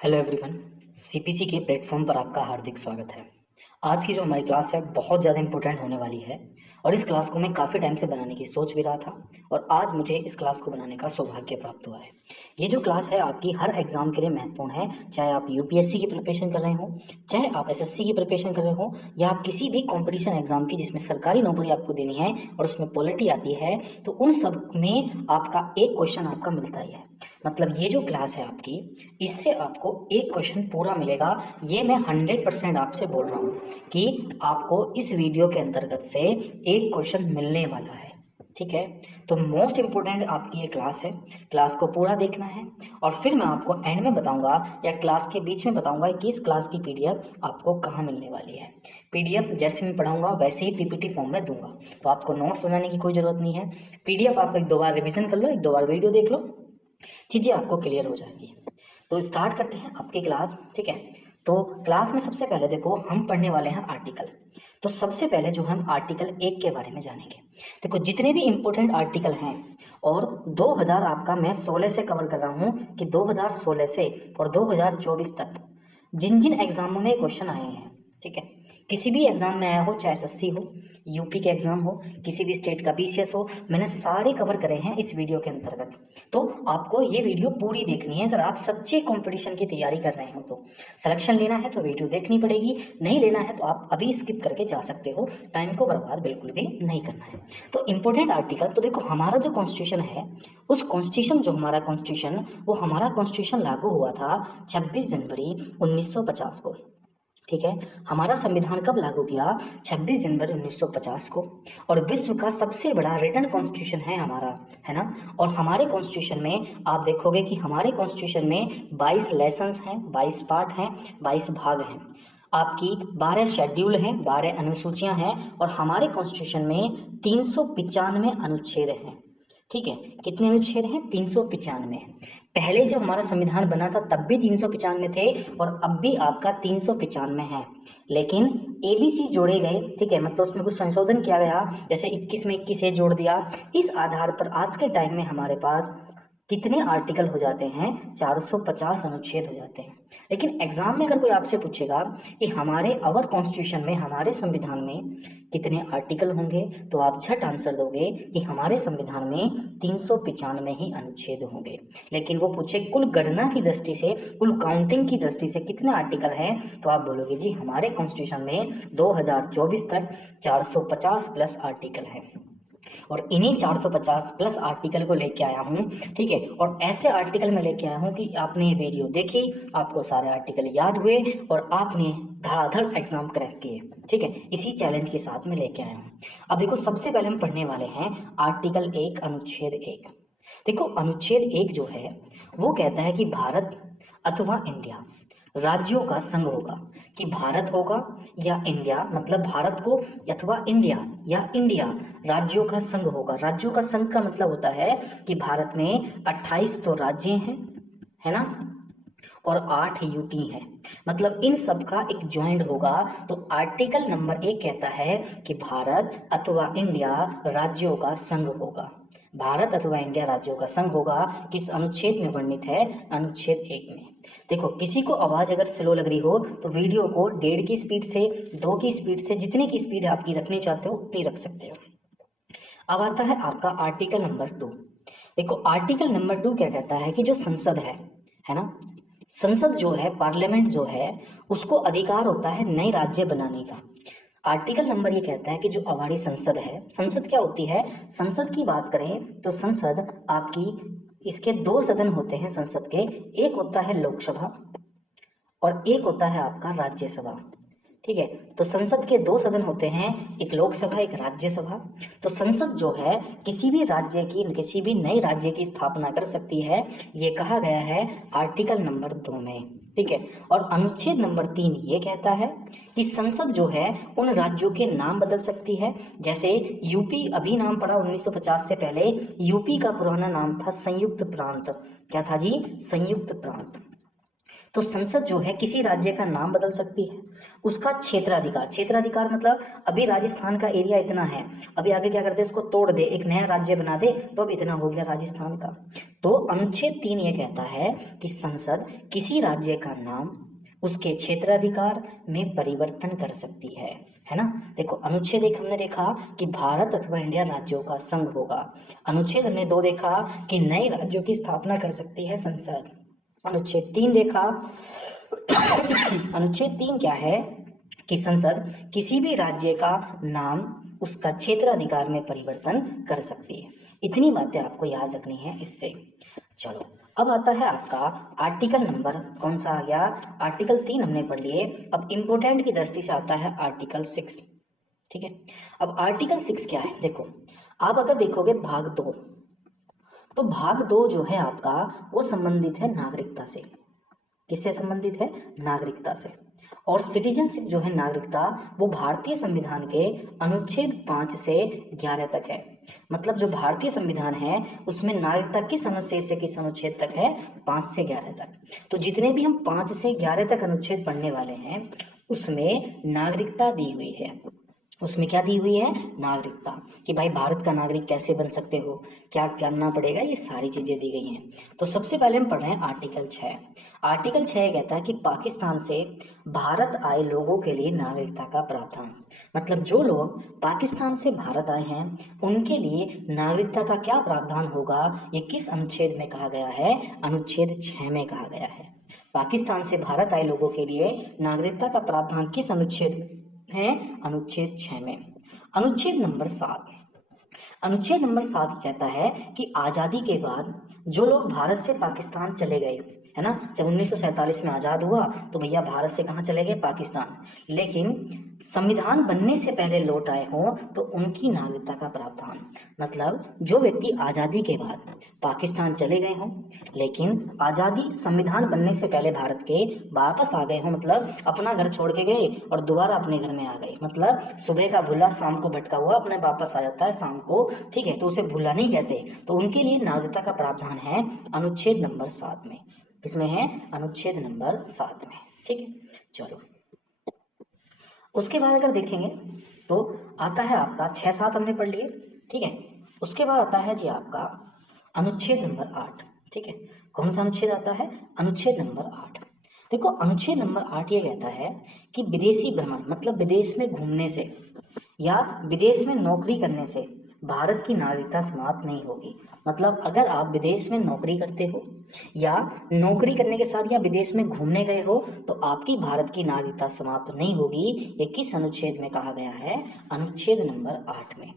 Hello everyone. CPC के platform पर आपका हार्दिक स्वागत है। आज की जो हमारी क्लास है बहुत ज़्यादा इंपॉर्टेंट होने वाली है और इस क्लास को मैं काफ़ी टाइम से बनाने की सोच भी रहा था और आज मुझे इस क्लास को बनाने का सौभाग्य प्राप्त हुआ है। ये जो क्लास है आपकी हर एग्ज़ाम के लिए महत्वपूर्ण है, चाहे आप यूपीएससी की प्रिपरेशन कर रहे हो, चाहे आप एसएससी की प्रिपरेशन कर रहे हो या आप किसी भी कॉम्पिटिशन एग्जाम की जिसमें सरकारी नौकरी आपको देनी है और उसमें पॉलिटी आती है, तो उन सब में आपका एक क्वेश्चन आपका मिलता ही है। मतलब ये जो क्लास है आपकी, इससे आपको एक क्वेश्चन पूरा मिलेगा। ये मैं 100% आपसे बोल रहा हूँ कि आपको इस वीडियो के अंतर्गत से एक क्वेश्चन मिलने वाला है। ठीक है, तो मोस्ट इम्पोर्टेंट आपकी ये क्लास है। क्लास को पूरा देखना है और फिर मैं आपको एंड में बताऊंगा या क्लास के बीच में बताऊंगा कि इस क्लास की पीडीएफ आपको कहाँ मिलने वाली है। पीडीएफ जैसे मैं पढ़ाऊंगा वैसे ही पीपीटी फॉर्म में दूंगा, तो आपको नोट्स बनाने की कोई ज़रूरत नहीं है। पीडीएफ आप एक दो बार रिविजन कर लो, एक दो बार वीडियो देख लो, चीज़ें आपको क्लियर हो जाएंगी। तो स्टार्ट करते हैं आपकी क्लास। ठीक है, तो क्लास में सबसे पहले देखो हम पढ़ने वाले हैं आर्टिकल। तो सबसे पहले जो हम आर्टिकल 1 के बारे में जानेंगे। देखो जितने भी इंपॉर्टेंट आर्टिकल हैं, और 2000 आपका मैं 16 से कवर कर रहा हूँ कि 2016 से और 2024 तक जिन जिन एग्जामों में क्वेश्चन आए हैं, ठीक है, किसी भी एग्जाम में आया हो, चाहे एसएससी हो, यूपी के एग्जाम हो, किसी भी स्टेट का बीसीएस हो, मैंने सारे कवर करे हैं इस वीडियो के अंतर्गत। तो आपको ये वीडियो पूरी देखनी है अगर आप सच्चे कंपटीशन की तैयारी कर रहे हो। तो सिलेक्शन लेना है तो वीडियो देखनी पड़ेगी, नहीं लेना है तो आप अभी स्किप करके जा सकते हो। टाइम को बर्बाद बिल्कुल भी नहीं करना है। तो इंपॉर्टेंट आर्टिकल, तो देखो हमारा जो कॉन्स्टिट्यूशन है, उस कॉन्स्टिट्यूशन जो हमारा कॉन्स्टिट्यूशन, वो हमारा कॉन्स्टिट्यूशन लागू हुआ था 26 जनवरी 1950 को। ठीक है, हमारा संविधान कब लागू किया? 26 जनवरी 1950 को। और विश्व का सबसे बड़ा रिटन कॉन्स्टिट्यूशन है हमारा, है ना। और हमारे कॉन्स्टिट्यूशन में आप देखोगे कि हमारे कॉन्स्टिट्यूशन में 22 लेसन्स हैं, 22 पार्ट हैं, 22 भाग हैं। आपकी 12 शेड्यूल हैं, 12 अनुसूचियां हैं और हमारे कॉन्स्टिट्यूशन में 395 अनुच्छेद हैं। ठीक है, कितने अनुच्छेद हैं? 395। पहले जब हमारा संविधान बना था तब भी 395 थे और अब भी आपका 395 है, लेकिन एबीसी जोड़े गए। ठीक है, मतलब उसमें कुछ संशोधन किया गया, जैसे 21 में 21 ए जोड़ दिया। इस आधार पर आज के टाइम में हमारे पास कितने आर्टिकल हो जाते हैं? 450 अनुच्छेद हो जाते हैं। लेकिन एग्जाम में अगर कोई आपसे पूछेगा कि हमारे अवर कॉन्स्टिट्यूशन में, हमारे संविधान में कितने आर्टिकल होंगे, तो आप झट आंसर दोगे कि हमारे संविधान में 395 ही अनुच्छेद होंगे। लेकिन वो पूछे कुल गणना की दृष्टि से, कुल काउंटिंग की दृष्टि से कितने आर्टिकल हैं, तो आप बोलोगे जी हमारे कॉन्स्टिट्यूशन में 2024 तक 450 प्लस आर्टिकल हैं। और इन्हीं 450 प्लस आर्टिकल को लेके आया हूँ। ठीक है, और ऐसे आर्टिकल में लेके आया हूँ कि आपने वीडियो देखी, आपको सारे आर्टिकल याद हुए और आपने धड़ाधड़ एग्जाम क्रैक किए। ठीक है, इसी चैलेंज के साथ में लेके आया हूँ। अब देखो सबसे पहले हम पढ़ने वाले हैं आर्टिकल 1 अनुच्छेद 1। देखो अनुच्छेद 1 जो है वो कहता है कि भारत अथवा इंडिया राज्यों का संघ होगा। कि भारत होगा या इंडिया, मतलब भारत को अथवा इंडिया या इंडिया राज्यों का संघ होगा। राज्यों का संघ का मतलब होता है कि भारत में 28 तो राज्य हैं, है ना, और 8 यूटी हैं, मतलब इन सब का एक ज्वाइंट होगा। तो आर्टिकल नंबर 1 कहता है कि भारत अथवा इंडिया राज्यों का संघ होगा। भारत अथवा इंडिया राज्यों का संघ होगा। किस अनुच्छेद में वर्णित है? अनुच्छेद 1 में। देखो किसी को आवाज अगर स्लो लग रही हो तो वीडियो को 1.5 की स्पीड से, 2 की स्पीड से, जितनी की स्पीड आपकी रखनी चाहते हो उतनी रख सकते हो। अब आता है आपका आर्टिकल नंबर 2। देखो आर्टिकल नंबर 2 क्या कहता है कि जो संसद है ना, संसद जो है, पार्लियामेंट जो है, उसको अधिकार होता है नए राज्य बनाने का। आर्टिकल नंबर ये कहता है कि जो हमारी संसद है, संसद क्या होती है? संसद की बात करें तो संसद आपकी, इसके 2 सदन होते हैं संसद के। एक होता है लोकसभा और एक होता है आपका राज्यसभा। ठीक है, तो संसद के 2 सदन होते हैं, एक लोकसभा एक राज्यसभा। तो संसद जो है किसी भी राज्य की, किसी भी नए राज्य की स्थापना कर सकती है, ये कहा गया है आर्टिकल नंबर 2 में। ठीक है, और अनुच्छेद नंबर 3 ये कहता है कि संसद जो है उन राज्यों के नाम बदल सकती है। जैसे यूपी अभी नाम पड़ा 1950 से पहले, यूपी का पुराना नाम था संयुक्त प्रांत। क्या था जी? संयुक्त प्रांत। तो संसद जो है किसी राज्य का नाम बदल सकती है, उसका क्षेत्राधिकार, क्षेत्राधिकार मतलब अभी राजस्थान का एरिया इतना है, अभी आगे क्या करते हैं उसको तोड़ दे, एक नया राज्य बना दे, तो अब इतना हो गया राजस्थान का। तो अनुच्छेद 3 ये कहता है कि संसद किसी राज्य का नाम उसके क्षेत्राधिकार में परिवर्तन कर सकती है ना। देखो अनुच्छेद 1 हमने देखा कि भारत अथवा इंडिया राज्यों का संघ होगा। अनुच्छेद हमने 2 देखा कि नए राज्यों की स्थापना कर सकती है संसद। अनुच्छेद 3 देखा अनुच्छेद 3 क्या है कि संसद किसी भी राज्य का नाम उसका क्षेत्राधिकार में परिवर्तन कर सकती है। इतनी बातें आपको याद रखनी है इससे। चलो अब आता है आपका आर्टिकल नंबर कौन सा आ गया, आर्टिकल 3 हमने पढ़ लिए। अब इम्पोर्टेंट की दृष्टि से आता है आर्टिकल 6। ठीक है, अब आर्टिकल 6 क्या है, देखो आप अगर देखोगे भाग 2, तो भाग 2 जो है आपका वो संबंधित है नागरिकता से। किससे संबंधित है, नागरिकता से। और सिटीजनशिप जो है नागरिकता, वो भारतीय संविधान के अनुच्छेद 5 से 11 तक है। मतलब जो भारतीय संविधान है उसमें नागरिकता किस अनुच्छेद से किस अनुच्छेद तक है, 5 से 11 तक। तो जितने भी हम 5 से 11 तक अनुच्छेद पढ़ने वाले हैं उसमें नागरिकता दी हुई है। उसमें क्या दी हुई है, नागरिकता, कि भाई भारत का नागरिक कैसे बन सकते हो, क्या करना पड़ेगा, ये सारी चीज़ें दी गई हैं। तो सबसे पहले हम पढ़ रहे हैं आर्टिकल 6। आर्टिकल 6 कहता है कि पाकिस्तान से भारत आए लोगों के लिए नागरिकता का प्रावधान। मतलब जो लोग पाकिस्तान से भारत आए हैं उनके लिए नागरिकता का क्या प्रावधान होगा, ये किस अनुच्छेद में कहा गया है, अनुच्छेद 6 में कहा गया है। पाकिस्तान से भारत आए लोगों के लिए नागरिकता का प्रावधान किस अनुच्छेद है, अनुच्छेद 6 में। अनुच्छेद नंबर 7, अनुच्छेद नंबर 7 कहता है कि आज़ादी के बाद जो लोग भारत से पाकिस्तान चले गए, है ना, जब 1947 में आज़ाद हुआ तो भैया भारत से कहाँ चले गए, पाकिस्तान। लेकिन संविधान बनने से पहले लौट आए हों तो उनकी नागरिकता का प्रावधान, मतलब जो व्यक्ति आज़ादी के बाद पाकिस्तान चले गए हों लेकिन आज़ादी संविधान बनने से पहले भारत के वापस आ गए हों, मतलब अपना घर छोड़ के गए और दोबारा अपने घर में आ गए, मतलब सुबह का भूला शाम को भटका हुआ अपने वापस आ जाता है शाम को, ठीक है, तो उसे भूला नहीं कहते। तो उनके लिए नागरिकता का प्रावधान है अनुच्छेद नंबर 7 में। किसमें है, अनुच्छेद नंबर 7 में। ठीक है, चलो उसके बाद अगर देखेंगे तो आता है आपका 6-7 हमने पढ़ लिए। ठीक है, उसके बाद आता है जी आपका अनुच्छेद नंबर 8। ठीक है, कौन सा अनुच्छेद आता है, अनुच्छेद नंबर 8। देखो अनुच्छेद नंबर 8 ये कहता है कि विदेशी भ्रमण, मतलब विदेश में घूमने से या विदेश में नौकरी करने से भारत की नागरिकता समाप्त नहीं होगी। मतलब अगर आप विदेश में नौकरी करते हो या नौकरी करने के साथ या विदेश में घूमने गए हो तो आपकी भारत की नागरिकता समाप्त नहीं होगी। ये किस अनुच्छेद में कहा गया है, अनुच्छेद नंबर 8 में।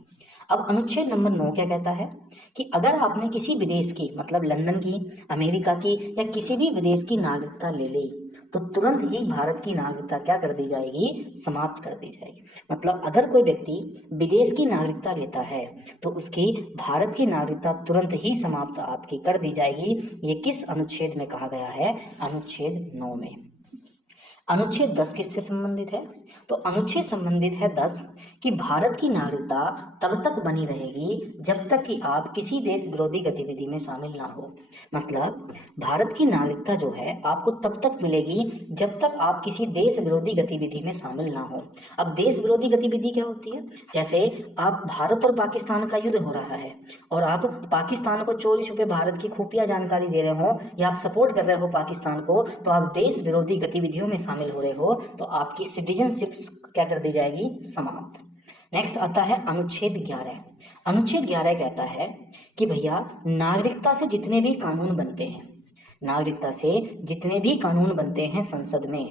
अब अनुच्छेद नंबर 9 क्या कहता है कि अगर आपने किसी विदेश की, मतलब लंदन की, अमेरिका की या किसी भी विदेश की नागरिकता ले ली तो तुरंत ही भारत की नागरिकता क्या कर दी जाएगी, समाप्त कर दी जाएगी। मतलब अगर कोई व्यक्ति विदेश की नागरिकता लेता है तो उसकी भारत की नागरिकता तुरंत ही समाप्त आपकी कर दी जाएगी। ये किस अनुच्छेद में कहा गया है, अनुच्छेद 9 में। अनुच्छेद 10 किससे संबंधित है, तो अनुच्छेद संबंधित है 10 कि भारत की नागरिकता तब तक बनी रहेगी जब तक कि आप किसी देश विरोधी गतिविधि में शामिल ना हो। मतलब भारत की नागरिकता जो है आपको तब तक मिलेगी जब तक आप किसी देश विरोधी गतिविधि में शामिल ना हो। अब देश विरोधी गतिविधि क्या होती है, जैसे आप भारत और पाकिस्तान का युद्ध हो रहा है और आप पाकिस्तान को चोरी छुपे भारत की खुफिया जानकारी दे रहे हो या आप सपोर्ट कर रहे हो पाकिस्तान को, तो आप देश विरोधी गतिविधियों में शामिल हो रहे हो, तो आपकी सिटीजनशिप क्या कर दी जाएगी, समाप्त। नेक्स्ट आता है अनुच्छेद 11। अनुच्छेद 11 कहता है कि भैया नागरिकता से जितने भी कानून बनते हैं, नागरिकता से जितने भी कानून बनते हैं संसद में,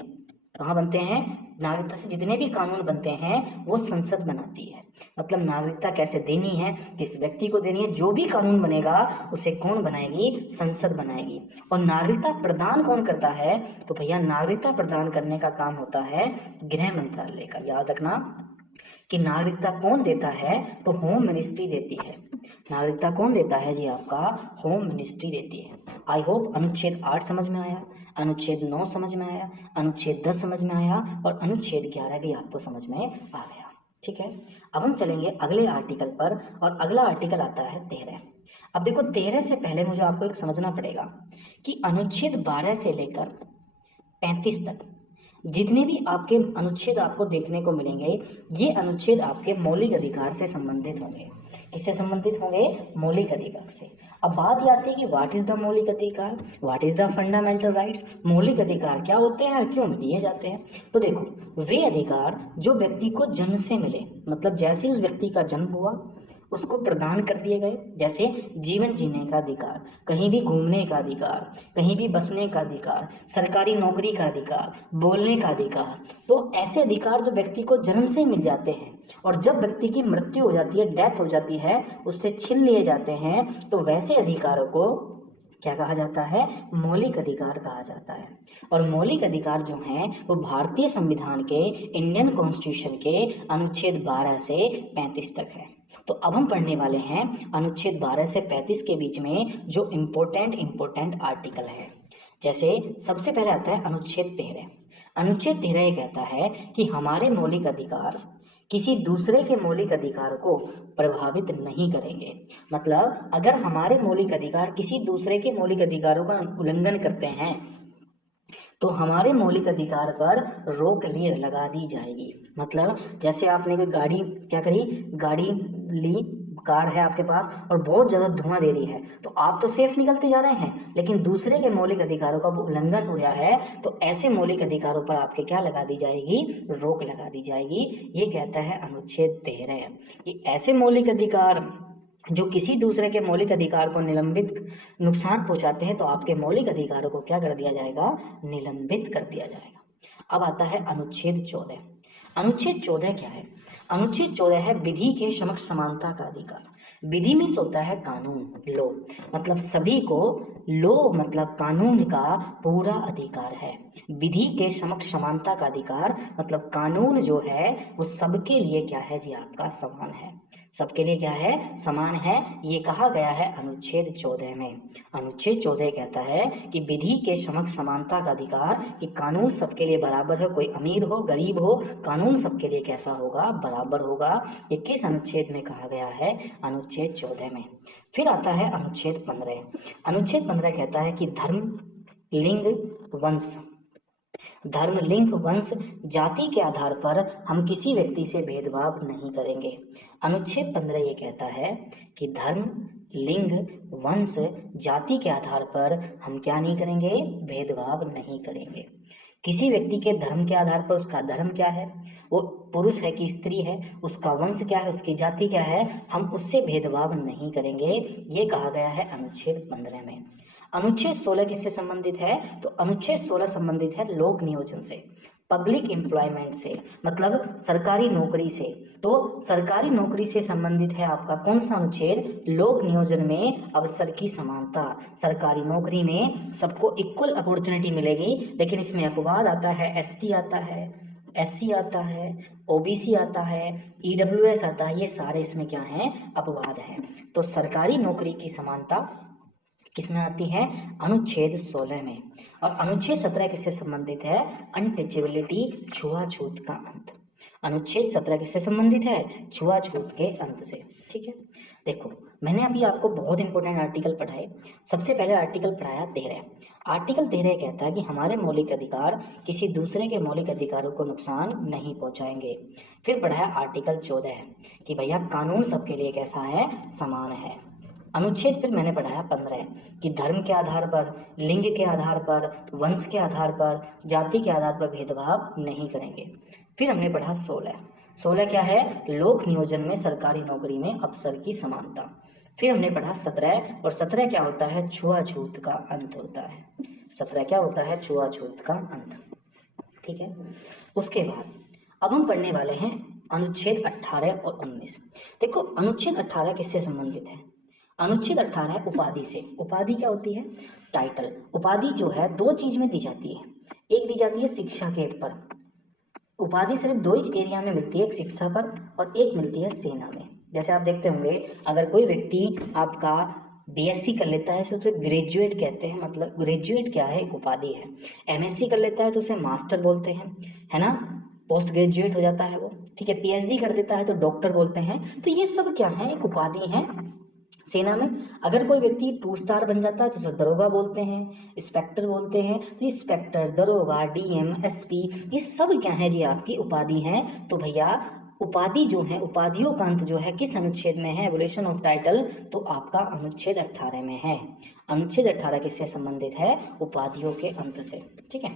कहाँ बनते हैं, नागरिकता से जितने भी कानून बनते हैं वो संसद बनाती है। मतलब नागरिकता कैसे देनी है, किस व्यक्ति को देनी है, जो भी कानून बनेगा उसे कौन बनाएगी, संसद बनाएगी। और नागरिकता प्रदान कौन करता है, तो भैया नागरिकता प्रदान करने का काम होता है गृह मंत्रालय का। याद रखना कि नागरिकता कौन देता है, तो होम मिनिस्ट्री देती है। नागरिकता कौन देता है जी, आपका होम मिनिस्ट्री देती है। आई होप अनुच्छेद 8 समझ में आया, अनुच्छेद 9 समझ में आया, अनुच्छेद 10 समझ में आया और अनुच्छेद 11 भी आपको समझ में आ गया। ठीक है, अब हम चलेंगे अगले आर्टिकल पर और अगला आर्टिकल आता है 13। अब देखो 13 से पहले मुझे आपको एक समझना पड़ेगा कि अनुच्छेद 12 से लेकर 35 तक जितने भी आपके अनुच्छेद आपको देखने को मिलेंगे, ये अनुच्छेद आपके मौलिक अधिकार से संबंधित होंगे। किससे संबंधित होंगे? मौलिक अधिकार से। अब बात ये आती है कि व्हाट इज द मौलिक अधिकार, what is the fundamental rights. मौलिक अधिकार क्या होते हैं और क्यों दिए जाते हैं? तो देखो, वे अधिकार जो व्यक्ति को जन्म से मिले, मतलब जैसे ही उस व्यक्ति का जन्म हुआ उसको प्रदान कर दिए गए, जैसे जीवन जीने का अधिकार, कहीं भी घूमने का अधिकार, कहीं भी बसने का अधिकार, सरकारी नौकरी का अधिकार, बोलने का अधिकार। तो ऐसे अधिकार जो व्यक्ति को जन्म से ही मिल जाते हैं और जब व्यक्ति की मृत्यु हो जाती है, डेथ हो जाती है, उससे छीन लिए जाते हैं, तो वैसे अधिकारों को क्या कहा जाता है? मौलिक अधिकार कहा जाता है। और मौलिक अधिकार जो हैं वो भारतीय संविधान के, इंडियन कॉन्स्टिट्यूशन के अनुच्छेद 12 से 35 तक है। तो अब हम पढ़ने वाले हैं अनुच्छेद 12 से 35 के बीच में जो इम्पोर्टेंट आर्टिकल है। जैसे सबसे पहले आता है अनुच्छेद 13। अनुच्छेद 13 ये कहता है कि हमारे मौलिक अधिकार किसी दूसरे के मौलिक अधिकार को प्रभावित नहीं करेंगे। मतलब अगर हमारे मौलिक अधिकार किसी दूसरे के मौलिक अधिकारों का उल्लंघन करते हैं तो हमारे मौलिक अधिकार पर रोक लगा दी जाएगी। मतलब जैसे आपने कोई गाड़ी क्या करी, गाड़ी ली, कार है आपके पास और बहुत ज़्यादा धुआं दे रही है, तो आप तो सेफ निकलते जा रहे हैं, लेकिन दूसरे के मौलिक अधिकारों का उल्लंघन हो रहा है, तो ऐसे मौलिक अधिकारों पर आपके क्या लगा दी जाएगी? रोक लगा दी जाएगी। ये कहता है अनुच्छेद 13 कि ऐसे मौलिक अधिकार जो किसी दूसरे के मौलिक अधिकार को निलंबित, नुकसान पहुंचाते हैं, तो आपके मौलिक अधिकारों को क्या कर दिया जाएगा? निलंबित कर दिया जाएगा। अब आता है अनुच्छेद 14। अनुच्छेद 14 क्या है? अनुच्छेद 14 है विधि के समक्ष समानता का अधिकार। विधि में होता है कानून, लो, मतलब सभी को लो मतलब कानून का पूरा अधिकार है। विधि के समक्ष समानता का अधिकार मतलब कानून जो है वो सबके लिए क्या है जी? आपका समान है। सबके लिए क्या है? समान है। ये कहा गया है अनुच्छेद 14 में। अनुच्छेद 14 कहता है कि विधि के समक्ष समानता का अधिकार, कि कानून सबके लिए बराबर है, कोई अमीर हो गरीब हो, कानून सबके लिए कैसा होगा? बराबर होगा। ये किस अनुच्छेद में कहा गया है? अनुच्छेद 14 में। फिर आता है अनुच्छेद 15। अनुच्छेद 15 कहता है कि धर्म, लिंग, वंश, धर्म, लिंग, वंश, जाति के आधार पर हम किसी व्यक्ति से भेदभाव नहीं करेंगे। अनुच्छेद 15 ये कहता है कि धर्म, लिंग, वंश, जाति के आधार पर हम क्या नहीं करेंगे? भेदभाव नहीं करेंगे। किसी व्यक्ति के धर्म के आधार पर, उसका धर्म क्या है, वो पुरुष है कि स्त्री है, उसका वंश क्या है, उसकी जाति क्या है, हम उससे भेदभाव नहीं करेंगे। ये कहा गया है अनुच्छेद 15 में। अनुच्छेद 16 किससे संबंधित है? तो अनुच्छेद 16 संबंधित है लोक नियोजन से, पब्लिक एम्प्लॉयमेंट से, मतलब सरकारी नौकरी से। तो सरकारी नौकरी से संबंधित है आपका कौन सा अनुच्छेद? लोक नियोजन में अवसर की समानता। सरकारी नौकरी में सबको इक्वल अपॉर्चुनिटी मिलेगी, लेकिन इसमें अपवाद आता है, एसटी आता है, एससी आता है, ओबीसी आता है, ईडब्ल्यूएस आता है, ये सारे इसमें क्या हैं? अपवाद हैं। तो सरकारी नौकरी की समानता किसमें आती है? अनुच्छेद 16 में। और अनुच्छेद 17 किससे संबंधित है? अनटचेबिलिटी, छुआछूत का अंत। अनुच्छेद 17 किससे संबंधित है? छुआछूत के अंत से। ठीक है, देखो मैंने अभी आपको बहुत इंपॉर्टेंट आर्टिकल पढ़ाए। सबसे पहले आर्टिकल पढ़ाया 13। आर्टिकल 13 कहता है कि हमारे मौलिक अधिकार किसी दूसरे के मौलिक अधिकारों को नुकसान नहीं पहुंचाएंगे। फिर पढ़ाया आर्टिकल 14 कि भैया कानून सबके लिए कैसा है? समान है। अनुच्छेद फिर मैंने पढ़ाया 15 कि धर्म के आधार पर, लिंग के आधार पर, वंश के आधार पर, जाति के आधार पर भेदभाव नहीं करेंगे। फिर हमने पढ़ा 16 क्या है? लोक नियोजन में सरकारी नौकरी में अवसर की समानता। फिर हमने पढ़ा 17, और 17 क्या होता है? छुआछूत का अंत होता है। 17 क्या होता है? छुआछूत का अंत। ठीक है, उसके बाद अब हम पढ़ने वाले हैं अनुच्छेद 18 और 19। देखो अनुच्छेद 18 किससे संबंधित है? अनुच्छेद 18 उपाधि से। उपाधि क्या होती है? टाइटल। उपाधि जो है दो चीज में दी जाती है, एक दी जाती है शिक्षा के पर। उपाधि सिर्फ दो ही एरिया में मिलती है, एक शिक्षा पर और एक मिलती है सेना में। जैसे आप देखते होंगे अगर कोई व्यक्ति आपका बीएससी कर लेता है तो उसे ग्रेजुएट कहते हैं। मतलब ग्रेजुएट क्या है? एक उपाधि है। एमएससी कर लेता है तो उसे मास्टर बोलते हैं, है ना, पोस्ट ग्रेजुएट हो जाता है वो। ठीक है, पीएचडी कर देता है तो डॉक्टर बोलते हैं। तो ये सब क्या है? एक उपाधि है सेना में अगर कोई व्यक्ति 2 स्टार बन जाता है तो उसे दरोगा बोलते हैं, इंस्पेक्टर बोलते हैं। तो इंस्पेक्टर, दरोगा, डीएम, एसपी, ये सब क्या है जी, आपकी उपाधि हैं। तो भैया उपाधि जो है, उपाधियों का अंत जो है किस अनुच्छेद में है? एवोल्यूशन ऑफ टाइटल, तो आपका अनुच्छेद 18 में है। अनुच्छेद 18 किससे संबंधित है? उपाधियों के अंत से। ठीक है,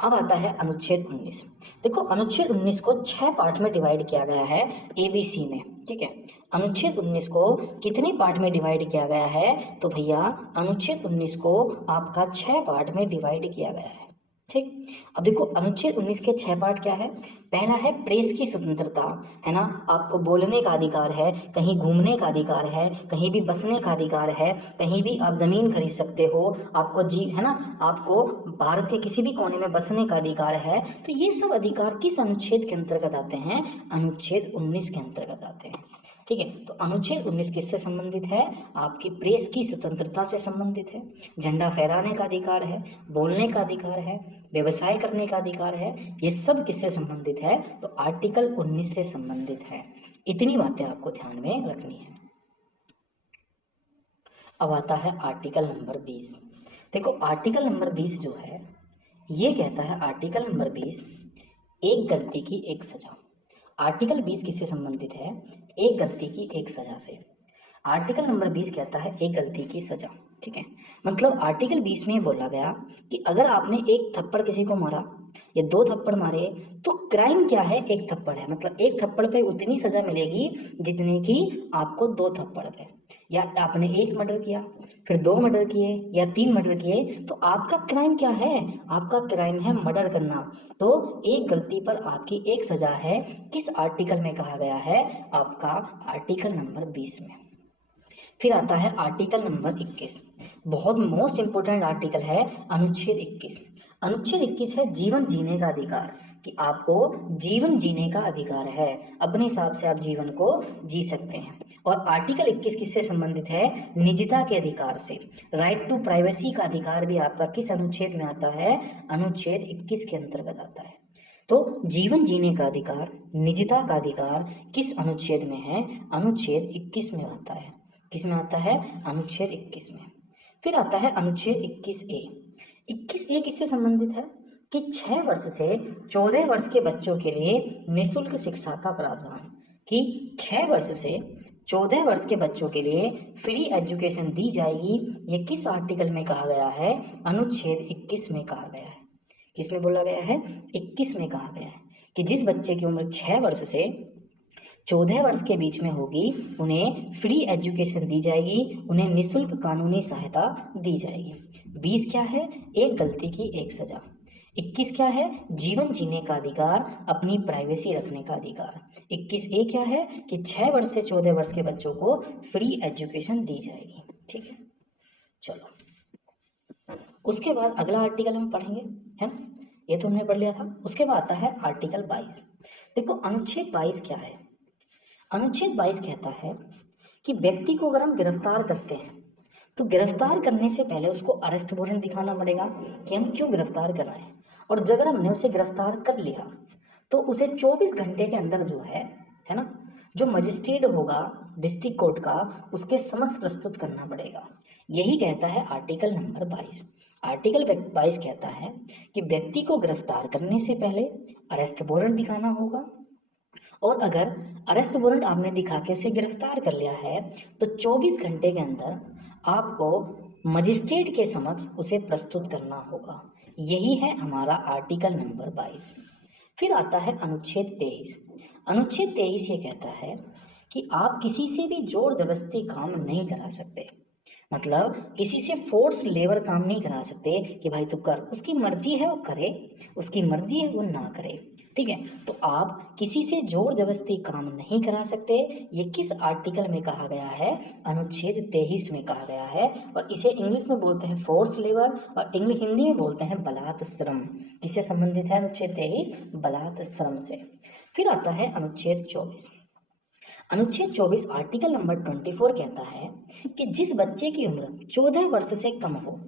अब आता है अनुच्छेद 19। देखो अनुच्छेद 19 को 6 पार्ट में डिवाइड किया गया है एबीसी में। ठीक है, अनुच्छेद 19 को कितने पार्ट में डिवाइड किया गया है? तो भैया अनुच्छेद 19 को आपका 6 पार्ट में डिवाइड किया गया है। ठीक, अब देखो अनुच्छेद 19 के 6 पार्ट क्या है? पहला है प्रेस की स्वतंत्रता, है ना, आपको बोलने का अधिकार है, कहीं घूमने का अधिकार है, कहीं भी बसने का अधिकार है, कहीं भी आप जमीन खरीद सकते हो, आपको जी, है ना, आपको भारत के किसी भी कोने में बसने का अधिकार है। तो ये सब अधिकार किस अनुच्छेद के अंतर्गत आते हैं? अनुच्छेद 19 के अंतर्गत आते हैं। ठीक है, तो अनुच्छेद 19 किससे संबंधित है? आपकी प्रेस की स्वतंत्रता से संबंधित है। झंडा फहराने का अधिकार है, बोलने का अधिकार है, व्यवसाय करने का अधिकार है, ये सब किससे संबंधित है? तो आर्टिकल 19 से संबंधित है। इतनी बातें आपको ध्यान में रखनी है। अब आता है आर्टिकल नंबर 20। देखो आर्टिकल नंबर 20 जो है ये कहता है, आर्टिकल नंबर 20, एक गलती की एक सजा। आर्टिकल 20 किससे संबंधित है? एक गलती की एक सजा से। आर्टिकल नंबर 20 कहता है एक गलती की सजा। ठीक है, मतलब आर्टिकल 20 में बोला गया कि अगर आपने एक थप्पड़ किसी को मारा या 2 थप्पड़ मारे तो क्राइम क्या है? एक थप्पड़ है, मतलब एक थप्पड़ पे उतनी सजा मिलेगी जितनी की आपको 2 थप्पड़ पे। या आपने एक मर्डर किया, फिर 2 मर्डर किए या 3 मर्डर किए, तो आपका क्राइम क्या है? आपका क्राइम है मर्डर करना। तो एक गलती पर आपकी एक सजा है। किस आर्टिकल में कहा गया है? आपका आर्टिकल नंबर 20 में। फिर आता है आर्टिकल नंबर 21, बहुत मोस्ट इंपोर्टेंट आर्टिकल है, अनुच्छेद 21। अनुच्छेद 21 है जीवन जीने का अधिकार, कि आपको जीवन जीने का अधिकार है, अपने हिसाब से आप जीवन को जी सकते हैं। और आर्टिकल 21 किससे संबंधित है? निजता के अधिकार से। राइट टू प्राइवेसी का अधिकार भी आपका किस अनुच्छेद में आता है? अनुच्छेद 21 के अंतर्गत आता है। तो जीवन जीने का अधिकार, निजता का अधिकार किस अनुच्छेद में है? अनुच्छेद 21 में आता है। किस में आता है? अनुच्छेद 21 में। फिर आता है अनुच्छेद 21A। 21A किससे संबंधित है? कि 6 वर्ष से 14 वर्ष के बच्चों के लिए निःशुल्क शिक्षा का प्रावधान, कि 6 वर्ष से 14 वर्ष के बच्चों के लिए फ्री एजुकेशन दी जाएगी। ये किस आर्टिकल में कहा गया है? अनुच्छेद 21 में कहा गया है। किसमें बोला गया है? 21 में कहा गया है कि जिस बच्चे की उम्र 6 वर्ष से 14 वर्ष के बीच में होगी उन्हें फ्री एजुकेशन दी जाएगी, उन्हें निःशुल्क कानूनी सहायता दी जाएगी। 20 क्या है? एक गलती की एक सजा। 21 क्या है? जीवन जीने का अधिकार, अपनी प्राइवेसी रखने का अधिकार। 21A क्या है? कि 6 वर्ष से 14 वर्ष के बच्चों को फ्री एजुकेशन दी जाएगी। ठीक है, चलो उसके बाद अगला आर्टिकल हम पढ़ेंगे, है ना, ये तो हमने पढ़ लिया था। उसके बाद आता है आर्टिकल 22। देखो अनुच्छेद 22 क्या है? अनुच्छेद 22 कहता है कि व्यक्ति को अगर हम गिरफ्तार करते हैं तो गिरफ्तार करने से पहले उसको अरेस्ट वारंट दिखाना पड़ेगा कि हम क्यों गिरफ्तार कर रहे हैं। और जब अगर हमने उसे गिरफ्तार कर लिया तो उसे 24 घंटे के अंदर जो है ना, जो मजिस्ट्रेट होगा डिस्ट्रिक्ट कोर्ट का, उसके समक्ष प्रस्तुत करना पड़ेगा। यही कहता है आर्टिकल नंबर 22। आर्टिकल 22 कहता है कि व्यक्ति को गिरफ्तार करने से पहले अरेस्ट वारंट दिखाना होगा, और अगर अरेस्ट वारंट आपने दिखा के उसे गिरफ्तार कर लिया है तो 24 घंटे के अंदर आपको मजिस्ट्रेट के समक्ष उसे प्रस्तुत करना होगा। यही है हमारा आर्टिकल नंबर 22। फिर आता है अनुच्छेद 23। अनुच्छेद 23 ये कहता है कि आप किसी से भी जोर जबरदस्ती काम नहीं करा सकते, मतलब किसी से फोर्स लेबर काम नहीं करा सकते कि भाई तू कर, उसकी मर्जी है वो करे, उसकी मर्जी है वो ना करे। ठीक है, तो आप किसी से जोर जबरदस्ती काम नहीं करा सकते। ये किस आर्टिकल में कहा गया है? अनुच्छेद 23 में कहा गया है। और इसे इंग्लिश में बोलते हैं फोर्स लेबर और इंग्लिश हिंदी में बोलते हैं बलात् श्रम। किससे संबंधित है अनुच्छेद 23? बलात् श्रम से। फिर आता है अनुच्छेद 24। अनुच्छेद 24 आर्टिकल नंबर 24 कहता है कि जिस बच्चे की उम्र 14 वर्ष से कम हो,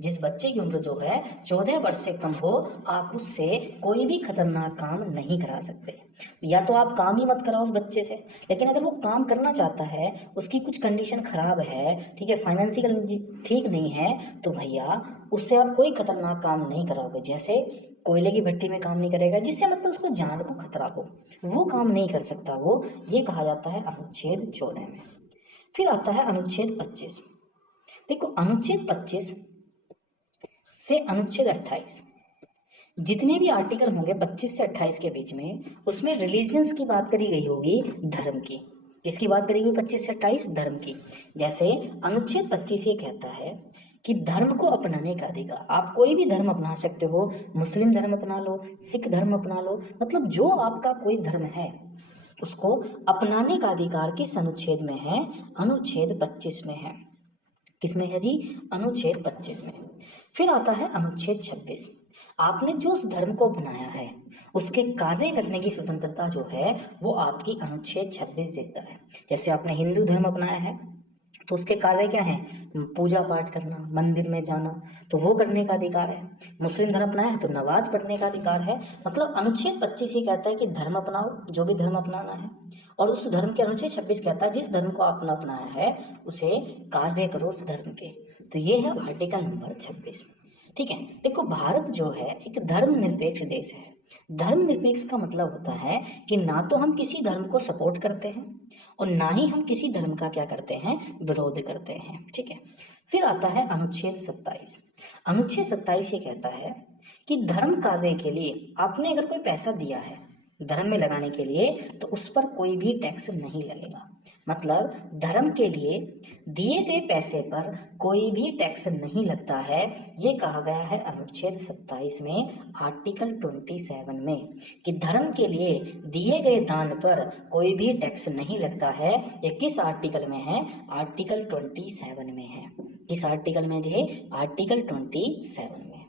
जिस बच्चे की उम्र जो है 14 वर्ष से कम हो, आप उससे कोई भी खतरनाक काम नहीं करा सकते। या तो आप काम ही मत कराओ उस बच्चे से, लेकिन अगर वो काम करना चाहता है, उसकी कुछ कंडीशन खराब है, ठीक है, फाइनेंशियल ठीक नहीं है, तो भैया उससे आप कोई खतरनाक काम नहीं कराओगे। जैसे कोयले की भट्टी में काम नहीं करेगा, जिससे मतलब उसको जान को खतरा हो, वो काम नहीं कर सकता वो। ये कहा जाता है अनुच्छेद 14 में। फिर आता है अनुच्छेद 25। देखो अनुच्छेद 25 से अनुच्छेद 28, जितने भी आर्टिकल होंगे 25 से 28 के बीच में, उसमें रिलीजियंस की बात करी गई होगी, धर्म की। किसकी बात करी गई 25 से 28? धर्म की। जैसे अनुच्छेद 25 ये कहता है कि धर्म को अपनाने का अधिकार, आप कोई भी धर्म अपना सकते हो, मुस्लिम धर्म अपना लो, सिख धर्म अपना लो, मतलब जो आपका कोई धर्म है उसको अपनाने का अधिकार किस अनुच्छेद में है? अनुच्छेद 25 में है। किसमें है जी? अनुच्छेद 25 में। फिर आता है अनुच्छेद 26। आपने जो उस धर्म को अपनाया है उसके कार्य करने की स्वतंत्रता जो है वो आपकी अनुच्छेद 26 देता है। जैसे आपने हिंदू धर्म अपनाया है तो उसके कार्य क्या हैं? पूजा पाठ करना, मंदिर में जाना, तो वो करने का अधिकार है। मुस्लिम धर्म अपनाया है तो नमाज पढ़ने का अधिकार है। मतलब अनुच्छेद 25 ही कहता है कि धर्म अपनाओ, जो भी धर्म अपनाना है, और उस धर्म के अनुच्छेद 26 कहता है जिस धर्म को आपने अपनाया है उसे कार्य करो उस धर्म के। तो ये है आर्टिकल नंबर 26। ठीक है, देखो भारत जो है एक धर्मनिरपेक्ष देश है। धर्मनिरपेक्ष का मतलब होता है कि ना तो हम किसी धर्म को सपोर्ट करते हैं और ना ही हम किसी धर्म का क्या करते हैं? विरोध करते हैं। ठीक है, फिर आता है अनुच्छेद 27। अनुच्छेद 27 ये कहता है कि धर्म कार्य के लिए आपने अगर कोई पैसा दिया है धर्म में लगाने के लिए तो उस पर कोई भी टैक्स नहीं लगेगा। मतलब धर्म के लिए दिए गए पैसे पर कोई भी टैक्स नहीं लगता है। ये कहा गया है अनुच्छेद 27 में, आर्टिकल 27 में, कि धर्म के लिए दिए गए दान पर कोई भी टैक्स नहीं लगता है। ये किस आर्टिकल में है? आर्टिकल 27 में है। किस आर्टिकल में जी? आर्टिकल 27 में।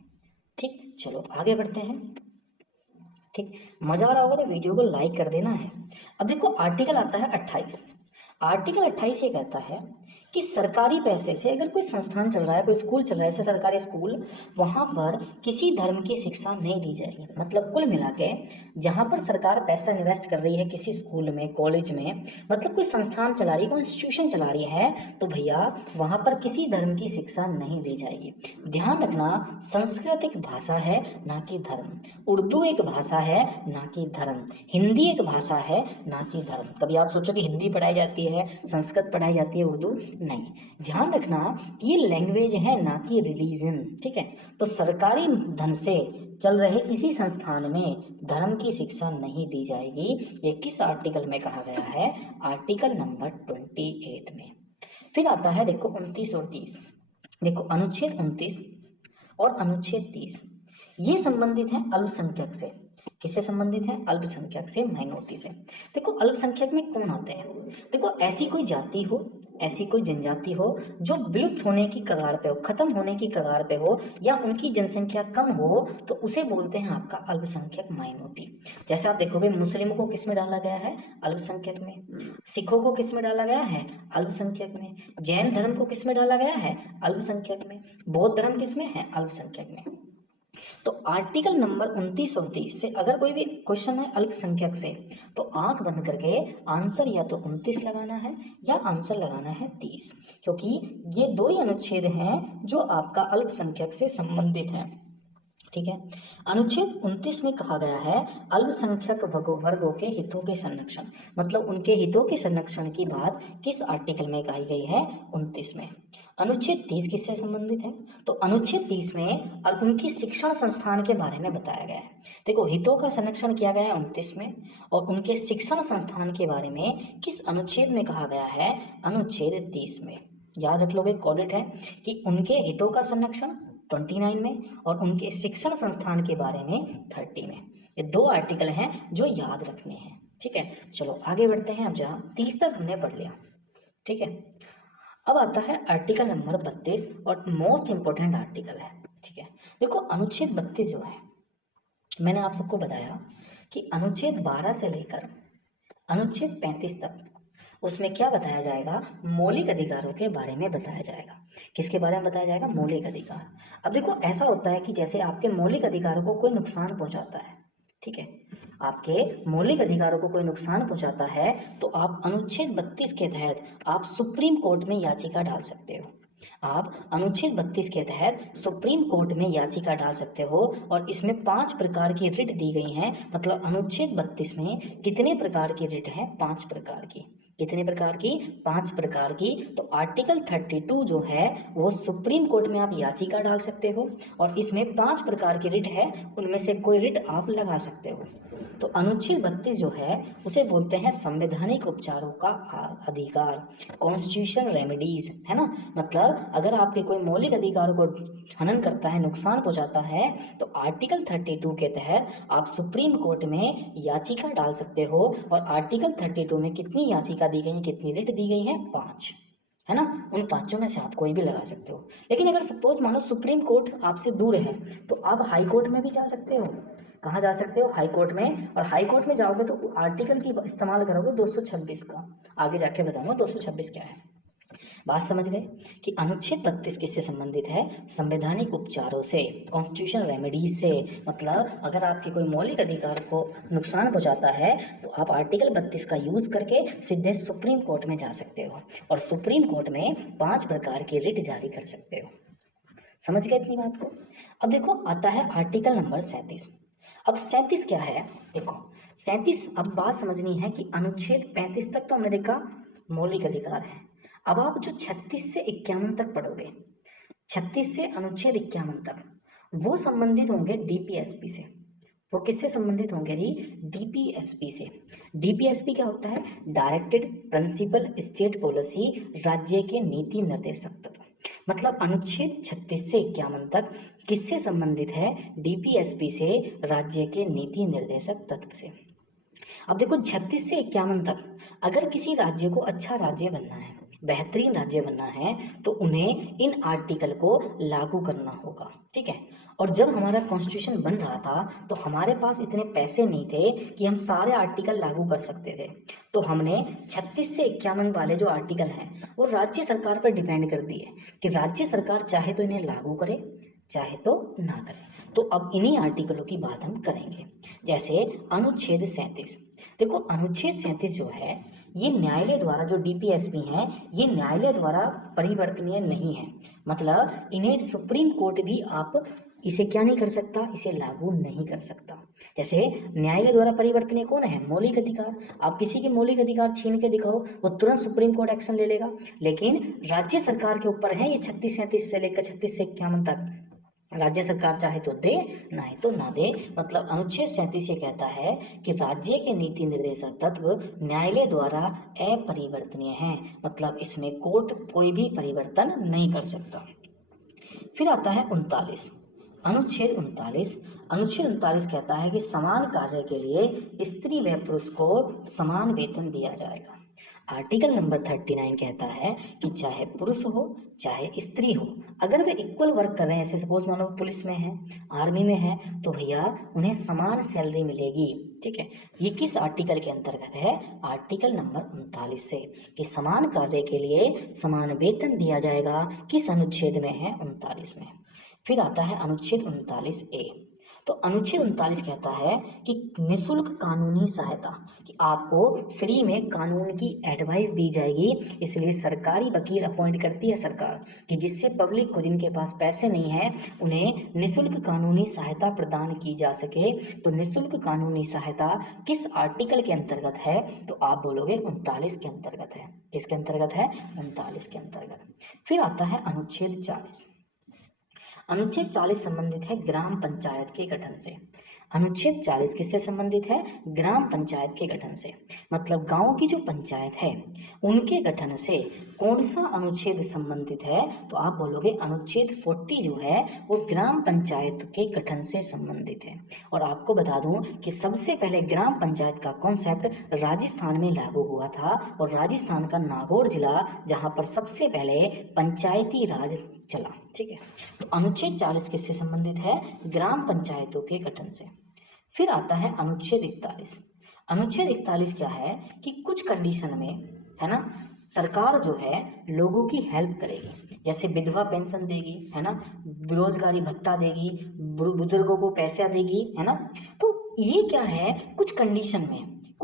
ठीक, चलो आगे बढ़ते हैं। ठीक, मजा आ रहा होगा तो वीडियो को लाइक कर देना है। अब देखो आर्टिकल आता है 28। आर्टिकल 28 ये कहता है कि सरकारी पैसे से अगर कोई संस्थान चल रहा है, कोई स्कूल चल रहा है, जैसे सरकारी स्कूल, वहाँ पर किसी धर्म की शिक्षा नहीं दी जाएगी। मतलब कुल मिला के जहाँ पर सरकार पैसा इन्वेस्ट कर रही है किसी स्कूल में, कॉलेज में, मतलब कोई संस्थान चला रही है, कोई इंस्टीट्यूशन चला रही है, तो भैया वहाँ पर किसी धर्म की शिक्षा नहीं दी जाएगी। ध्यान रखना, संस्कृत एक भाषा है ना कि धर्म, उर्दू एक भाषा है ना कि धर्म, हिंदी एक भाषा है ना कि धर्म। कभी आप सोचो कि हिंदी पढ़ाई जाती है, संस्कृत पढ़ाई जाती है, उर्दू नहीं। ध्यान रखना कि ये लैंग्वेज है ना कि रिलीजन। ठीक है, तो सरकारी धन से चल रहे किसी संस्थान में धर्म की शिक्षा नहीं दी जाएगी। ये किस आर्टिकल में कहा गया है? आर्टिकल नंबर 28 में। फिर आता है देखो 29 और 30। देखो अनुच्छेद 29 और अनुच्छेद 30 ये संबंधित है अल्पसंख्यक से। किससे संबंधित है? अल्पसंख्यक से, माइनॉरिटी से। देखो अल्पसंख्यक में कौन आते हैं? देखो ऐसी कोई जाति हो, ऐसी कोई जनजाति हो जो विलुप्त होने की कगार पे हो, खत्म होने की कगार पे हो, या उनकी जनसंख्या कम हो, तो उसे बोलते हैं आपका अल्पसंख्यक, माइनॉरिटी। जैसे आप देखोगे मुस्लिमों को किस में डाला गया है? अल्पसंख्यक में। सिखों को किस में डाला गया है? अल्पसंख्यक में। जैन धर्म को किस में डाला गया है? अल्पसंख्यक में। बौद्ध धर्म किस में है? अल्पसंख्यक में। तो आर्टिकल नंबर 29 और 30 से अगर कोई भी क्वेश्चन है अल्पसंख्यक से, तो आंख बंद करके आंसर या तो 29 लगाना है या आंसर लगाना है 30, क्योंकि ये दो ही अनुच्छेद हैं जो आपका अल्पसंख्यक से संबंधित है। ठीक है, अनुच्छेद 29 में कहा गया है अल्पसंख्यक वर्गों के हितों के संरक्षण, मतलब उनके हितों के संरक्षण की बात किस आर्टिकल में कही गई है? 29 में। अनुच्छेद 30 किससे संबंधित है? तो अनुच्छेद 30 में और उनकी शिक्षण संस्थान के बारे में बताया गया है। देखो हितों का संरक्षण किया गया है 29 में, और उनके शिक्षण संस्थान के बारे में किस अनुच्छेद में कहा गया है? अनुच्छेद 30 में। याद रख लोगे, कॉर्डिट है कि उनके हितों का संरक्षण 29 में और उनके शिक्षण संस्थान के बारे में 30 में। ये दो आर्टिकल हैं जो याद रखने हैं। ठीक है, चलो आगे बढ़ते हैं। अब जहाँ 30 तक हमने पढ़ लिया, ठीक है, अब आता है आर्टिकल नंबर 32 और मोस्ट इंपॉर्टेंट आर्टिकल है। ठीक है, देखो अनुच्छेद 32 जो है, मैंने आप सबको बताया कि अनुच्छेद 12 से लेकर अनुच्छेद 35 तक उसमें क्या बताया जाएगा, मौलिक अधिकारों के बारे में बताया जाएगा। किसके बारे में बताया जाएगा, मौलिक अधिकार। अब देखो ऐसा होता है कि जैसे आपके मौलिक अधिकारों को कोई नुकसान पहुंचाता है, ठीक है, आपके मौलिक अधिकारों को कोई नुकसान पहुंचाता है तो आप अनुच्छेद 32 के तहत आप सुप्रीम कोर्ट में याचिका डाल सकते हो। आप अनुच्छेद 32 के तहत सुप्रीम कोर्ट में याचिका डाल सकते हो और इसमें 5 प्रकार की रिट दी गई हैं। मतलब अनुच्छेद 32 में कितने प्रकार की रिट हैं, 5 प्रकार की। कितने प्रकार की, 5 प्रकार की। तो आर्टिकल 32 जो है वो सुप्रीम कोर्ट में आप याचिका डाल सकते हो और इसमें 5 प्रकार की रिट है, उनमें से कोई रिट आप लगा सकते हो। तो अनुच्छेद 32 जो है उसे बोलते हैं संवैधानिक उपचारों का अधिकार, कॉन्स्टिट्यूशनल रेमेडीज, है ना। मतलब अगर आपके कोई मौलिक अधिकारों को हनन करता है, नुकसान पहुंचाता है, तो आर्टिकल 32 के तहत आप सुप्रीम कोर्ट में याचिका डाल सकते हो। और आर्टिकल 32 में कितनी याचिका दी गई है, कितनी रिट दी गई है, 5, है ना। उन 5 में से आप कोई भी लगा सकते हो। लेकिन अगर सपोज मानो सुप्रीम कोर्ट आपसे दूर है तो आप हाई कोर्ट में भी जा सकते हो। कहाँ जा सकते हो, हाई कोर्ट में। और हाई कोर्ट में जाओगे तो आर्टिकल की इस्तेमाल करोगे 226 का। आगे जाके बताऊंगा 226 क्या है। बात समझ गए कि अनुच्छेद 32 किससे संबंधित है, संवैधानिक उपचारों से, कॉन्स्टिट्यूशनल रेमेडीज से। मतलब अगर आपके कोई मौलिक अधिकार को नुकसान पहुंचाता है तो आप आर्टिकल 32 का यूज करके सीधे सुप्रीम कोर्ट में जा सकते हो और सुप्रीम कोर्ट में 5 प्रकार की रिट जारी कर सकते हो। समझ गए इतनी बात को। अब देखो आता है आर्टिकल नंबर 37। अब 37 क्या है, देखो 37, अब बात समझनी है कि अनुच्छेद 35 तक तो हमने देखा मौलिक अधिकार है। अब आप जो 36 से 51 तक पढ़ोगे, 36 से अनुच्छेद 51 तक, वो संबंधित होंगे डीपीएसपी से। वो किससे संबंधित होंगे जी, डीपीएसपी से। डीपीएसपी क्या होता है, डायरेक्टेड प्रिंसिपल स्टेट पॉलिसी, राज्य के नीति निर्देशक तत्व। मतलब अनुच्छेद 36 से 51 तक किससे संबंधित है, डीपीएसपी से, राज्य के नीति निर्देशक तत्व से। अब देखो 36 से 51 तक अगर किसी राज्य को अच्छा राज्य बनना है, बेहतरीन राज्य बनना है, तो उन्हें इन आर्टिकल को लागू करना होगा, ठीक है। और जब हमारा कॉन्स्टिट्यूशन बन रहा था तो हमारे पास इतने पैसे नहीं थे कि हम सारे आर्टिकल लागू कर सकते थे। तो हमने 36 से 51 वाले जो आर्टिकल हैं वो राज्य सरकार पर डिपेंड कर दिए कि राज्य सरकार चाहे तो इन्हें लागू करे, चाहे तो ना करे। तो अब इन्हीं आर्टिकलों की बात हम करेंगे। जैसे अनुच्छेद 37। देखो अनुच्छेद 37 जो है ये न्यायालय द्वारा, जो डीपीएसपी हैं ये न्यायालय द्वारा परिवर्तनीय नहीं है। मतलब इन्हें सुप्रीम कोर्ट भी आप इसे क्या नहीं कर सकता, इसे लागू नहीं कर सकता। जैसे न्यायालय द्वारा परिवर्तनीय कौन है, मौलिक अधिकार। आप किसी के मौलिक अधिकार छीन के दिखाओ, वो तुरंत सुप्रीम कोर्ट एक्शन ले लेगा। लेकिन राज्य सरकार के ऊपर है ये 36-37 से लेकर 36 से 51 तक। राज्य सरकार चाहे तो दे, नहीं तो ना दे। मतलब अनुच्छेद 37 ये कहता है कि राज्य के नीति निर्देशक तत्व न्यायालय द्वारा अपरिवर्तनीय हैं। मतलब इसमें कोर्ट कोई भी परिवर्तन नहीं कर सकता। फिर आता है 39, अनुच्छेद 39। अनुच्छेद 39 कहता है कि समान कार्य के लिए स्त्री व पुरुष को समान वेतन दिया जाएगा। आर्टिकल नंबर 39 कहता है कि चाहे पुरुष हो चाहे स्त्री हो, अगर वे इक्वल वर्क कर रहे हैं, जैसे सपोज मानो पुलिस में है, आर्मी में है, तो भैया उन्हें समान सैलरी मिलेगी, ठीक है। ये किस आर्टिकल के अंतर्गत है, आर्टिकल नंबर 39 से, कि समान कार्य के लिए समान वेतन दिया जाएगा। किस अनुच्छेद में है, 39 में। फिर आता है अनुच्छेद 39A। तो अनुच्छेद 39 कहता है कि निःशुल्क कानूनी सहायता, कि आपको फ्री में कानून की एडवाइस दी जाएगी। इसलिए सरकारी वकील अपॉइंट करती है सरकार, कि जिससे पब्लिक को, जिनके पास पैसे नहीं है, उन्हें निःशुल्क कानूनी सहायता प्रदान की जा सके। तो निःशुल्क कानूनी सहायता किस आर्टिकल के अंतर्गत है, तो आप बोलोगे 39 के अंतर्गत है। किसके अंतर्गत है, 39 के अंतर्गत। फिर आता है अनुच्छेद 40। अनुच्छेद 40 संबंधित है ग्राम पंचायत के गठन से। अनुच्छेद 40 किससे संबंधित है, ग्राम पंचायत के गठन से। मतलब गांव की जो पंचायत है उनके गठन से कौन सा अनुच्छेद संबंधित है, तो आप बोलोगे अनुच्छेद 40 जो है वो ग्राम पंचायत के गठन से संबंधित है। और आपको बता दूं कि सबसे पहले ग्राम पंचायत का कॉन्सेप्ट राजस्थान में लागू हुआ था, और राजस्थान का नागौर जिला जहां पर सबसे पहले पंचायती राज चला, ठीक है। तो अनुच्छेद 40 किससे संबंधित है, ग्राम पंचायतों के गठन से। फिर आता है अनुच्छेद 41। अनुच्छेद 41 क्या है कि कुछ कंडीशन में, है ना, सरकार जो है लोगों की हेल्प करेगी, जैसे विधवा पेंशन देगी, है ना, बेरोजगारी भत्ता देगी, बुजुर्गों को पैसा देगी, है ना। तो ये क्या है, कुछ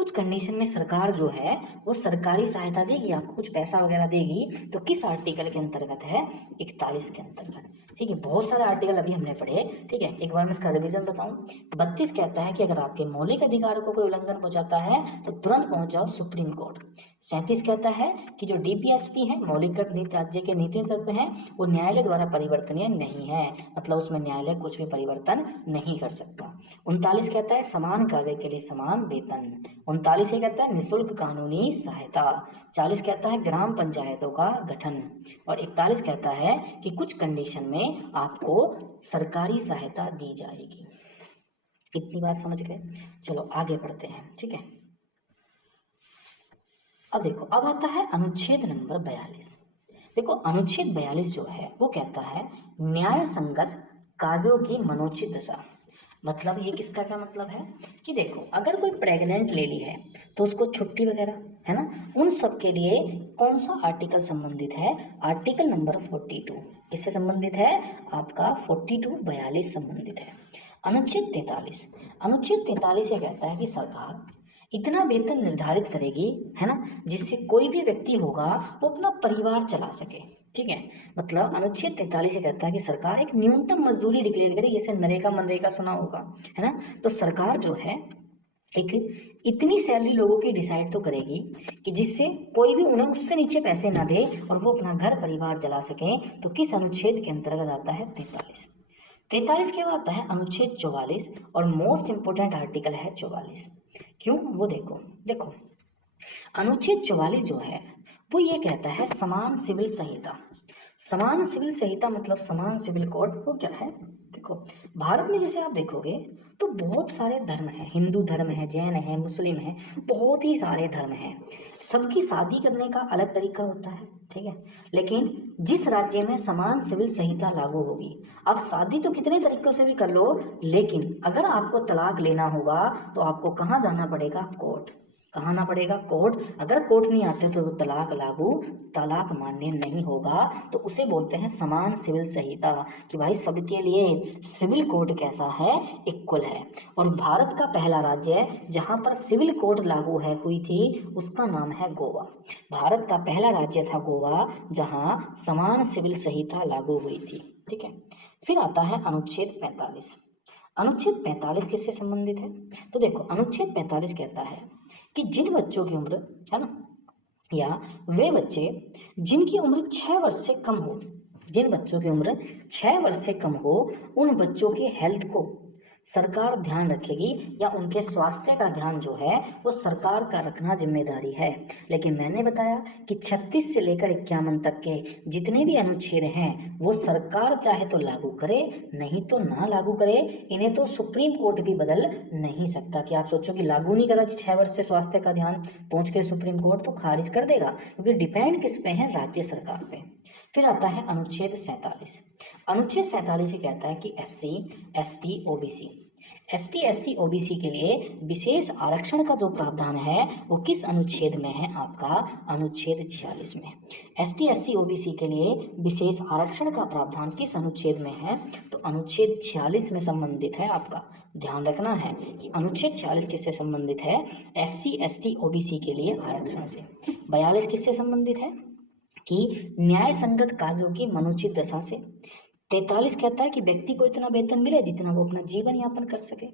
कंडीशन में सरकार जो है वो सरकारी सहायता देगी, आपको कुछ पैसा वगैरह देगी। तो किस आर्टिकल के अंतर्गत है, 41 के अंतर्गत। ठीक है, बहुत सारे आर्टिकल अभी हमने पढ़े। ठीक है, एक बार मैं इसका रिवीजन बताऊं। 32 कहता है कि अगर आपके मौलिक अधिकारों को कोई उल्लंघन पहुंचाता है तो तुरंत पहुंच जाओ सुप्रीम कोर्ट। 37 कहता है कि जो डीपीएसपी है, मौलिक राज्य के नीति तत्व हैं, वो न्यायालय द्वारा परिवर्तनीय नहीं है, मतलब उसमें न्यायालय कुछ भी परिवर्तन नहीं कर सकता। 39 कहता है समान कार्य के लिए समान वेतन। 39 ये कहता है निःशुल्क कानूनी सहायता। 40 कहता है ग्राम पंचायतों का गठन। और 41 कहता है कि कुछ कंडीशन में आपको सरकारी सहायता दी जाएगी। इतनी बात समझ गए? चलो आगे बढ़ते हैं। ठीक है, अब देखो, अब आता है अनुच्छेद नंबर 42। देखो अनुच्छेद 42 जो है वो कहता है न्याय संगत कार्यों की मनोचित दशा। मतलब ये किसका क्या मतलब है कि देखो, अगर कोई प्रेग्नेंट लेडी है तो उसको छुट्टी वगैरह, है ना, उन सब के लिए कौन सा आर्टिकल संबंधित है, आर्टिकल नंबर 42। किससे संबंधित है, आपका 42 संबंधित है। अनुच्छेद 43, अनुच्छेद 43 ये कहता है कि सरकार इतना वेतन निर्धारित करेगी, है ना, जिससे कोई भी व्यक्ति होगा वो अपना परिवार चला सके। ठीक है, मतलब अनुच्छेद 43 ये कहता है कि सरकार एक न्यूनतम मजदूरी डिक्लेयर करे, जैसे नरेगा मनरेगा सुना होगा, है ना। तो सरकार जो है एक इतनी सैलरी लोगों की डिसाइड तो करेगी कि जिससे कोई भी उन्हें उससे नीचे पैसे ना दे और वो अपना घर परिवार चला सके। तो किस अनुच्छेद के अंतर्गत आता है, 43। 43 के बाद आता है अनुच्छेद 44 और मोस्ट इंपोर्टेंट आर्टिकल है 44। क्यों, वो देखो देखो अनुच्छेद 44 जो है वो ये कहता है समान सिविल संहिता। समान सिविल संहिता मतलब समान सिविल कोड। वो क्या है, देखो भारत में जैसे आप देखोगे तो बहुत सारे धर्म हैं, हिंदू धर्म है, जैन है, मुस्लिम है, बहुत ही सारे धर्म हैं। सबकी शादी करने का अलग तरीका होता है। ठीक है, लेकिन जिस राज्य में समान सिविल संहिता लागू होगी, आप शादी तो कितने तरीकों से भी कर लो, लेकिन अगर आपको तलाक लेना होगा तो आपको कहाँ जाना पड़ेगा, कोर्ट। कहाँ आना पड़ेगा, कोर्ट। अगर कोर्ट नहीं आते तो तलाक मान्य नहीं होगा। तो उसे बोलते हैं समान सिविल संहिता, कि भाई सबके लिए सिविल कोड कैसा है, इक्वल है। और भारत का पहला राज्य जहाँ पर सिविल कोड लागू है हुई थी उसका नाम है गोवा। भारत का पहला राज्य था गोवा जहाँ समान सिविल संहिता लागू हुई थी। ठीक है, फिर आता है अनुच्छेद 45। अनुच्छेद 45 किससे संबंधित है, तो देखो अनुच्छेद 45 कहता है कि जिन बच्चों की उम्र, है ना, या वे बच्चे जिनकी उम्र 6 वर्ष से कम हो, जिन बच्चों की उम्र 6 वर्ष से कम हो, उन बच्चों के हेल्थ को सरकार ध्यान रखेगी, या उनके स्वास्थ्य का ध्यान जो है वो सरकार का रखना जिम्मेदारी है। लेकिन मैंने बताया कि 36 से लेकर 51 तक के जितने भी अनुच्छेद हैं वो सरकार चाहे तो लागू करे, नहीं तो ना लागू करे। इन्हें तो सुप्रीम कोर्ट भी बदल नहीं सकता। कि आप सोचो कि लागू नहीं करा 6 वर्ष से स्वास्थ्य का ध्यान, पहुंच के सुप्रीम कोर्ट तो खारिज कर देगा, क्योंकि डिपेंड किस पे है, राज्य सरकार पे। फिर आता है अनुच्छेद 47। अनुच्छेद 47 ये कहता है कि SC ST OBC, ST SC OBC के लिए विशेष आरक्षण का जो प्रावधान है वो किस अनुच्छेद में है, आपका अनुच्छेद 46 में। ST SC OBC के लिए विशेष आरक्षण का प्रावधान किस अनुच्छेद में है, तो अनुच्छेद 46 में संबंधित है। आपका ध्यान रखना है कि अनुच्छेद 46 किससे संबंधित है, SC ST OBC के लिए आरक्षण से। 42 किससे संबंधित है, कि न्याय संगत कार्यों की मनोचित दशा से। 43 कहता है कि व्यक्ति को इतना वेतन मिले जितना वो अपना जीवन यापन कर सके।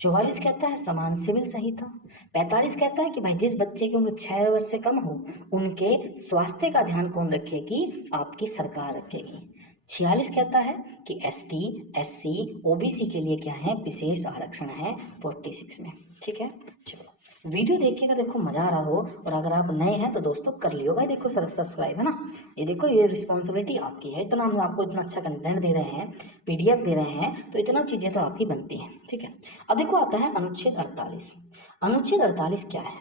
44 कहता है समान सिविल संहिता। 45 कहता है कि भाई जिस बच्चे की उम्र 6 वर्ष से कम हो उनके स्वास्थ्य का ध्यान कौन रखेगी, आपकी सरकार रखेगी। 46 कहता है कि ST SC OBC के लिए क्या है, विशेष आरक्षण है 46 में। ठीक है, चलो वीडियो देखिएगा, देखो मजा आ रहा हो, और अगर आप नए हैं तो दोस्तों कर लियो भाई, देखो सब्सक्राइब, है ना। ये देखो ये रिस्पॉन्सिबिलिटी आपकी है, इतना हम आपको इतना अच्छा कंटेंट दे रहे हैं, PDF दे रहे हैं, तो इतना चीज़ें तो आपकी बनती हैं। ठीक है, अब देखो आता है अनुच्छेद 48। अनुच्छेद 48 क्या है,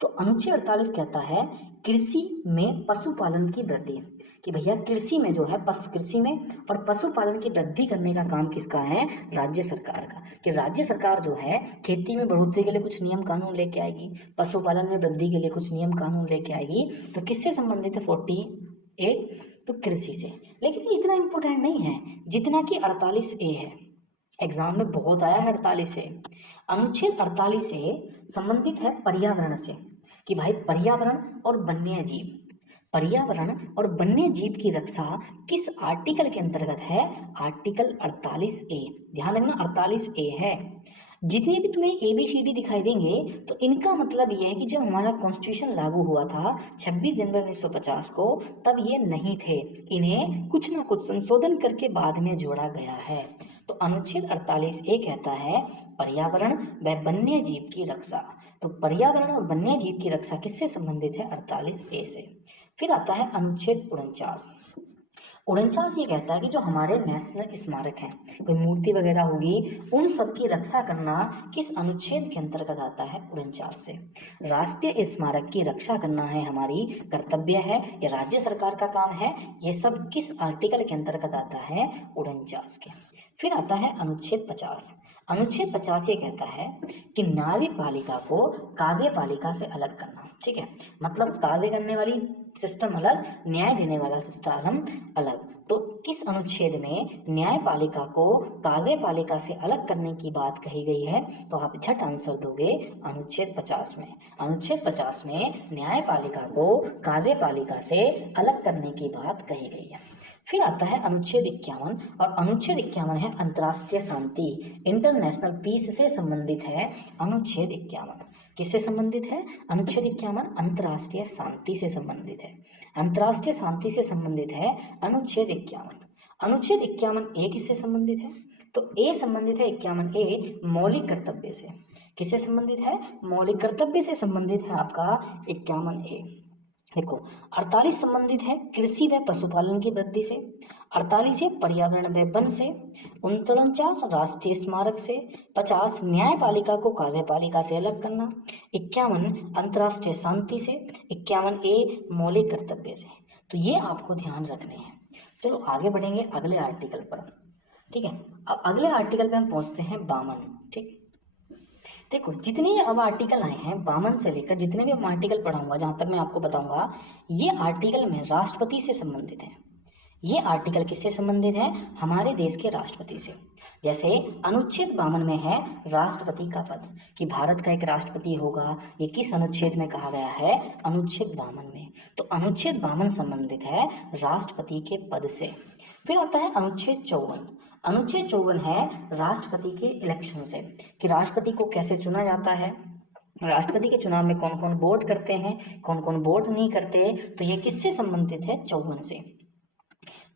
तो अनुच्छेद 48 कहता है कृषि में पशुपालन की वृद्धि। कि भैया कृषि में जो है कृषि में और पशुपालन की वृद्धि करने का काम किसका है? राज्य सरकार का। कि राज्य सरकार जो है खेती में बढ़ोतरी के लिए कुछ नियम कानून लेके आएगी, पशुपालन में वृद्धि के लिए कुछ नियम कानून लेके आएगी। तो किससे संबंधित है 48? तो कृषि से। लेकिन ये इतना इम्पोर्टेंट नहीं है जितना कि 48A है। एग्जाम में बहुत आया है 48A। अनुच्छेद 48A संबंधित है पर्यावरण से, कि भाई पर्यावरण और वन्य जीव, पर्यावरण और वन्य जीव की रक्षा किस आर्टिकल के अंतर्गत है? Article 48A। ध्यान रखना 48A है। जितने भी तुम्हें ABCD दिखाई देंगे तो इनका मतलब ये है कि जब हमारा कॉन्स्टिट्यूशन लागू हुआ था 26 जनवरी 1950 को, तब ये नहीं थे, इन्हें कुछ ना कुछ संशोधन करके बाद में जोड़ा गया है। तो अनुच्छेद 48A कहता है पर्यावरण व वन्य जीव की रक्षा। तो पर्यावरण और वन्य जीव की रक्षा किससे संबंधित है? 48A से। फिर आता है अनुच्छेद 49। 49 ये कहता है कि जो हमारे नेशनल स्मारक हैं, कोई मूर्ति वगैरह होगी, उन सब की रक्षा करना किस अनुच्छेद के अंतर्गत आता है? 49 से। राष्ट्रीय स्मारक की रक्षा करना है हमारी कर्तव्य है, ये राज्य सरकार का काम है। ये सब किस आर्टिकल के अंतर्गत आता है? 49 के। फिर आता है अनुच्छेद 50। अनुच्छेद 50 ये कहता है कि न्यायपालिका को कार्यपालिका से अलग करना। ठीक है, मतलब कार्य करने वाली सिस्टम अलग, न्याय देने वाला सिस्टम अलग। तो किस अनुच्छेद में न्यायपालिका को कार्यपालिका से अलग करने की बात कही गई है? तो आप झट आंसर दोगे अनुच्छेद 50 में। अनुच्छेद 50 में न्यायपालिका को कार्यपालिका से अलग करने की बात कही गई है। फिर आता है अनुच्छेद 51, और अनुच्छेद 51 है अंतर्राष्ट्रीय शांति, इंटरनेशनल पीस से संबंधित है अनुच्छेद 51। किससे संबंधित है? अनुच्छेद 51 अंतर्राष्ट्रीय शांति से संबंधित है। अंतर्राष्ट्रीय शांति से संबंधित है अनुच्छेद 51। अनुच्छेद 51A किससे संबंधित है? तो A संबंधित है 51A मौलिक कर्तव्य से। किससे संबंधित है? मौलिक कर्तव्य से संबंधित है आपका 51A। देखो 48 संबंधित है कृषि व पशुपालन की वृद्धि से, 48 है पर्यावरण व वन से, 49 राष्ट्रीय स्मारक से, 50 न्यायपालिका को कार्यपालिका से अलग करना, 51 अंतर्राष्ट्रीय शांति से, 51A मौलिक कर्तव्य से। तो ये आपको ध्यान रखने हैं। चलो आगे बढ़ेंगे अगले आर्टिकल पर। ठीक है, अब अगले आर्टिकल पे हम पहुंचते हैं 52। ठीक, देखो जितने अब आर्टिकल आए हैं 52 से लेकर जितने भी मैं आर्टिकल पढ़ाऊंगा, जहां तक मैं आपको बताऊंगा, ये आर्टिकल में राष्ट्रपति से संबंधित है। ये आर्टिकल किससे संबंधित है? हमारे देश के राष्ट्रपति से। जैसे अनुच्छेद 52 में है राष्ट्रपति का पद, कि भारत का एक राष्ट्रपति होगा। ये किस अनुच्छेद में कहा गया है? अनुच्छेद 52 में। तो अनुच्छेद 52 संबंधित है राष्ट्रपति के पद से। फिर आता है अनुच्छेद 54। अनुच्छेद 54 है राष्ट्रपति के इलेक्शन से, कि राष्ट्रपति को कैसे चुना जाता है, राष्ट्रपति के चुनाव में कौन कौन वोट करते हैं, कौन कौन वोट नहीं करते। तो ये किससे संबंधित है? 54 से।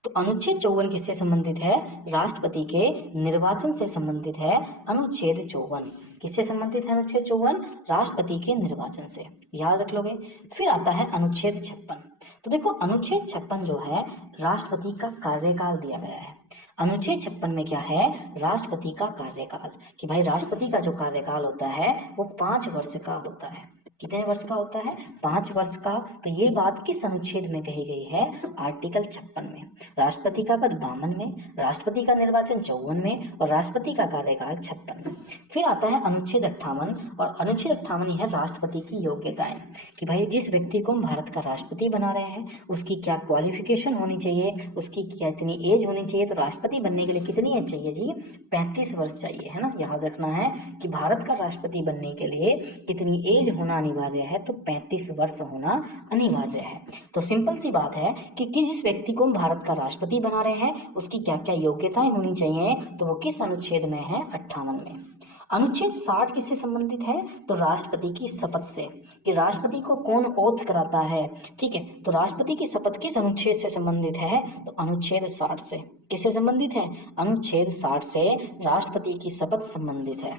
तो अनुच्छेद 54 किससे संबंधित है? राष्ट्रपति के निर्वाचन से संबंधित है अनुच्छेद 54। किससे संबंधित है अनुच्छेद 54? राष्ट्रपति के निर्वाचन से, याद रख लोगे। फिर आता है अनुच्छेद 56। तो देखो अनुच्छेद 56 जो है राष्ट्रपति का कार्यकाल दिया गया है। अनुच्छेद 56 में क्या है? राष्ट्रपति का कार्यकाल, कि भाई राष्ट्रपति का जो कार्यकाल होता है वो 5 वर्ष का होता है। कितने वर्ष का होता है? 5 वर्ष का। तो ये बात किस अनुच्छेद में कही गई है? आर्टिकल 56 में। राष्ट्रपति का पद 52 में, राष्ट्रपति का निर्वाचन 54 में, और राष्ट्रपति का कार्यकाल 56 में। फिर आता है अनुच्छेद 58, और अनुच्छेद 58 ही है राष्ट्रपति की योग्यताएं, कि भाई जिस व्यक्ति को हम भारत का राष्ट्रपति बना रहे हैं उसकी क्या क्वालिफिकेशन होनी चाहिए, उसकी कितनी एज होनी चाहिए। तो राष्ट्रपति बनने के लिए कितनी एज चाहिए जी? 35 वर्ष चाहिए, है ना। याद रखना है कि भारत का राष्ट्रपति बनने के लिए कितनी एज होना अनिवार्य है? तो 35 वर्ष होना अनिवार्य है। तो सिंपल सी बात है कि जिस व्यक्ति को हम भारत का राष्ट्रपति बना रहे हैं उसकी क्या क्या योग्यताएं होनी चाहिए, तो वो किस अनुच्छेद में है? 58 में। अनुच्छेद 60 किससे संबंधित है? तो राष्ट्रपति की शपथ से, कि राष्ट्रपति को कौन ओथ कराता है। ठीक है, तो राष्ट्रपति की शपथ किस अनुच्छेद से संबंधित है? तो अनुच्छेद 60 से। किससे संबंधित है? अनुच्छेद 60 से राष्ट्रपति की शपथ संबंधित है।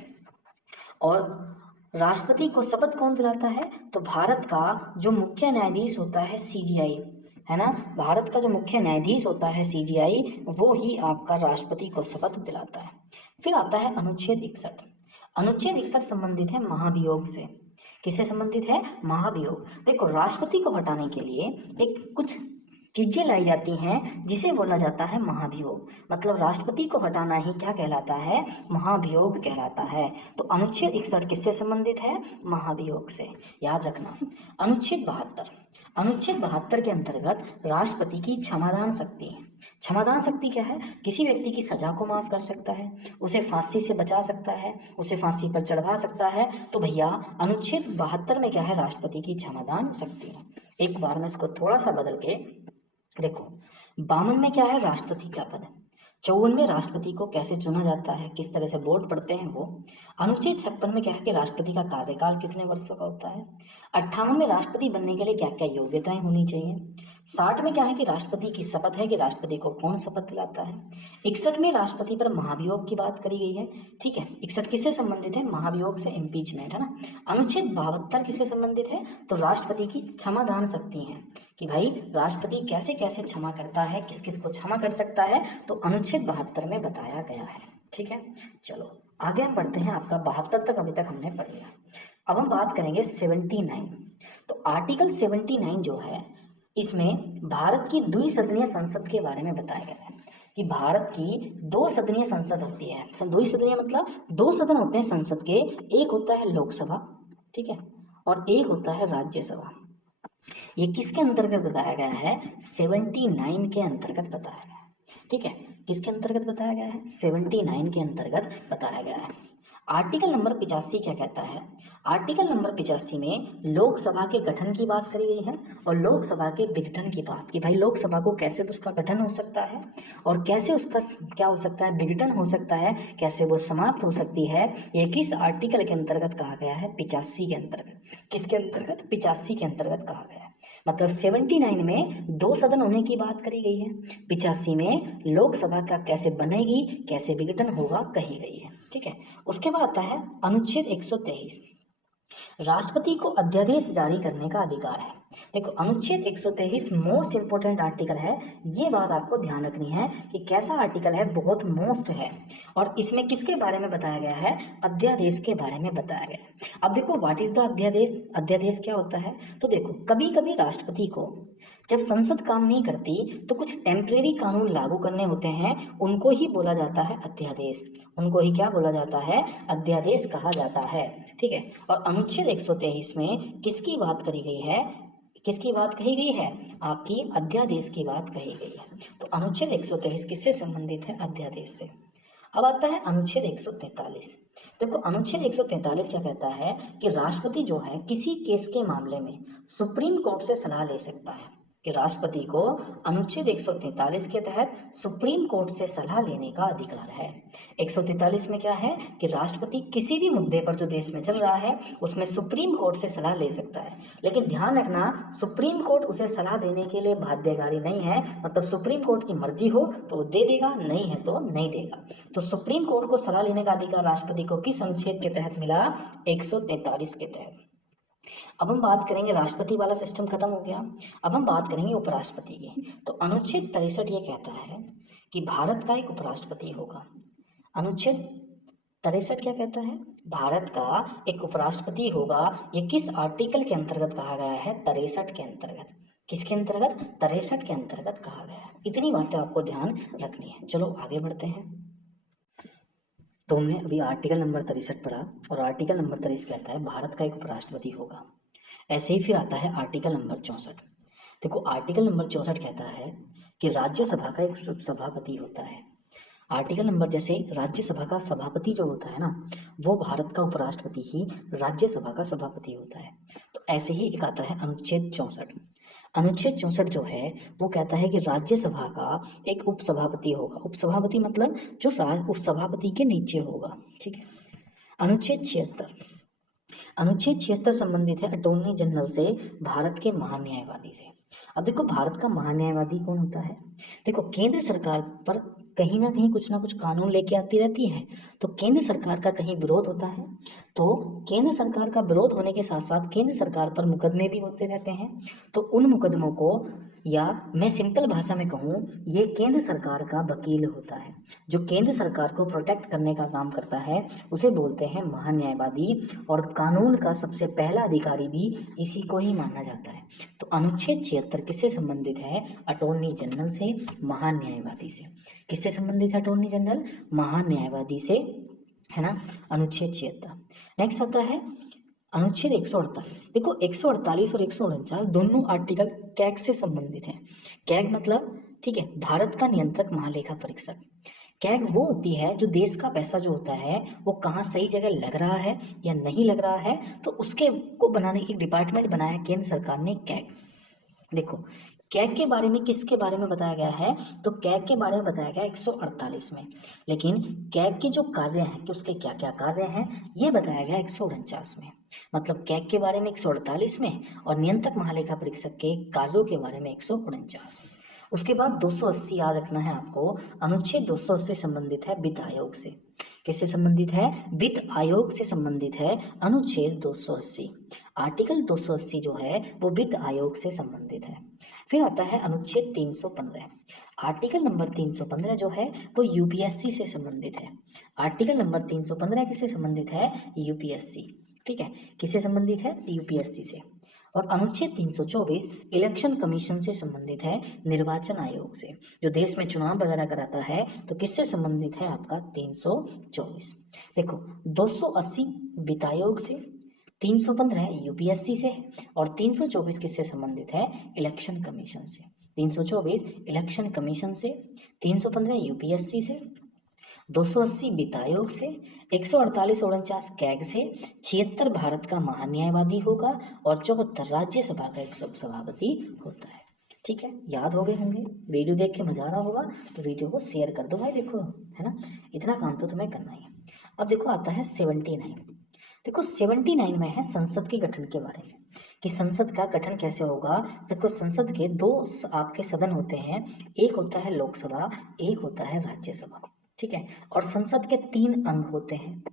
और राष्ट्रपति को शपथ कौन दिलाता है? तो भारत का जो मुख्य न्यायाधीश होता है CGI, है ना, भारत का जो मुख्य न्यायाधीश होता है CGI, वो ही आपका राष्ट्रपति को शपथ दिलाता है। फिर आता है अनुच्छेद 61। अनुच्छेद 61 संबंधित है महाभियोग से। किससे संबंधित है? महाभियोग। देखो राष्ट्रपति को हटाने के लिए एक कुछ चीजें लाई जाती हैं जिसे बोला जाता है महाभियोग। मतलब राष्ट्रपति को हटाना ही क्या कहलाता है, महाभियोग कहलाता है। तो अनुच्छेद 61 किससे संबंधित है, महाभियोग से, याद रखना। अनुच्छेद 72, अनुच्छेद 72 के अंतर्गत राष्ट्रपति की क्षमादान शक्ति है। क्षमादान शक्ति क्या है, किसी व्यक्ति की सजा को माफ कर सकता है, उसे फांसी से बचा सकता है, उसे फांसी पर चढ़वा सकता है। तो भैया अनुच्छेद 72 में क्या है, राष्ट्रपति की क्षमादान शक्ति है। एक बार मैं इसको थोड़ा सा बदल के देखो, 52 में क्या है, राष्ट्रपति का पद। 54 में राष्ट्रपति को कैसे चुना जाता है, किस तरह से वोट पड़ते हैं वो। अनुच्छेद 56 में क्या है कि राष्ट्रपति का कार्यकाल कितने वर्षों का होता है। 58 में राष्ट्रपति बनने के लिए क्या क्या योग्यताएं होनी चाहिए। 60 में क्या है कि राष्ट्रपति की शपथ है कि राष्ट्रपति को कौन शपथ दिलाता है। 61 में राष्ट्रपति पर महाभियोग की बात करी गई है। ठीक है, 61 किससे संबंधित है, महाभियोग से, इम्पीचमेंट, है ना। अनुच्छेद 72 किससे संबंधित है, तो राष्ट्रपति की क्षमादान शक्ति है कि भाई राष्ट्रपति कैसे कैसे क्षमा करता है, किस किस को क्षमा कर सकता है, तो अनुच्छेद 72 में बताया गया है। ठीक है, चलो आगे हम बढ़ते हैं। आपका 72 तक अभी तक हमने पढ़ लिया। अब हम बात करेंगे 79। तो आर्टिकल 79 जो है, इसमें भारत की द्विसदनीय संसद के बारे में बताया गया है कि भारत की 2 सदनीय संसद होती है। द्विसदनीय मतलब 2 सदन होते हैं संसद के, एक होता है लोकसभा, ठीक है, और एक होता है राज्यसभा। ये किसके अंतर्गत बताया गया है, 79 के अंतर्गत बताया गया है। ठीक है, किसके अंतर्गत बताया गया है, 79 के अंतर्गत बताया गया है। आर्टिकल नंबर 85 क्या कहता है, आर्टिकल नंबर 85 में लोकसभा के गठन की बात करी गई है और लोकसभा के विघटन की बात, कि भाई लोकसभा को कैसे तो उसका गठन हो सकता है और कैसे उसका क्या हो सकता है, विघटन हो सकता है, कैसे वो समाप्त हो सकती है। ये किस आर्टिकल के अंतर्गत कहा गया है, 85 के अंतर्गत। किसके अंतर्गत, 85 के अंतर्गत कहा गया है। मतलब 79 में 2 सदन होने की बात करी गई है, 85 में लोकसभा का कैसे बनेगी, कैसे विघटन होगा, कही गई है। ठीक है, उसके बाद आता है अनुच्छेद 123, राष्ट्रपति को अध्यादेश जारी करने का अधिकार है। देखो अनुच्छेद 123 मोस्ट इंपोर्टेंट आर्टिकल है, ये बात आपको ध्यान रखनी है कि कैसा आर्टिकल है, बहुत मोस्ट है। और इसमें किसके बारे में बताया गया है, अध्यादेश के बारे में बताया गया है। अब देखो व्हाट इज द अध्यादेश, अध्यादेश क्या होता है, तो देखो कभी कभी राष्ट्रपति को जब संसद काम नहीं करती तो कुछ टेम्परेरी कानून लागू करने होते हैं, उनको ही बोला जाता है अध्यादेश, उनको ही क्या बोला जाता है, अध्यादेश कहा जाता है। ठीक है, और अनुच्छेद 123 में किसकी बात करी गई है, किसकी बात कही गई है, आपकी अध्यादेश की बात कही गई है। तो अनुच्छेद 123 किससे संबंधित है, अध्यादेश से। अब आता है अनुच्छेद 143। देखो अनुच्छेद 143 क्या कहता है कि राष्ट्रपति जो है किसी केस के मामले में सुप्रीम कोर्ट से सलाह ले सकता है, कि राष्ट्रपति को अनुच्छेद 143 के तहत सुप्रीम कोर्ट से सलाह लेने का अधिकार है। 143 में क्या है कि राष्ट्रपति किसी भी मुद्दे पर जो देश में चल रहा है उसमें सुप्रीम कोर्ट से सलाह ले सकता है, लेकिन ध्यान रखना सुप्रीम कोर्ट उसे सलाह देने के लिए बाध्यकारी नहीं है। मतलब सुप्रीम कोर्ट की मर्जी हो तो वो दे देगा, नहीं है तो नहीं देगा। तो सुप्रीम कोर्ट को सलाह लेने का अधिकार राष्ट्रपति को किस अनुच्छेद के तहत मिला, 143 के तहत। अब हम बात करेंगे, राष्ट्रपति वाला सिस्टम खत्म हो गया, अब हम बात करेंगे उपराष्ट्रपति की। तो अनुच्छेद 63 ये कहता है कि भारत का एक उपराष्ट्रपति होगा। अनुच्छेद 63 क्या कहता है, भारत का एक उपराष्ट्रपति होगा। ये किस आर्टिकल के अंतर्गत कहा गया है, 63 के अंतर्गत। किसके अंतर्गत, 63 के अंतर्गत कहा गया है। इतनी बातें आपको ध्यान रखनी है। चलो आगे बढ़ते हैं। तो हमने अभी आर्टिकल नंबर 63 पढ़ा और आर्टिकल नंबर 63 कहता है भारत का एक उपराष्ट्रपति होगा। ऐसे ही फिर आता है आर्टिकल नंबर 64। देखो आर्टिकल नंबर 64 कहता है कि राज्यसभा का एक सभापति होता है। आर्टिकल नंबर जैसे राज्यसभा का सभापति जो होता है ना, वो भारत का उपराष्ट्रपति ही राज्यसभा का सभापति होता है। तो ऐसे ही एक आता है अनुच्छेद 64। अनुच्छेद 64 जो है वो कहता है कि राज्यसभा का एक उपसभापति होगा। उपसभापति मतलब जो उपसभापति के नीचे होगा। ठीक है, अनुच्छेद 76, अनुच्छेद 76 संबंधित है अटॉर्नी जनरल से, भारत के महान्यायवादी से। अब देखो भारत का महान्यायवादी कौन होता है, देखो केंद्र सरकार पर कहीं ना कहीं कुछ ना कुछ कानून लेके आती रहती है, तो केंद्र सरकार का कहीं विरोध होता है, तो केंद्र सरकार का विरोध होने के साथ साथ केंद्र सरकार पर मुकदमे भी होते रहते हैं। तो उन मुकदमों को या मैं सिंपल भाषा में कहूँ, ये केंद्र सरकार का वकील होता है। जो केंद्र सरकार को प्रोटेक्ट करने का काम करता है उसे बोलते हैं महान्यायवादी, और कानून का सबसे पहला अधिकारी भी इसी को ही माना जाता है। तो अनुच्छेद 76 किससे संबंधित है? अटॉर्नी जनरल से, महान्यायवादी से। किससे संबंधित है अटॉर्नी जनरल? महान्यायवादी से, है ना, अनुच्छेद 76। नेक्स्ट आता है अनुच्छेद 148। देखो 148 और 149 दोनों आर्टिकल कैग से संबंधित हैं। कैग मतलब, ठीक है, भारत का नियंत्रक महालेखा परीक्षक। कैग वो होती है जो देश का पैसा जो होता है वो कहाँ सही जगह लग रहा है या नहीं लग रहा है, तो उसके को बनाने एक डिपार्टमेंट बनाया केंद्र सरकार ने, कैग। देखो कैग के बारे में किसके बारे में बताया गया है? तो कैग के बारे में बताया गया 148 में। लेकिन कैग के जो कार्य हैं कि उसके क्या क्या कार्य हैं ये बताया गया 149 में। मतलब कैग के बारे में 148 में और नियंत्रक महालेखा परीक्षक के कार्यों के बारे में 149। उसके बाद 280 याद रखना है आपको। अनुच्छेद 280 संबंधित है वित्त आयोग से। किससे संबंधित है? वित्त आयोग से संबंधित है अनुच्छेद 280। आर्टिकल 280 जो है वो वित्त आयोग से संबंधित है। फिर आता है अनुच्छेद 315। आर्टिकल नंबर 315 जो है वो यूपीएससी से संबंधित है। आर्टिकल नंबर 315 किससे संबंधित है? यूपीएससी। ठीक है, किससे संबंधित है? यूपीएससी से। और अनुच्छेद 324 इलेक्शन कमीशन से संबंधित है, निर्वाचन आयोग से, जो देश में चुनाव वगैरह कराता है। तो किससे संबंधित है आपका? 324। देखो 280 वित्त आयोग से, 315 यूपीएससी से और 324 किससे संबंधित है? इलेक्शन कमीशन से। 324 इलेक्शन कमीशन से, 315 यूपीएससी से, 280 वित्त आयोग से, 148-49 कैग से, 76 भारत का महान्यायवादी होगा और 74 राज्यसभा का एक सभापति होता है। ठीक है, याद हो गए होंगे। वीडियो देख के मजा आ रहा होगा तो वीडियो को शेयर कर दो भाई। देखो, है ना, इतना काम तो तुम्हें करना ही है। अब देखो आता है 79। देखो 79 में है संसद के गठन के बारे में, कि संसद का गठन कैसे होगा। देखो संसद के दो आपके सदन होते हैं, एक होता है लोकसभा, एक होता है राज्यसभा। ठीक है, और संसद के 3 अंग होते हैं।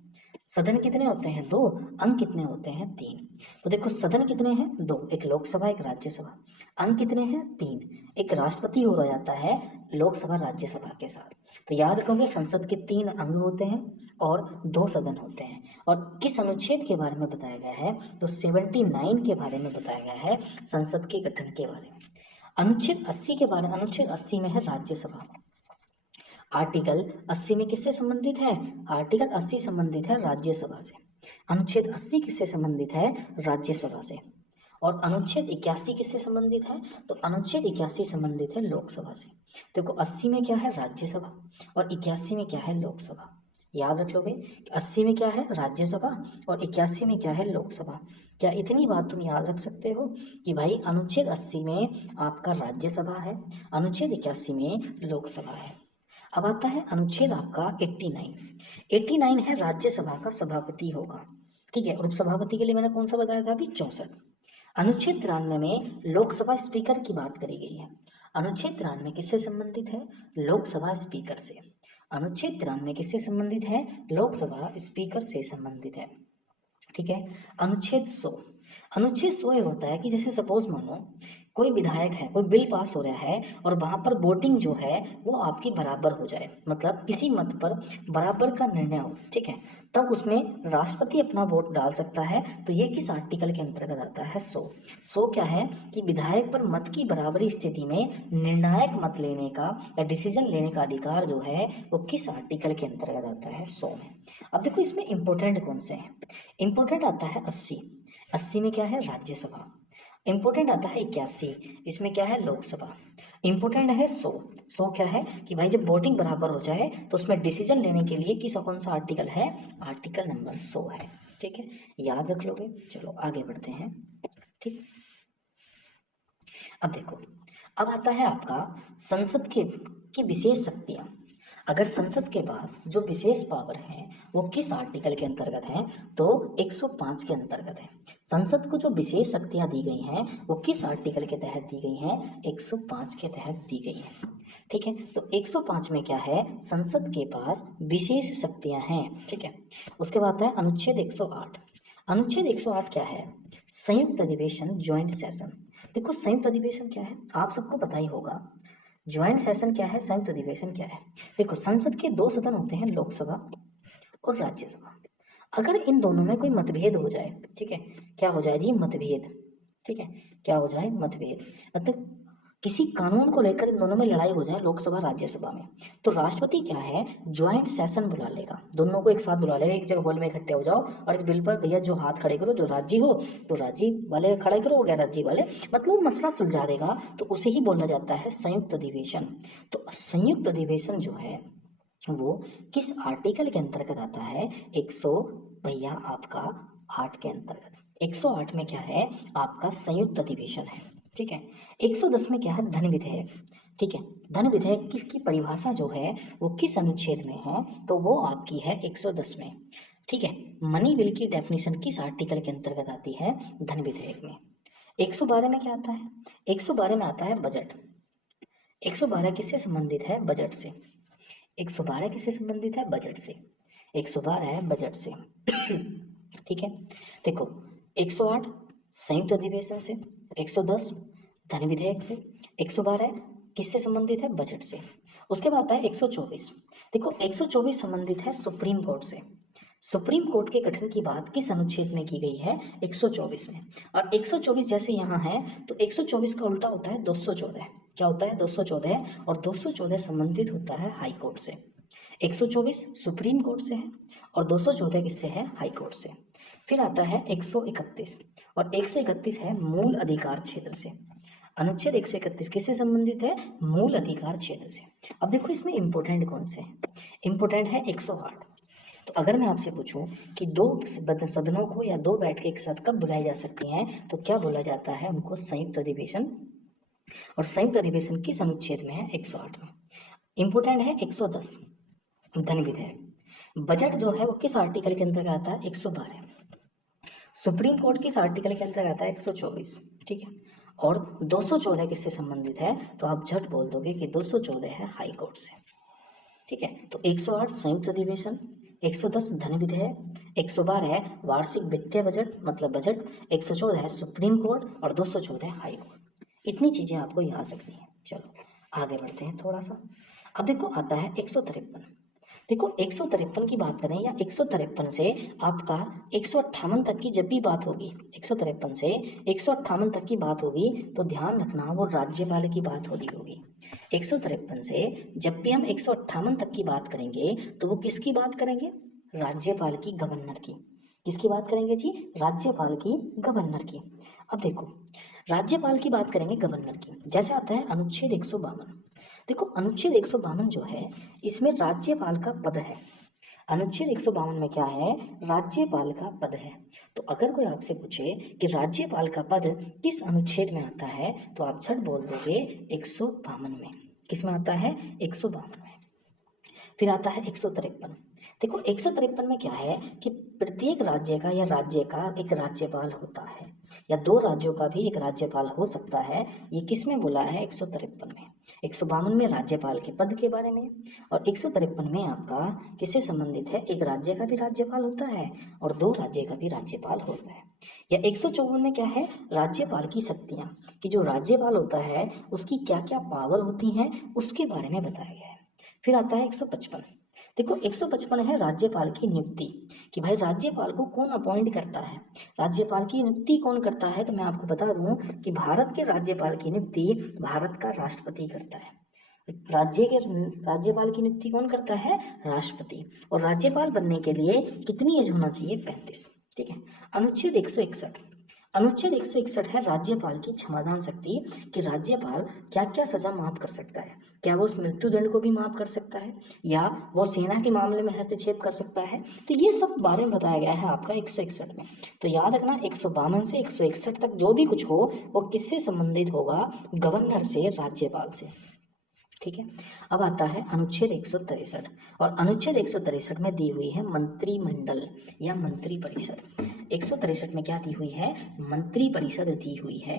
सदन कितने होते हैं? 2। अंग कितने होते हैं? 3। तो देखो सदन कितने हैं? 2, एक लोकसभा एक राज्यसभा। अंग कितने हैं? 3। एक राष्ट्रपति हो रह जाता है लोकसभा राज्यसभा के साथ। तो याद रखोगे संसद के 3 अंग होते हैं और 2 सदन होते हैं। और किस अनुच्छेद के बारे में बताया गया है? तो 79 के बारे में बताया गया है, संसद के गठन के बारे में। अनुच्छेद 80 के बारे में, अनुच्छेद 80 में है राज्यसभा। आर्टिकल 80 में किससे संबंधित है? आर्टिकल 80 संबंधित है राज्यसभा से। अनुच्छेद 80 किससे संबंधित है? राज्यसभा से। और अनुच्छेद 81 किससे संबंधित है? तो अनुच्छेद 81 संबंधित है लोकसभा से। देखो 80 में क्या है? राज्यसभा, और 81 में क्या है? लोकसभा। याद रख लोगे, 80 में क्या है? राज्यसभा और 81 में क्या है? लोकसभा। क्या इतनी बात तुम याद रख सकते हो कि भाई अनुच्छेद 80 में आपका राज्यसभा है, अनुच्छेद 81 में लोकसभा है। अब आता है अनुच्छेद आपका 89। 89 है राज्यसभा का सभापति होगा। ठीक है, और उपसभापति के लिए मैंने कौन सा बताया था अभी? 64। अनुच्छेद 93 में लोकसभा स्पीकर की बात करी गई है। अनुच्छेद 93 किससे संबंधित है? लोकसभा स्पीकर से। अनुच्छेद 93 किससे संबंधित है? लोकसभा स्पीकर से संबंधित है। ठीक है, अनुच्छेद 100। अनुच्छेद 100 ये होता है कि जैसे सपोज मानो कोई विधायक है, कोई बिल पास हो रहा है और वहां पर वोटिंग जो है वो आपकी बराबर हो जाए, मतलब किसी मत पर बराबर का निर्णय हो। ठीक है, तब उसमें राष्ट्रपति अपना वोट डाल सकता है। तो ये किस आर्टिकल के अंतर्गत आता है? 100। 100 क्या है कि विधायक पर मत की बराबरी स्थिति में निर्णायक मत लेने का या डिसीजन लेने का अधिकार जो है वो किस आर्टिकल के अंतर्गत आता है? 100 में। अब देखो इसमें इंपॉर्टेंट कौन से हैं? इंपॉर्टेंट आता है 80। 80 में क्या है? राज्यसभा। इंपॉर्टेंट आता है 81, इसमें क्या है? लोकसभा। इंपॉर्टेंट है 100। 100 क्या है कि भाई जब वोटिंग बराबर हो जाए तो उसमें डिसीजन लेने के लिए किस कौन सा आर्टिकल है? आर्टिकल नंबर 100 है। ठीक है, याद रख लोगे। चलो आगे बढ़ते हैं। ठीक, अब देखो, अब आता है आपका संसद के की विशेष शक्तियां। अगर संसद के पास जो विशेष पावर है वो किस आर्टिकल के अंतर्गत है? तो 105 के अंतर्गत है। संसद को जो विशेष शक्तियां दी गई हैं वो किस आर्टिकल के तहत दी गई हैं? 105 के तहत दी गई हैं। ठीक है, तो 105 में क्या है? संसद के पास विशेष शक्तियां हैं। ठीक है, उसके बाद है अनुच्छेद 108। अनुच्छेद 108 क्या है? संयुक्त अधिवेशन, ज्वाइंट सेशन। देखो संयुक्त अधिवेशन क्या है आप सबको पता ही होगा। ज्वाइंट सेशन क्या है, संयुक्त अधिवेशन क्या है। देखो संसद के दो सदन होते हैं, लोकसभा और राज्यसभा। अगर इन दोनों में कोई मतभेद हो जाए, ठीक है, क्या हो जाए जी, मतभेद, ठीक है, क्या हो जाए, मतभेद, मतलब किसी कानून को लेकर इन दोनों में लड़ाई हो जाए लोकसभा राज्यसभा में, तो राष्ट्रपति क्या है, ज्वाइंट सेशन बुला लेगा, दोनों को एक साथ बुला लेगा, एक जगह हॉल में इकट्ठे हो जाओ और इस बिल पर भैया जो हाथ खड़े करो, जो राज्य हो तो राज्य वाले खड़े करो, गैर राज्य वाले, मतलब मसला सुलझा देगा, तो उसे ही बोला जाता है संयुक्त अधिवेशन। तो संयुक्त अधिवेशन जो है वो किस आर्टिकल के अंतर्गत आता है, 100 भैया आपका 8 के अंतर्गत। 108 में क्या है आपका संयुक्त अधिवेशन है, ठीक है। 110 में क्या है, धन विधेयक, ठीक है। धन विधेयक किसकी परिभाषा जो है वो किस अनुच्छेद में है, तो वो आपकी है 110 में, ठीक है। मनी बिल की डेफिनेशन किस आर्टिकल के अंतर्गत आती है, धन विधेयक में। 112 में क्या आता है, 112 में आता है बजट। 112 किससे संबंधित है, बजट से। 112 किससे संबंधित है, बजट से। 112 है बजट से ठीक है। देखो 108 संयुक्त अधिवेशन से, 110 धन विधेयक से, 112 किससे संबंधित है, बजट से। उसके बाद आता है 124। देखो 124 संबंधित है सुप्रीम कोर्ट से। सुप्रीम कोर्ट के गठन की बात किस अनुच्छेद में की गई है, 124 में। और 124 जैसे यहाँ है तो 124 का उल्टा होता है 214। क्या होता है, 214, और 214 संबंधित होता है हाई कोर्ट से। 124 सुप्रीम कोर्ट से है और 214 किससे है, हाई कोर्ट से। फिर आता है 131, और 131 है मूल अधिकार क्षेत्र से। अनुच्छेद 131 किससे संबंधित है, मूल अधिकार क्षेत्र से। अब देखो इसमें इंपॉर्टेंट कौन से हैं, इंपॉर्टेंट है 108। तो अगर मैं आपसे पूछूं कि दो सदनों को या दो बैठकें एक साथ कब बुलाई जा सकती हैं, तो क्या बोला जाता है उनको, संयुक्त अधिवेशन। और संयुक्त अधिवेशन किस अनुच्छेद में है, 108 में। इंपॉर्टेंट है 110 धन विधेयक। बजट जो है वो किस आर्टिकल के अंतर्गत आता है, 112। सुप्रीम कोर्ट किस आर्टिकल के अंतर्गत आता है, 124, ठीक है। और 214 किससे संबंधित है, तो आप झट बोल दोगे कि 214 है हाई कोर्ट से, ठीक है। तो 108 संयुक्त अधिवेशन, 110 धन विधेयक, 112 है वार्षिक वित्तीय बजट मतलब बजट, 114 है सुप्रीम कोर्ट और 214 हाई कोर्ट। इतनी चीजें आपको याद रखनी है। चलो आगे बढ़ते हैं थोड़ा सा। अब देखो आता है 153। देखो 153 की बात करें या 153 से आपका 158 तक की जब भी बात होगी, 153 से 158 तक की बात होगी तो ध्यान रखना वो राज्यपाल की बात हो रही होगी। 153 से जब भी हम 158 तक की बात करेंगे तो वो किसकी बात करेंगे, राज्यपाल की, गवर्नर की। किसकी बात करेंगे जी, राज्यपाल की, गवर्नर की। अब देखो राज्यपाल की बात करेंगे, गवर्नर की, जैसे आता है अनुच्छेद 152। देखो अनुच्छेद 152 जो है इसमें राज्यपाल का पद है। अनुच्छेद 152 में क्या है, राज्यपाल का पद है। तो अगर कोई आपसे पूछे कि राज्यपाल का पद किस अनुच्छेद में आता है, तो आप झट बोल दोगे 152 में। किस में आता है, 152 में। फिर आता है 153। देखो 153 में क्या है कि प्रत्येक राज्य का या राज्य का एक राज्यपाल होता है, या दो राज्यों का भी एक राज्यपाल हो सकता है। ये किस में बोला है, 153 में। 152 में राज्यपाल के पद के बारे में, और 153 में आपका किससे संबंधित है, एक राज्य का भी राज्यपाल होता है और दो राज्य का भी राज्यपाल होता है। या 154 में क्या है, राज्यपाल की शक्तियाँ, कि जो राज्यपाल होता है उसकी क्या क्या पावर होती हैं उसके बारे में बताया गया है। फिर आता है 155। देखो 155 है राज्यपाल की नियुक्ति, कि भाई राज्यपाल को कौन अपॉइंट करता है, राज्यपाल की नियुक्ति कौन करता है। तो मैं आपको बता दूं कि भारत के राज्यपाल की नियुक्ति भारत का राष्ट्रपति करता है। राज्य के राज्यपाल की नियुक्ति कौन करता है, राष्ट्रपति। और राज्यपाल बनने के लिए कितनी एज होना चाहिए, 35, ठीक है। अनुच्छेद 161। अनुच्छेद 161 है राज्यपाल की क्षमादान शक्ति, कि राज्यपाल क्या क्या सजा माफ कर सकता है। क्या वो मृत्युदंड को भी माफ कर सकता है, या वो सेना के मामले में हस्तक्षेप कर सकता है। तो ये सब बारे में बताया गया है आपका 161 में। तो याद रखना 152 से 161 तक जो भी कुछ हो वो किससे संबंधित होगा, गवर्नर से, राज्यपाल से, ठीक है। अब आता है अनुच्छेद 163, और अनुच्छेद 163 में दी हुई है मंत्रिमंडल या मंत्री परिषद। 163 में क्या दी हुई है, मंत्री परिषद दी हुई है।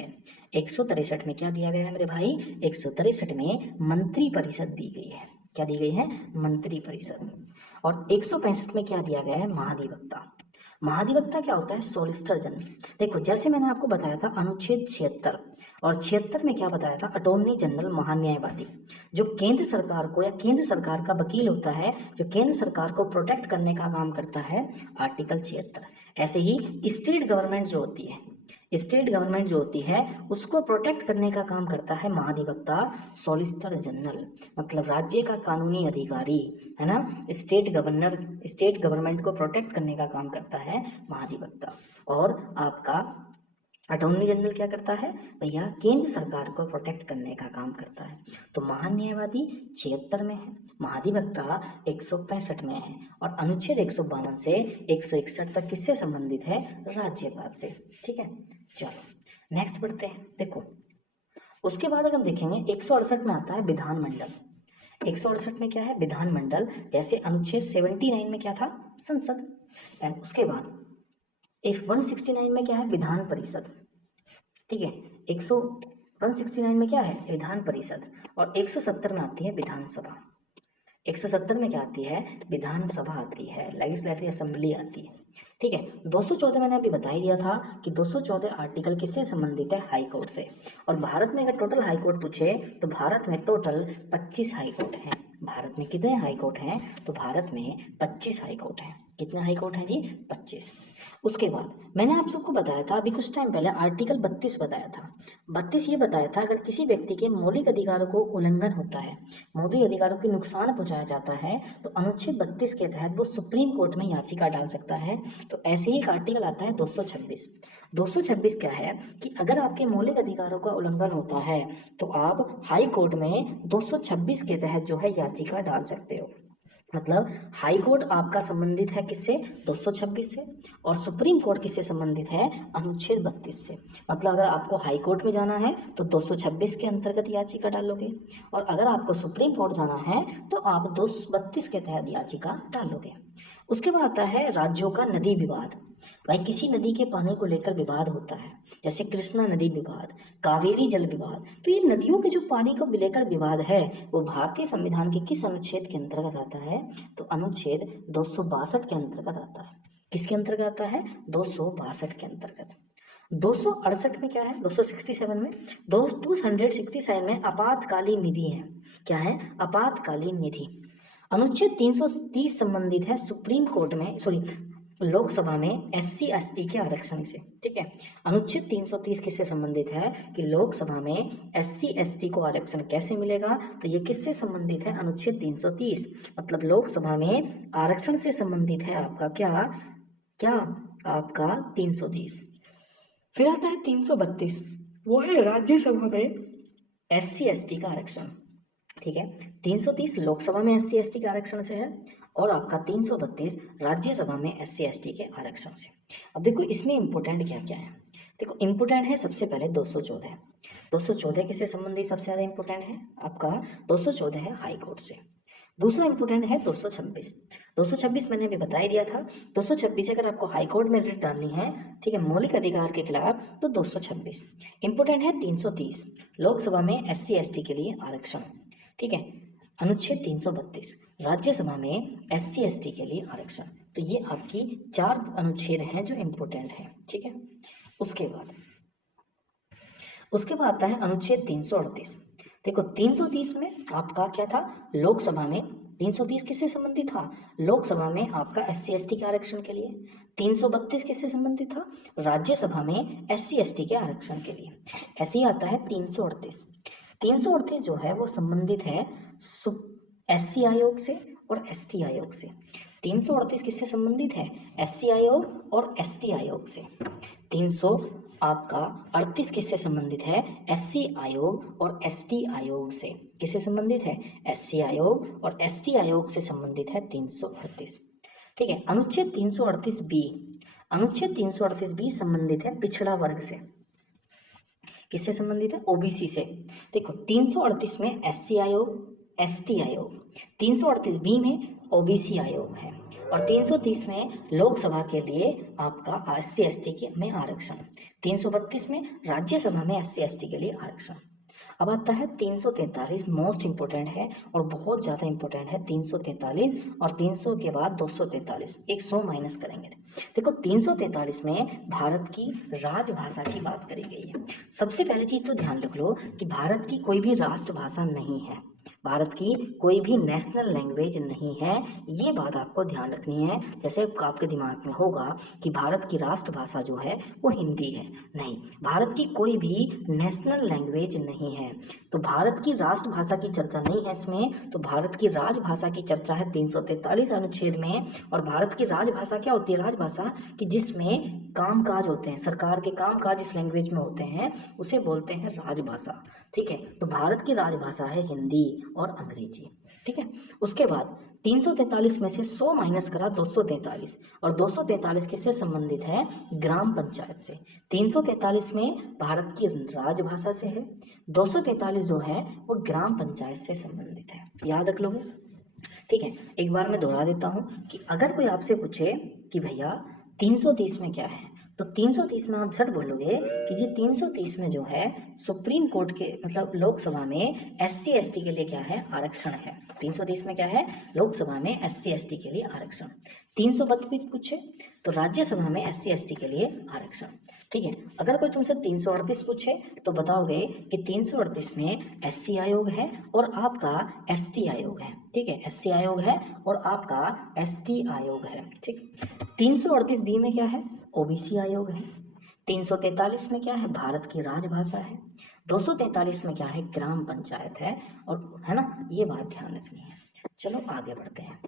163 में क्या दिया गया है मेरे भाई, 163 में मंत्री परिषद दी गई है। क्या दी गई है, मंत्री परिषद। और 165 में क्या दिया गया है, महाधिवक्ता। महाधिवक्ता क्या होता है, सोलिसिटर जनरल। देखो जैसे मैंने आपको बताया था अनुच्छेद 76 और 76 में क्या बताया था, अटॉर्नी जनरल महान्यायवादी, जो केंद्र सरकार को या केंद्र सरकार का वकील होता है, जो केंद्र सरकार को प्रोटेक्ट करने का काम करता है, आर्टिकल 76। ऐसे ही स्टेट गवर्नमेंट जो होती है, स्टेट गवर्नमेंट जो होती है उसको प्रोटेक्ट करने का काम करता है महाधिवक्ता, सॉलिसिटर जनरल, मतलब राज्य का कानूनी अधिकारी, है ना। स्टेट गवर्नमेंट को प्रोटेक्ट करने का काम करता है महाधिवक्ता। और आपका अटॉर्नी जनरल क्या करता है भैया, केंद्र सरकार को प्रोटेक्ट करने का काम करता है। तो महान्यायवादी 76 में है, महाधिवक्ता 165 में है, और अनुच्छेद 152 से 161 तक किससे संबंधित है, राज्यपाल से। ठीक है, चलो नेक्स्ट बढ़ते हैं। देखो उसके बाद अगर हम देखेंगे 168 में आता है विधानमंडल। 168 में क्या है, विधानमंडल। जैसे अनुच्छेद 79 में क्या था, संसद। एंड उसके बाद 169 में क्या है, विधान परिषद। ठीक है, 169 में क्या है, विधान परिषद। और 170 में आती है विधानसभा। 170 में क्या आती है, विधानसभा आती है, लेजिस्लेटिव असेंबली आती है। ठीक है, 214 मैंने अभी बता ही दिया था कि 214 आर्टिकल किससे संबंधित है, हाई कोर्ट से। और भारत में अगर टोटल हाई कोर्ट पूछे तो भारत में टोटल 25 हाई कोर्ट हैं। भारत में कितने हाई कोर्ट हैं, तो भारत में 25 हाई कोर्ट हैं। कितने हाई कोर्ट हैं जी, 25। उसके बाद मैंने आप सबको बताया था अभी कुछ टाइम पहले, आर्टिकल 32 बताया था। 32 ये बताया था अगर किसी व्यक्ति के मौलिक अधिकारों को उल्लंघन होता है, मौलिक अधिकारों को नुकसान पहुंचाया जाता है, तो अनुच्छेद 32 के तहत वो सुप्रीम कोर्ट में याचिका डाल सकता है। तो ऐसे ही एक आर्टिकल आता है 226। 226 क्या है कि अगर आपके मौलिक अधिकारों का उल्लंघन होता है तो आप हाई कोर्ट में 226 के तहत जो है याचिका डाल सकते हो। मतलब हाई कोर्ट आपका संबंधित है किससे, 226 से, और सुप्रीम कोर्ट किससे संबंधित है, अनुच्छेद 32 से। मतलब अगर आपको हाई कोर्ट में जाना है तो 226 के अंतर्गत याचिका डालोगे, और अगर आपको सुप्रीम कोर्ट जाना है तो आप 232 के तहत याचिका डालोगे। उसके बाद आता है राज्यों का नदी विवाद। भाई किसी नदी के पानी को लेकर विवाद होता है, जैसे कृष्णा नदी विवाद, कावेरी जल विवाद। तो ये नदियों के जो पानी को लेकर विवाद है वो भारतीय संविधान के किस अनुच्छेद के अंतर्गत आता है, तो अनुच्छेद 262 के अंतर्गत आता है। किसके अंतर्गत आता है, 262 के अंतर्गत। 268 में क्या है, 267 में, 267 में आपातकालीन निधि है। क्या है, आपातकालीन निधि। अनुच्छेद 330 संबंधित है सुप्रीम कोर्ट में, सॉरी लोकसभा में SC ST के आरक्षण से। ठीक है, अनुच्छेद 330 किससे संबंधित है कि लोकसभा में SC ST को आरक्षण कैसे मिलेगा, तो ये किससे संबंधित है, अनुच्छेद 330। मतलब लोकसभा में आरक्षण से संबंधित है आपका क्या क्या आपका 330। फिर आता है 332, वो है राज्यसभा में SC ST का आरक्षण। ठीक है, 330 लोकसभा में SC ST के आरक्षण से है, और आपका 332 राज्यसभा में SC ST के आरक्षण से। अब देखो इसमें इंपोर्टेंट क्या क्या है। देखो इंपोर्टेंट है सबसे पहले 214। 214 किससे संबंधित सबसे ज़्यादा इंपोर्टेंट है, आपका 214 है हाई कोर्ट से। दूसरा इंपोर्टेंट है 226। 226 मैंने अभी बता ही दिया था। 226 अगर आपको हाई कोर्ट में रिट डालनी है, ठीक है, मौलिक अधिकार के खिलाफ, तो 226। इंपोर्टेंट है 330, लोकसभा में SC ST के लिए आरक्षण। ठीक है, अनुच्छेद 332 राज्यसभा में SC ST के लिए आरक्षण। तो ये आपकी 4 अनुच्छेद हैं जो इम्पोर्टेंट हैं। ठीक है, उसके बाद आता है अनुच्छेद 338। देखो 330 में आपका क्या था, लोकसभा में 330 किससे संबंधित था, लोकसभा में आपका SC ST के आरक्षण के लिए। 332 किससे संबंधित था, राज्यसभा में SC ST के आरक्षण के लिए। ऐसे ही आता है 338। 338 जो है वो संबंधित है SC आयोग से और ST आयोग से। 338 किससे संबंधित है, SC आयोग और ST आयोग से। 300 आपका 38 किससे संबंधित है, SC आयोग और ST आयोग से। किससे संबंधित है, SC आयोग और ST आयोग से संबंधित है 338। ठीक है, अनुच्छेद 338B, अनुच्छेद 338B संबंधित है पिछड़ा वर्ग से। किससे संबंधित है, OBC से। देखो 338 में SC आयोग ST आयोग, 338B में OBC आयोग है, और 330 में लोकसभा के लिए आपका SC ST के में आरक्षण, 332 में राज्यसभा में SC ST के लिए आरक्षण। अब आता है 343, मोस्ट इंपॉर्टेंट है और बहुत ज़्यादा इंपॉर्टेंट है। 343 और 300 के बाद 243, 100 माइनस करेंगे। देखो 343 में भारत की राजभाषा की बात करी गई है। सबसे पहली चीज़ तो ध्यान रख लो कि भारत की कोई भी राष्ट्रभाषा नहीं है, भारत की कोई भी नेशनल लैंग्वेज नहीं है, ये बात आपको ध्यान रखनी है। जैसे आपके दिमाग में होगा कि भारत की राष्ट्रभाषा जो है वो हिंदी है, नहीं, भारत की कोई भी नेशनल लैंग्वेज नहीं है, तो भारत की राष्ट्रभाषा की चर्चा नहीं है इसमें, तो भारत की राजभाषा की चर्चा है 343 अनुच्छेद में। और भारत की राजभाषा क्या होती है? राजभाषा कि जिसमें कामकाज होते हैं, सरकार के कामकाज इस लैंग्वेज में होते हैं, उसे बोलते हैं राजभाषा। ठीक है, तो भारत की राजभाषा है हिंदी और अंग्रेजी। ठीक है, उसके बाद 343 में से 100 माइनस करा 243, और 243 किससे संबंधित है? ग्राम पंचायत से। 343 में भारत की राजभाषा से है, 243 जो है वो ग्राम पंचायत से संबंधित है, याद रख लोगे। ठीक है, एक बार मैं दोहरा देता हूँ कि अगर कोई आपसे पूछे कि भैया 330 में क्या है, तो 330 में आप झट बोलोगे कि जी 330 में जो है सुप्रीम कोर्ट के मतलब लोकसभा में SC ST के लिए क्या है? आरक्षण है। 330 में क्या है? लोकसभा में SC ST के लिए आरक्षण। 332 पूछे तो राज्यसभा में SC ST के लिए आरक्षण। ठीक है, अगर कोई तुमसे 338 पूछे तो बताओगे कि 338 में SC आयोग है और आपका ST आयोग है। ठीक है, SC आयोग है और आपका ST आयोग है। ठीक, 338B में क्या है? OBC आयोग है। 343 में क्या है? भारत की राजभाषा है। 243 में क्या है? ग्राम पंचायत है, और है ना, ये बात ध्यान रखनी है। चलो आगे बढ़ते हैं।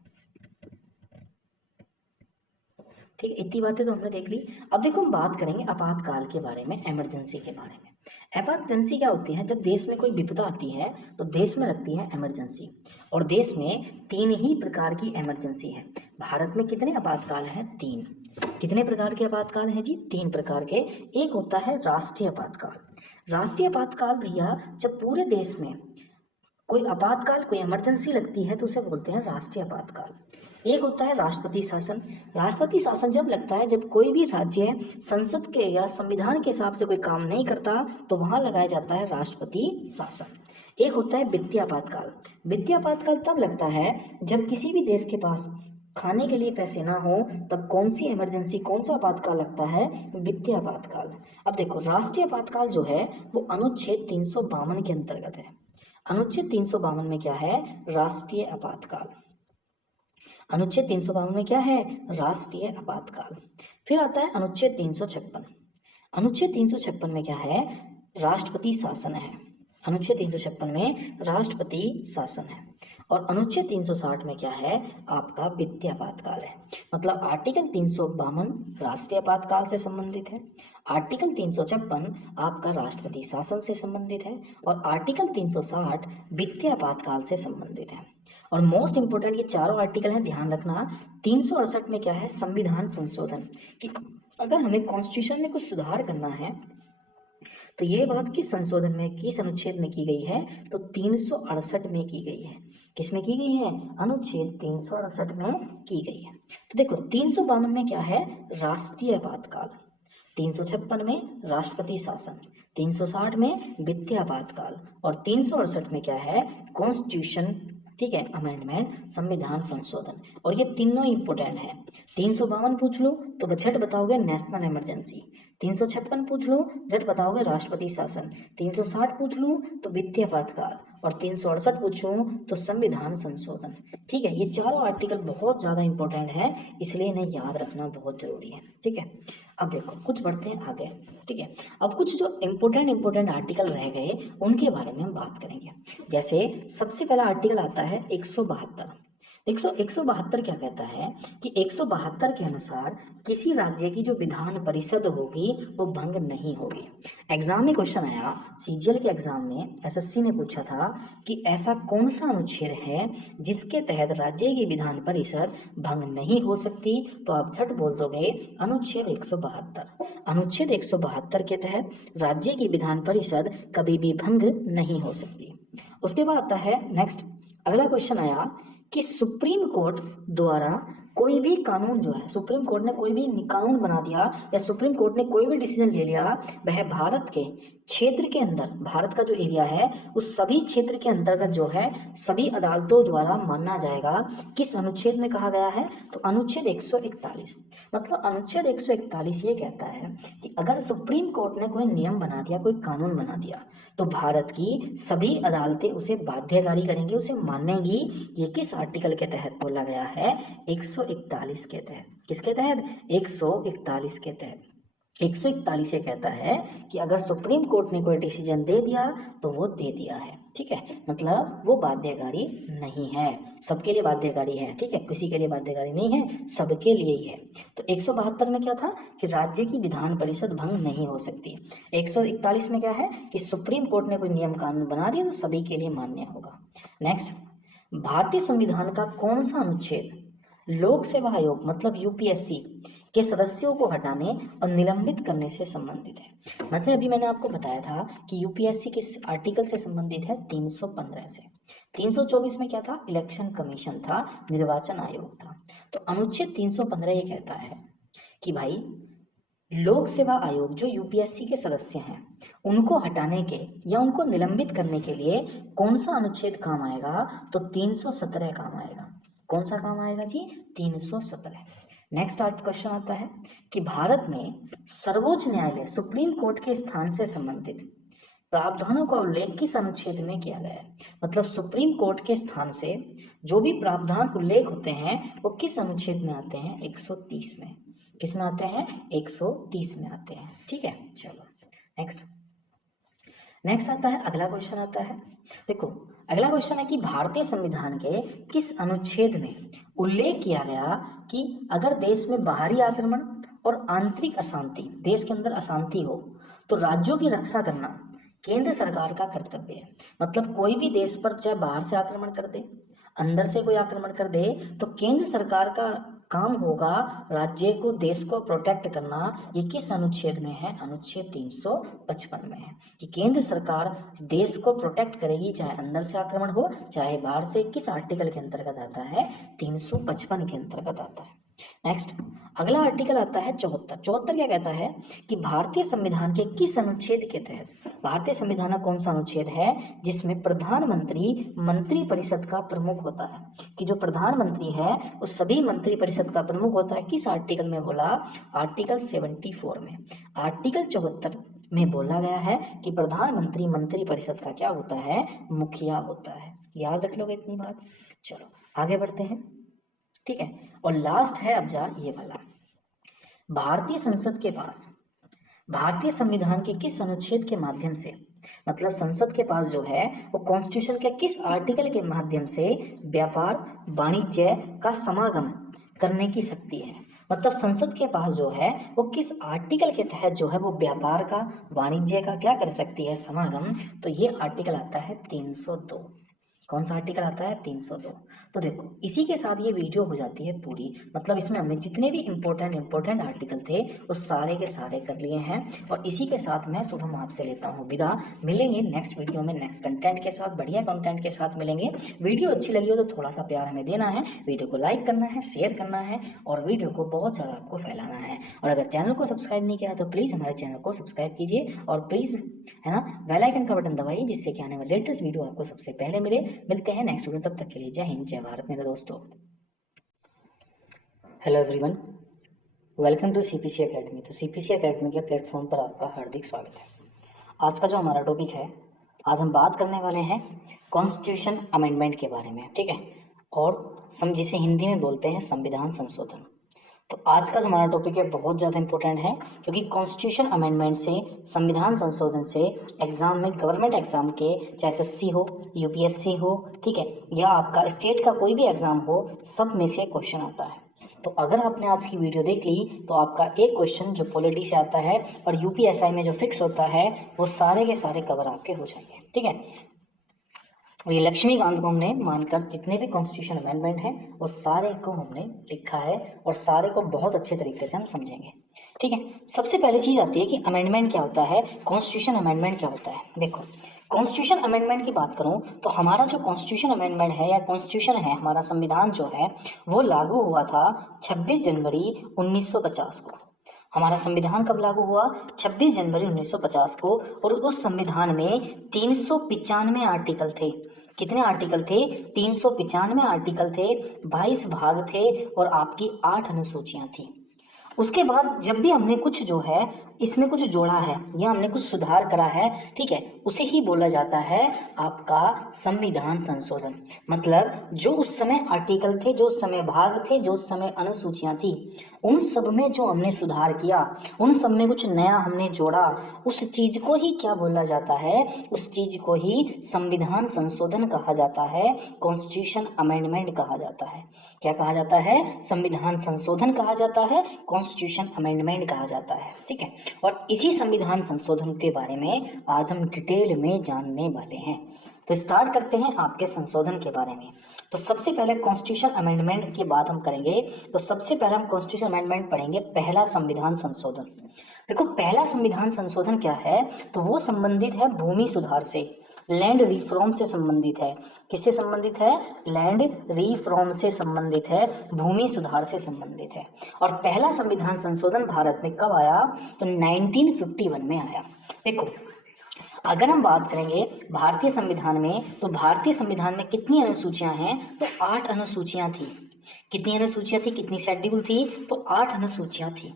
ठीक है, इतनी बातें तो हमने देख ली। अब देखो हम बात करेंगे आपातकाल के बारे में, इमरजेंसी के बारे में। इमरजेंसी क्या होती है? जब देश में कोई विपदा आती है तो देश में लगती है इमरजेंसी, और देश में 3 ही प्रकार की इमरजेंसी है। भारत में कितने आपातकाल हैं? 3। कितने प्रकार के आपातकाल हैं जी? 3 प्रकार के। एक होता है राष्ट्रीय आपातकाल। राष्ट्रीय आपातकाल भैया जब पूरे देश में कोई आपातकाल, कोई इमरजेंसी लगती है तो उसे बोलते हैं राष्ट्रीय आपातकाल। एक होता है राष्ट्रपति शासन। राष्ट्रपति शासन जब लगता है जब कोई भी राज्य संसद के या संविधान के हिसाब से कोई काम नहीं करता तो वहां लगाया जाता है राष्ट्रपति शासन। एक होता है वित्तीय आपातकाल। वित्तीय आपातकाल तब लगता है जब किसी भी देश के पास खाने के लिए पैसे ना हो, तब कौन सी इमरजेंसी, कौन सा आपातकाल लगता है? वित्तीय आपातकाल। अब देखो राष्ट्रीय आपातकाल जो है वो अनुच्छेद 352 के अंतर्गत है। अनुच्छेद 352 में क्या है? राष्ट्रीय आपातकाल। अनुच्छेद 352 में क्या है? राष्ट्रीय आपातकाल। फिर आता है अनुच्छेद 356। अनुच्छेद 356 में क्या है? राष्ट्रपति शासन है। अनुच्छेद 356 में राष्ट्रपति शासन है। और अनुच्छेद 360 में क्या है? आपका वित्तीय आपातकाल है। मतलब आर्टिकल 352 राष्ट्रीय आपातकाल से संबंधित है, आर्टिकल 356 आपका राष्ट्रपति शासन से संबंधित है, और आर्टिकल 360 वित्तीय आपातकाल से संबंधित है। और मोस्ट इंपोर्टेंट ये चारों आर्टिकल हैं, ध्यान रखना। 368 में क्या है? संविधान संशोधन, कि अगर हमें कॉन्स्टिट्यूशन में कुछ सुधार करना है तो ये बात किस संशोधन में, किस अनुच्छेद में की गई है? तो 368 में की गई है। किस में की गई है? अनुच्छेद 368 में की गई है। तो देखो 352 में क्या है? राष्ट्रीय आपातकाल, 356 में राष्ट्रपति शासन, 360 में वित्तीय आपातकाल, और 368 में क्या है? कॉन्स्टिट्यूशन, ठीक है, अमेंडमेंट, संविधान संशोधन। और ये तीनों इंपोर्टेंट है। 352 पूछ लो तो झट बताओगे नेशनल इमरजेंसी, 356 पूछ लो झट बताओगे राष्ट्रपति शासन, 360 पूछ लूँ तो वित्तीय आपातकाल, और 368 पूछूं तो संविधान संशोधन। ठीक है, ये चारों आर्टिकल बहुत ज़्यादा इंपॉर्टेंट है, इसलिए इन्हें याद रखना बहुत जरूरी है। ठीक है, अब देखो कुछ बढ़ते हैं आगे। ठीक है, अब कुछ जो इम्पोर्टेंट आर्टिकल रह गए उनके बारे में हम बात करेंगे। जैसे सबसे पहला आर्टिकल आता है 172। 172 क्या कहता है कि 172 के अनुसार किसी राज्य की जो विधान परिषद होगी वो भंग नहीं होगी। एग्जाम में क्वेश्चन आया, CGL के एग्जाम में SSC ने पूछा था कि ऐसा कौन सा अनुच्छेद है जिसके तहत राज्य की विधान परिषद भंग नहीं हो सकती, तो आप झट बोल दोगे अनुच्छेद 172। अनुच्छेद 172 के तहत राज्य की विधान परिषद कभी भी भंग नहीं हो सकती। उसके बाद आता है नेक्स्ट, अगला क्वेश्चन आया कि सुप्रीम कोर्ट द्वारा कोई भी कानून जो है, सुप्रीम कोर्ट ने कोई भी कानून बना दिया या सुप्रीम कोर्ट ने कोई भी डिसीजन ले लिया, वह भारत के क्षेत्र के अंदर, भारत का जो एरिया है उस सभी क्षेत्र के अंतर्गत जो है सभी अदालतों द्वारा माना जाएगा। किस अनुच्छेद में कहा गया है? तो अनुच्छेद 141। मतलब अनुच्छेद 141 ये कहता है कि अगर सुप्रीम कोर्ट ने कोई नियम बना दिया, कोई कानून बना दिया, तो भारत की सभी अदालतें उसे बाध्यकारी करेंगी, उसे मानेंगी। ये किस आर्टिकल के तहत बोला गया है? 141 के तहत। किसके तहत? 141 के तहत। 141 ये कहता है कि अगर सुप्रीम कोर्ट ने कोई डिसीजन दे दिया तो वो दे दिया है, ठीक है, मतलब वो बाध्यकारी नहीं है, सबके लिए बाध्यकारी है, ठीक है, किसी के लिए बाध्यकारी नहीं है, सबके लिए ही है। तो 172 में क्या था कि राज्य की विधान परिषद भंग नहीं हो सकती। 141 में क्या है कि सुप्रीम कोर्ट ने कोई नियम कानून बना दिया तो सभी के लिए मान्य होगा। नेक्स्ट, भारतीय संविधान का कौन सा अनुच्छेद लोक सेवा आयोग मतलब यूपीएससी के सदस्यों को हटाने और निलंबित करने से संबंधित है? मतलब अभी मैंने आपको बताया था कि यूपीएससी किस आर्टिकल से संबंधित है? 315 से। 324 में क्या था? इलेक्शन कमीशन था, निर्वाचन आयोग था। तो अनुच्छेद 315 ये कहता है कि भाई लोक सेवा आयोग जो यूपीएससी के सदस्य हैं उनको हटाने के या उनको निलंबित करने के लिए कौन सा अनुच्छेद काम आएगा? तो 317 काम आएगा। कौन सा काम आएगा जी? 317। नेक्स्ट क्वेश्चन आता है कि भारत में सर्वोच्च न्यायालय सुप्रीम कोर्ट के स्थान से संबंधित प्रावधानों का उल्लेख किस अनुच्छेद में किया गया है? मतलब सुप्रीम कोर्ट के स्थान से जो भी प्रावधान उल्लेख होते हैं वो किस अनुच्छेद में आते हैं? 130 में। किस में आते हैं? 130 में आते हैं, ठीक है। चलो नेक्स्ट आता है, अगला क्वेश्चन आता है। देखो अगला क्वेश्चन है कि भारतीय संविधान के किस अनुच्छेद में उल्लेख किया गया कि अगर देश में बाहरी आक्रमण और आंतरिक अशांति, देश के अंदर अशांति हो तो राज्यों की रक्षा करना केंद्र सरकार का कर्तव्य है। मतलब कोई भी देश पर चाहे बाहर से आक्रमण कर दे, अंदर से कोई आक्रमण कर दे, तो केंद्र सरकार का काम होगा राज्य को, देश को प्रोटेक्ट करना। ये किस अनुच्छेद में है? अनुच्छेद 355 में है कि केंद्र सरकार देश को प्रोटेक्ट करेगी, चाहे अंदर से आक्रमण हो चाहे बाहर से। किस आर्टिकल के अंतर्गत आता है? 355 के अंतर्गत आता है। नेक्स्ट अगला आर्टिकल आता है 74। 74 क्या कहता है कि भारतीय संविधान के किस अनुच्छेद के तहत, भारतीय संविधान का कौन सा अनुच्छेद है जिसमें प्रधानमंत्री मंत्री परिषद का प्रमुख होता है? कि जो प्रधानमंत्री है वो सभी मंत्री परिषद का प्रमुख होता है। किस आर्टिकल में बोला? आर्टिकल 74 में। आर्टिकल 74 में बोला गया है कि प्रधानमंत्री मंत्री परिषद का क्या होता है? मुखिया होता है। याद रख लोगे इतनी बात। चलो आगे बढ़ते हैं, ठीक है। और लास्ट है अब ये वाला, भारतीय संसद के पास भारतीय संविधान के किस अनुच्छेद के माध्यम से, मतलब संसद के पास जो है वो कॉन्स्टिट्यूशन के किस आर्टिकल के माध्यम से व्यापार वाणिज्य का समागम करने की शक्ति है? मतलब संसद के पास जो है वो किस आर्टिकल के तहत जो है वो व्यापार का, वाणिज्य का क्या कर सकती है? समागम। तो ये आर्टिकल आता है 302। कौन सा आर्टिकल आता है? 302। तो देखो इसी के साथ ये वीडियो हो जाती है पूरी। मतलब इसमें हमने जितने भी इम्पोर्टेंट आर्टिकल थे वो सारे के सारे कर लिए हैं। और इसी के साथ मैं शुभम आपसे लेता हूँ विदा। मिलेंगे नेक्स्ट वीडियो में नेक्स्ट कंटेंट के साथ, बढ़िया कंटेंट के साथ मिलेंगे। वीडियो अच्छी लगी हो तो थोड़ा सा प्यार हमें देना है, वीडियो को लाइक करना है, शेयर करना है और वीडियो को बहुत ज़्यादा आपको फैलाना है। और अगर चैनल को सब्सक्राइब नहीं किया तो प्लीज़ हमारे चैनल को सब्सक्राइब कीजिए और प्लीज़ है ना बेल आइकन का बटन दबाइए, जिससे कि आने वाले लेटेस्ट वीडियो आपको सबसे पहले मिलते हैं नेक्स्ट वीडियो। तब तक के लिए जय हिंद, जय भारत मेरे दोस्तों। Hello everyone, welcome to CPC academy. तो सीपीसी एकेडमी के प्लेटफॉर्म पर आपका हार्दिक स्वागत है। आज का जो हमारा टॉपिक है, आज हम बात करने वाले हैं कॉन्स्टिट्यूशन अमेंडमेंट के बारे में, ठीक है, और जिसे हिंदी में बोलते हैं संविधान संशोधन। तो आज का जो हमारा टॉपिक है बहुत ज़्यादा इंपॉर्टेंट है, क्योंकि कॉन्स्टिट्यूशन अमेंडमेंट से, संविधान संशोधन से एग्जाम में, गवर्नमेंट एग्जाम के, चाहे एसएससी हो, यूपीएससी हो, ठीक है, या आपका स्टेट का कोई भी एग्जाम हो, सब में से क्वेश्चन आता है। तो अगर आपने आज की वीडियो देख ली तो आपका एक क्वेश्चन जो पॉलिटी से आता है और यूपीएसआई में जो फिक्स होता है वो सारे के सारे कवर आपके हो जाएंगे, ठीक है। और ये लक्ष्मीकांत को हमने मानकर जितने भी कॉन्स्टिट्यूशन अमेंडमेंट हैं वो सारे को हमने लिखा है और सारे को बहुत अच्छे तरीके से हम समझेंगे, ठीक है। सबसे पहले चीज़ आती है कि अमेंडमेंट क्या होता है, कॉन्स्टिट्यूशन अमेंडमेंट क्या होता है। देखो कॉन्स्टिट्यूशन अमेंडमेंट की बात करूं तो हमारा जो कॉन्स्टिट्यूशन अमेंडमेंट है या कॉन्स्टिट्यूशन है, हमारा संविधान जो है वो लागू हुआ था 26 जनवरी 1950 को। हमारा संविधान कब लागू हुआ? 26 जनवरी 1950 को। और उस संविधान में 395 आर्टिकल थे। कितने आर्टिकल थे? 395 आर्टिकल थे, 22 भाग थे और आपकी 8 अनुसूचियां थी। उसके बाद जब भी हमने कुछ जो है इसमें कुछ जोड़ा है या हमने कुछ सुधार करा है, ठीक है, उसे ही बोला जाता है आपका संविधान संशोधन। मतलब जो उस समय आर्टिकल थे, जो उस समय भाग थे, जो उस समय अनुसूचियां थी, उन सब में जो हमने सुधार किया, उन सब में कुछ नया हमने जोड़ा, उस चीज को ही क्या बोला जाता है? उस चीज को ही संविधान संशोधन कहा जाता है, कॉन्स्टिट्यूशन अमेंडमेंट कहा जाता है। क्या कहा जाता है? संविधान संशोधन कहा जाता है, कॉन्स्टिट्यूशन अमेंडमेंट कहा जाता है, ठीक है। और इसी संविधान संशोधन के बारे में आज हम डिटेल में जानने वाले हैं। तो स्टार्ट करते हैं आपके संशोधन के बारे में। तो सबसे पहले कॉन्स्टिट्यूशन अमेंडमेंट की बात हम करेंगे। तो सबसे पहले हम कॉन्स्टिट्यूशन अमेंडमेंट पढ़ेंगे, पहला संविधान संशोधन। देखो पहला संविधान संशोधन क्या है? तो वो संबंधित है भूमि सुधार से, लैंड रिफॉर्म से संबंधित है। किससे संबंधित है? लैंड रिफॉर्म से संबंधित है, भूमि सुधार से संबंधित है। और पहला संविधान संशोधन भारत में कब आया? तो 1951 में आया। देखो अगर हम बात करेंगे भारतीय संविधान में, तो भारतीय संविधान में कितनी अनुसूचियां हैं? तो 8 अनुसूचियां थी। कितनी अनुसूचियां थी? कितनी शेड्यूल थी? तो 8 अनुसूचियां थी।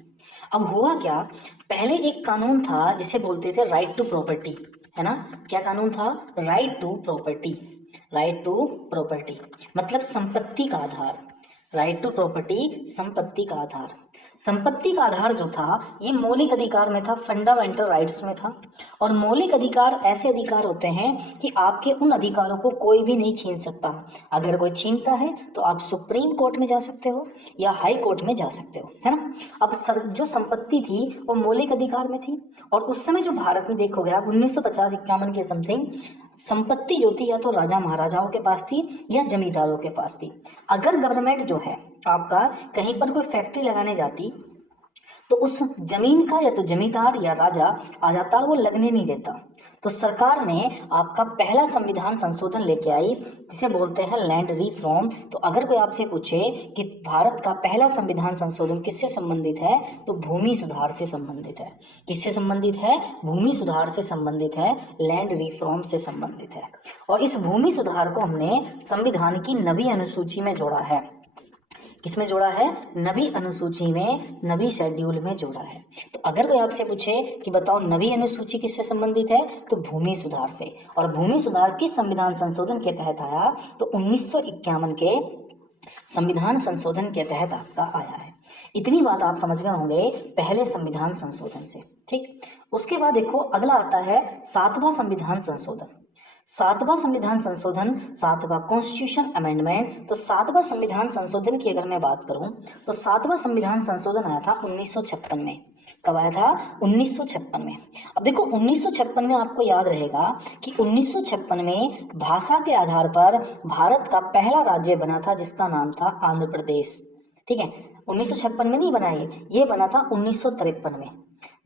अब हुआ क्या, पहले एक कानून था जिसे बोलते थे राइट टू प्रॉपर्टी, है ना। क्या कानून था? Right to property. Right to property मतलब संपत्ति का आधार। राइट टू प्रॉपर्टी संपत्ति का आधार। संपत्ति का आधार जो था ये मौलिक अधिकार में था, फंडामेंटल राइट्स में था। और मौलिक अधिकार ऐसे अधिकार होते हैं कि आपके उन अधिकारों को कोई भी नहीं छीन सकता। अगर कोई छीनता है तो आप सुप्रीम कोर्ट में जा सकते हो या हाई कोर्ट में जा सकते हो, है ना। अब जो संपत्ति थी वो मौलिक अधिकार में थी। और उस समय जो भारत में देखोगे आप 1950-51 के समथिंग, संपत्ति जो थी या तो राजा महाराजाओं के पास थी या जमींदारों के पास थी। अगर गवर्नमेंट जो है आपका कहीं पर कोई फैक्ट्री लगाने जाती तो उस जमीन का या तो जमींदार या राजा आ जाता और वो लगने नहीं देता। तो सरकार ने आपका पहला संविधान संशोधन लेके आई जिसे बोलते हैं लैंड रिफॉर्म। तो अगर कोई आपसे पूछे कि भारत का पहला संविधान संशोधन किससे संबंधित है, तो भूमि सुधार से संबंधित है। किससे संबंधित है? भूमि सुधार से संबंधित है, लैंड रिफॉर्म से संबंधित है। और इस भूमि सुधार को हमने संविधान की 9वीं अनुसूची में जोड़ा है। किसमें जोड़ा है? 9वीं अनुसूची में, 9वीं शेड्यूल में जोड़ा है। तो अगर कोई आपसे पूछे कि बताओ 9वीं अनुसूची किससे संबंधित है, तो भूमि सुधार से। और भूमि सुधार किस संविधान संशोधन के तहत आया? तो 1951 के संविधान संशोधन के तहत आपका आया है। इतनी बात आप समझ गए होंगे पहले संविधान संशोधन से, ठीक। उसके बाद देखो अगला आता है 7वां संविधान संशोधन। 7वां संविधान संशोधन, 7वां कॉन्स्टिट्यूशन अमेंडमेंट। तो 7वां संविधान संशोधन की अगर मैं बात करूं तो 7वां संविधान संशोधन आया था 1956 में। कब आया था? 1956 में। अब देखो 1956 में आपको याद रहेगा कि 1956 में भाषा के आधार पर भारत का पहला राज्य बना था जिसका नाम था आंध्र प्रदेश, ठीक है। 1956 में नहीं बना ये बना था 1953 में।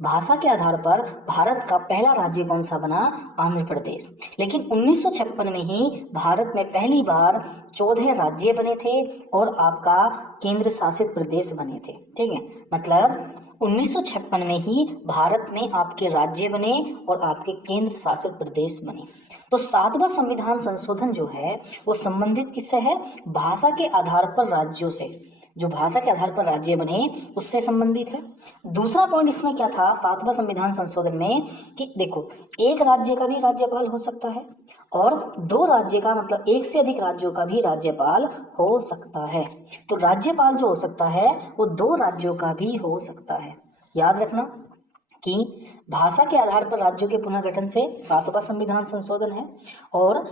भाषा के आधार पर भारत का पहला राज्य कौन सा बना? आंध्र प्रदेश। लेकिन 1956 में ही भारत में पहली बार 14 राज्य बने थे और आपका केंद्र शासित प्रदेश बने थे, ठीक है। मतलब 1956 में ही भारत में आपके राज्य बने और आपके केंद्र शासित प्रदेश बने। तो 7वां संविधान संशोधन जो है वो संबंधित किससे है? भाषा के आधार पर राज्यों से। जो भाषा के आधार पर राज्य बने उससे संबंधित है। दूसरा पॉइंट इसमें क्या था 7वां संविधान संशोधन में, कि देखो एक राज्य का भी राज्यपाल हो सकता है और 2 राज्य का मतलब एक से अधिक राज्यों का भी राज्यपाल हो सकता है। तो राज्यपाल जो हो सकता है वो 2 राज्यों का भी हो सकता है। याद रखना कि भाषा के आधार पर राज्यों के पुनर्गठन से 7वां संविधान संशोधन है, और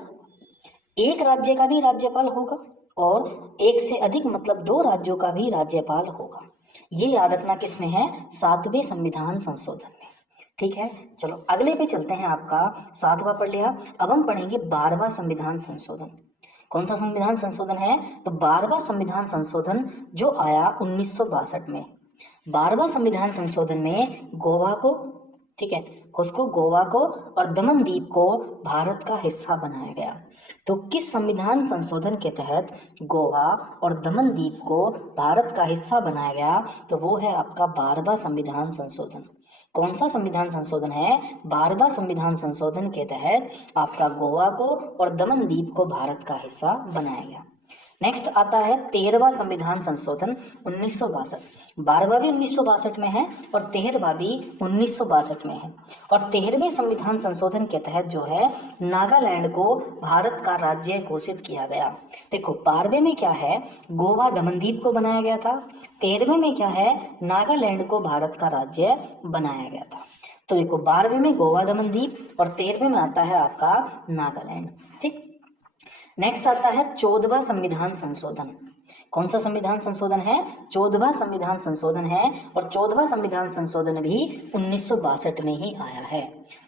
एक राज्य का भी राज्यपाल होगा और एक से अधिक मतलब 2 राज्यों का भी राज्यपाल होगा। ये याद रखना किसमें है? 7वें संविधान संशोधन में, ठीक है। चलो अगले पे चलते हैं। आपका 7वां पढ़ लिया, अब हम पढ़ेंगे 12वां संविधान संशोधन। कौन सा संविधान संशोधन है? तो 12वां संविधान संशोधन जो आया 1962 में। 12वां संविधान संशोधन में गोवा को ठीक है, उसको गोवा को और दमन द्वीप को भारत का हिस्सा बनाया गया। तो किस संविधान संशोधन के तहत गोवा और दमन द्वीप को भारत का हिस्सा बनाया गया? तो वो है आपका 12वां संविधान संशोधन। कौन सा संविधान संशोधन है? 12वां संविधान संशोधन के तहत आपका गोवा को और दमन द्वीप को भारत का हिस्सा बनाया गया। नेक्स्ट आता है 13वां संविधान संशोधन 1962। 12वां भी 1962 में है और 13वां भी 1962 में है। और 13वें संविधान संशोधन के तहत जो है नागालैंड को भारत का राज्य घोषित किया गया। देखो 12वें में क्या है, गोवा दमन द्वीप को बनाया गया था। 13वें में क्या है, नागालैंड को भारत का राज्य बनाया गया था। तो देखो 12वें में गोवा दमन द्वीप और 13वें में आता है आपका नागालैंड। ठीक, नेक्स्ट आता है 14वां संविधान संशोधन। कौन सा संविधान संशोधन है? 14वां संविधान संशोधन है और 14वां संविधान संशोधन भी 1962 में ही आया है।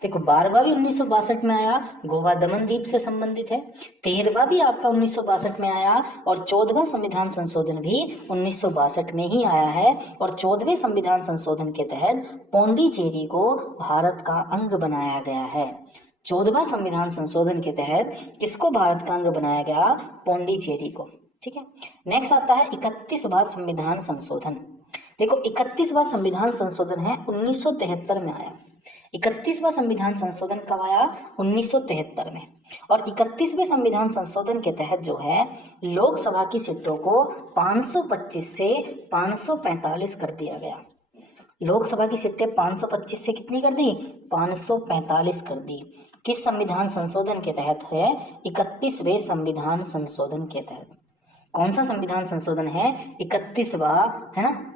देखो 12वां भी 1962 में आया, गोवा दमन द्वीप से संबंधित है। 13वां भी आपका 1962 में आया और 14वां संविधान संशोधन भी 1962 में ही आया है। और 14वें संविधान संशोधन के तहत पौंडीचेरी को भारत का अंग बनाया गया है। 14वां संविधान संशोधन के तहत किसको भारत का अंग बनाया गया? पौंडीचेरी को। ठीक है, नेक्स्ट आता है 31वां संविधान संशोधन। देखो 31वां संविधान संशोधन है 1973 में आया। 31वां संविधान संशोधन कब आया? 1973 में। और 31वें संविधान संशोधन के तहत जो है लोकसभा की सीटों को 525 से 545 कर दिया गया। लोकसभा की सीटें 525 से कितनी कर दी? 545 कर दी। किस संविधान संशोधन के तहत है? 31वें संविधान संशोधन के तहत। कौन सा संविधान संशोधन है? 31वां, है ना।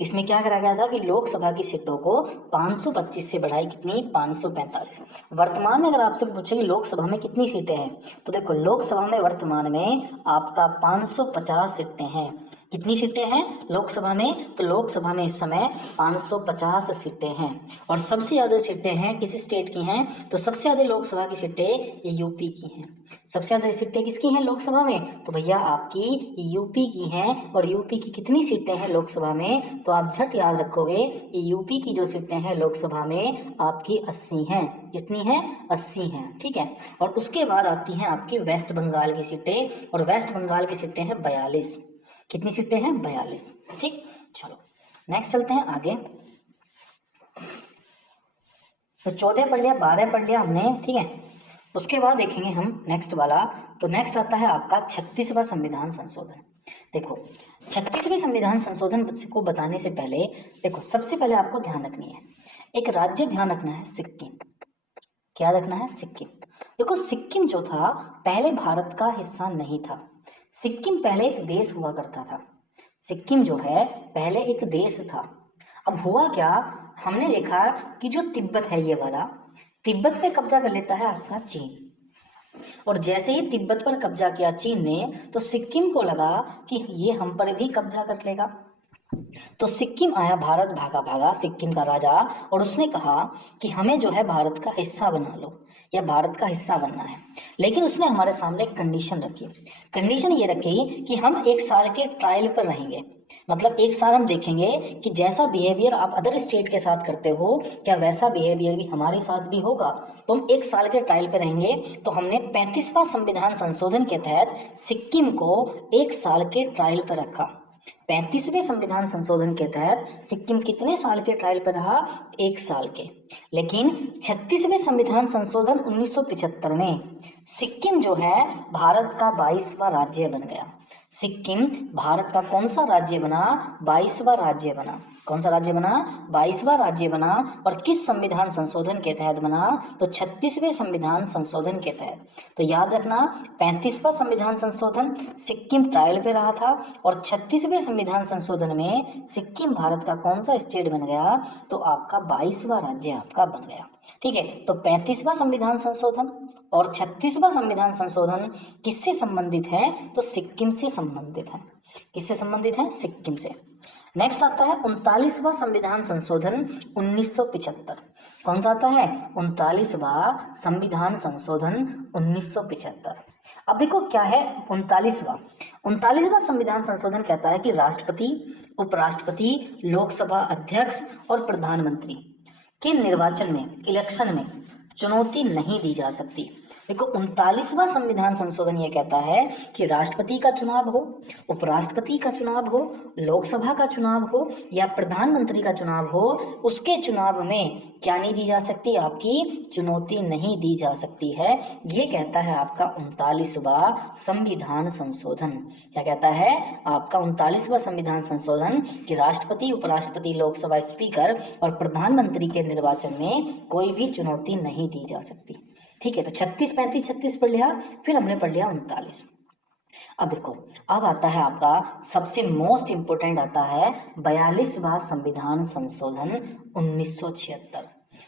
इसमें क्या करा गया था कि लोकसभा की सीटों को 525 से बढ़ाई, कितनी? 545। वर्तमान में अगर आपसे पूछे कि लोकसभा में कितनी सीटें हैं, तो देखो लोकसभा में वर्तमान में आपका 550 सीटें हैं। कितनी सीटें हैं लोकसभा में? तो लोकसभा में इस समय 550 सीटें हैं। और सबसे ज़्यादा सीटें हैं किस स्टेट की हैं? तो सबसे ज़्यादा लोकसभा की सीटें यूपी की हैं। सबसे ज़्यादा सीटें किसकी हैं लोकसभा में? तो भैया आपकी यूपी की हैं। और यूपी की कितनी सीटें हैं लोकसभा में? तो आप झट याद रखोगे कि यूपी की जो सीटें हैं लोकसभा में आपकी 80 हैं। कितनी हैं? 80 हैं। ठीक है, और उसके बाद आती हैं आपकी वेस्ट बंगाल की सीटें, और वेस्ट बंगाल की सीटें हैं 42। कितनी सीटें हैं? 42। ठीक, चलो नेक्स्ट चलते हैं आगे। तो 14 पढ़ लिया, 12 पढ़ लिया हमने। ठीक है, उसके बाद देखेंगे हम नेक्स्ट वाला। तो नेक्स्ट आता है आपका 36वां संविधान संशोधन। देखो 36वें संविधान संशोधन को बताने से पहले देखो सबसे पहले आपको ध्यान रखनी है, एक राज्य ध्यान रखना है, सिक्किम। क्या रखना है? सिक्किम। देखो सिक्किम जो था पहले भारत का हिस्सा नहीं था। सिक्किम पहले एक देश हुआ करता था। सिक्किम जो है पहले एक देश था। अब हुआ क्या, हमने देखा कि जो तिब्बत है ये वाला, तिब्बत पे कब्जा कर लेता है आपका चीन। और जैसे ही तिब्बत पर कब्जा किया चीन ने, तो सिक्किम को लगा कि ये हम पर भी कब्जा कर लेगा। तो सिक्किम आया, भारत भागा भागा सिक्किम का राजा, और उसने कहा कि हमें जो है भारत का हिस्सा बना लो या भारत का हिस्सा बनना है। लेकिन उसने हमारे सामने एक कंडीशन रखी। कंडीशन ये रखी कि हम 1 साल के ट्रायल पर रहेंगे। मतलब 1 साल हम देखेंगे कि जैसा बिहेवियर आप अदर स्टेट के साथ करते हो क्या वैसा बिहेवियर भी हमारे साथ भी होगा। तो हम 1 साल के ट्रायल पर रहेंगे। तो हमने 35वां संविधान संशोधन के तहत सिक्किम को 1 साल के ट्रायल पर रखा। 35वें संविधान संशोधन के तहत सिक्किम कितने साल के ट्रायल पर रहा? 1 साल के। लेकिन 36वें संविधान संशोधन 1975 में सिक्किम जो है भारत का 22वां राज्य बन गया। सिक्किम भारत का कौन सा राज्य बना? 22वां राज्य बना। कौन सा राज्य बना? 22वां राज्य बना। और किस संविधान संशोधन के तहत बना? तो 36वें संविधान संशोधन के तहत। तो याद रखना 35वां संविधान संशोधन सिक्किम ट्रायल पे रहा था, और 36वें संविधान संशोधन में सिक्किम भारत का कौन सा स्टेट बन गया? तो आपका 22वां राज्य आपका बन गया। ठीक है, तो 35वां संविधान संशोधन और 36वां संविधान संशोधन किससे संबंधित है? तो सिक्किम से संबंधित है। किससे संबंधित है? सिक्किम से। नेक्स्ट आता है 39वां संविधान संशोधन 1975। कौन सा आता है? 39वां संविधान संशोधन 1975। अब देखो क्या है 39वां संविधान संशोधन कहता है कि राष्ट्रपति, उपराष्ट्रपति, लोकसभा अध्यक्ष और प्रधानमंत्री के निर्वाचन में, इलेक्शन में चुनौती नहीं दी जा सकती। देखो 39वां संविधान संशोधन ये कहता है कि राष्ट्रपति का चुनाव हो, उपराष्ट्रपति का चुनाव हो, लोकसभा का चुनाव हो या प्रधानमंत्री का चुनाव हो, उसके चुनाव में क्या नहीं दी जा सकती, आपकी चुनौती नहीं दी जा सकती है। ये कहता है आपका 39वां संविधान संशोधन। क्या कहता है आपका 39वां संविधान संशोधन कि राष्ट्रपति, उपराष्ट्रपति, लोकसभा स्पीकर और प्रधानमंत्री के निर्वाचन में कोई भी चुनौती नहीं दी जा सकती। ठीक है, तो 36, 35, 36 पढ़ लिया, फिर हमने पढ़ लिया 39। अब देखो, अब आता है आपका सबसे मोस्ट इंपोर्टेंट आता है 42वां संविधान संशोधन 1976।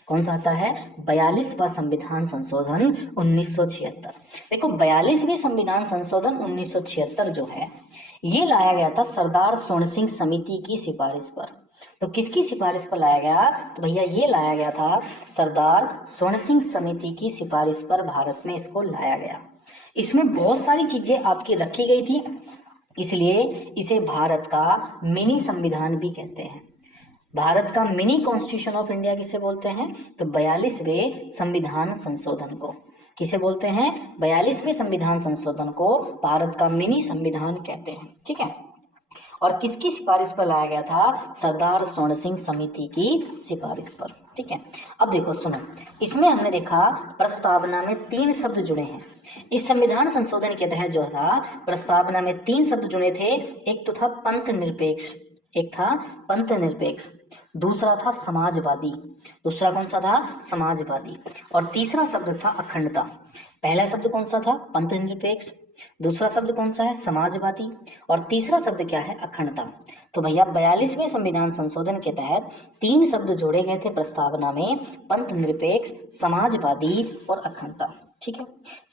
कौन सा आता है? 42वां संविधान संशोधन 1976। देखो 42वें संविधान संशोधन 1976 जो है ये लाया गया था सरदार स्वर्ण सिंह समिति की सिफारिश पर। तो किसकी सिफारिश पर लाया गया? तो भैया ये लाया गया था सरदार स्वर्ण सिंह समिति की सिफारिश पर भारत में इसको लाया गया। इसमें बहुत सारी चीजें आपकी रखी गई थी, इसलिए इसे भारत का मिनी संविधान भी कहते हैं। भारत का मिनी कॉन्स्टिट्यूशन ऑफ इंडिया किसे बोलते हैं? तो 42वें संविधान संशोधन को किसे बोलते हैं? 42वें संविधान संशोधन को भारत का मिनी संविधान कहते हैं। ठीक है, और किसकी सिफारिश पर लाया गया था? सरदार स्वर्ण सिंह समिति की सिफारिश पर। ठीक है, अब देखो सुनो, इसमें हमने देखा प्रस्तावना में 3 शब्द जुड़े हैं। इस संविधान संशोधन के तहत जो था प्रस्तावना में 3 शब्द जुड़े थे। एक तो था पंथ निरपेक्ष, एक था पंथ निरपेक्ष, दूसरा था समाजवादी, दूसरा कौन सा था? समाजवादी, और तीसरा शब्द था अखंडता। पहला शब्द कौन सा था? पंथ निरपेक्ष, दूसरा शब्द कौन सा है? समाजवादी, और तीसरा शब्द क्या है? अखंडता। तो भैया 42वें संविधान संशोधन के तहत 3 शब्द जोड़े गए थे प्रस्तावना में, पंथ निरपेक्ष, समाजवादी और अखंडता। ठीक है,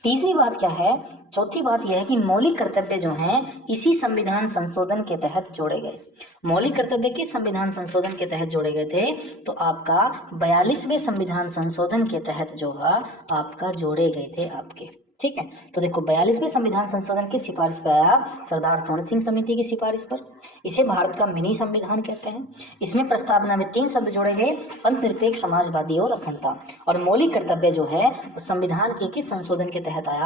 तीसरी बात क्या है? चौथी बात यह है कि मौलिक कर्तव्य जो हैं इसी संविधान संशोधन के तहत जोड़े गए। मौलिक कर्तव्य किस संविधान संशोधन के तहत जोड़े गए थे? तो आपका 42वें संविधान संशोधन के तहत जो है आपका जोड़े गए थे आपके। ठीक है, तो देखो 42वें संविधान संशोधन की सिफारिश पर आया सरदार स्वर्ण सिंह समिति की सिफारिश पर। इसे भारत का मिनी संविधान कहते हैं। इसमें प्रस्तावना में 3 शब्द जोड़े गए, पंथ निरपेक्ष, समाजवादी और अखंडता। और मौलिक कर्तव्य जो है संविधान के किस संशोधन के तहत आया?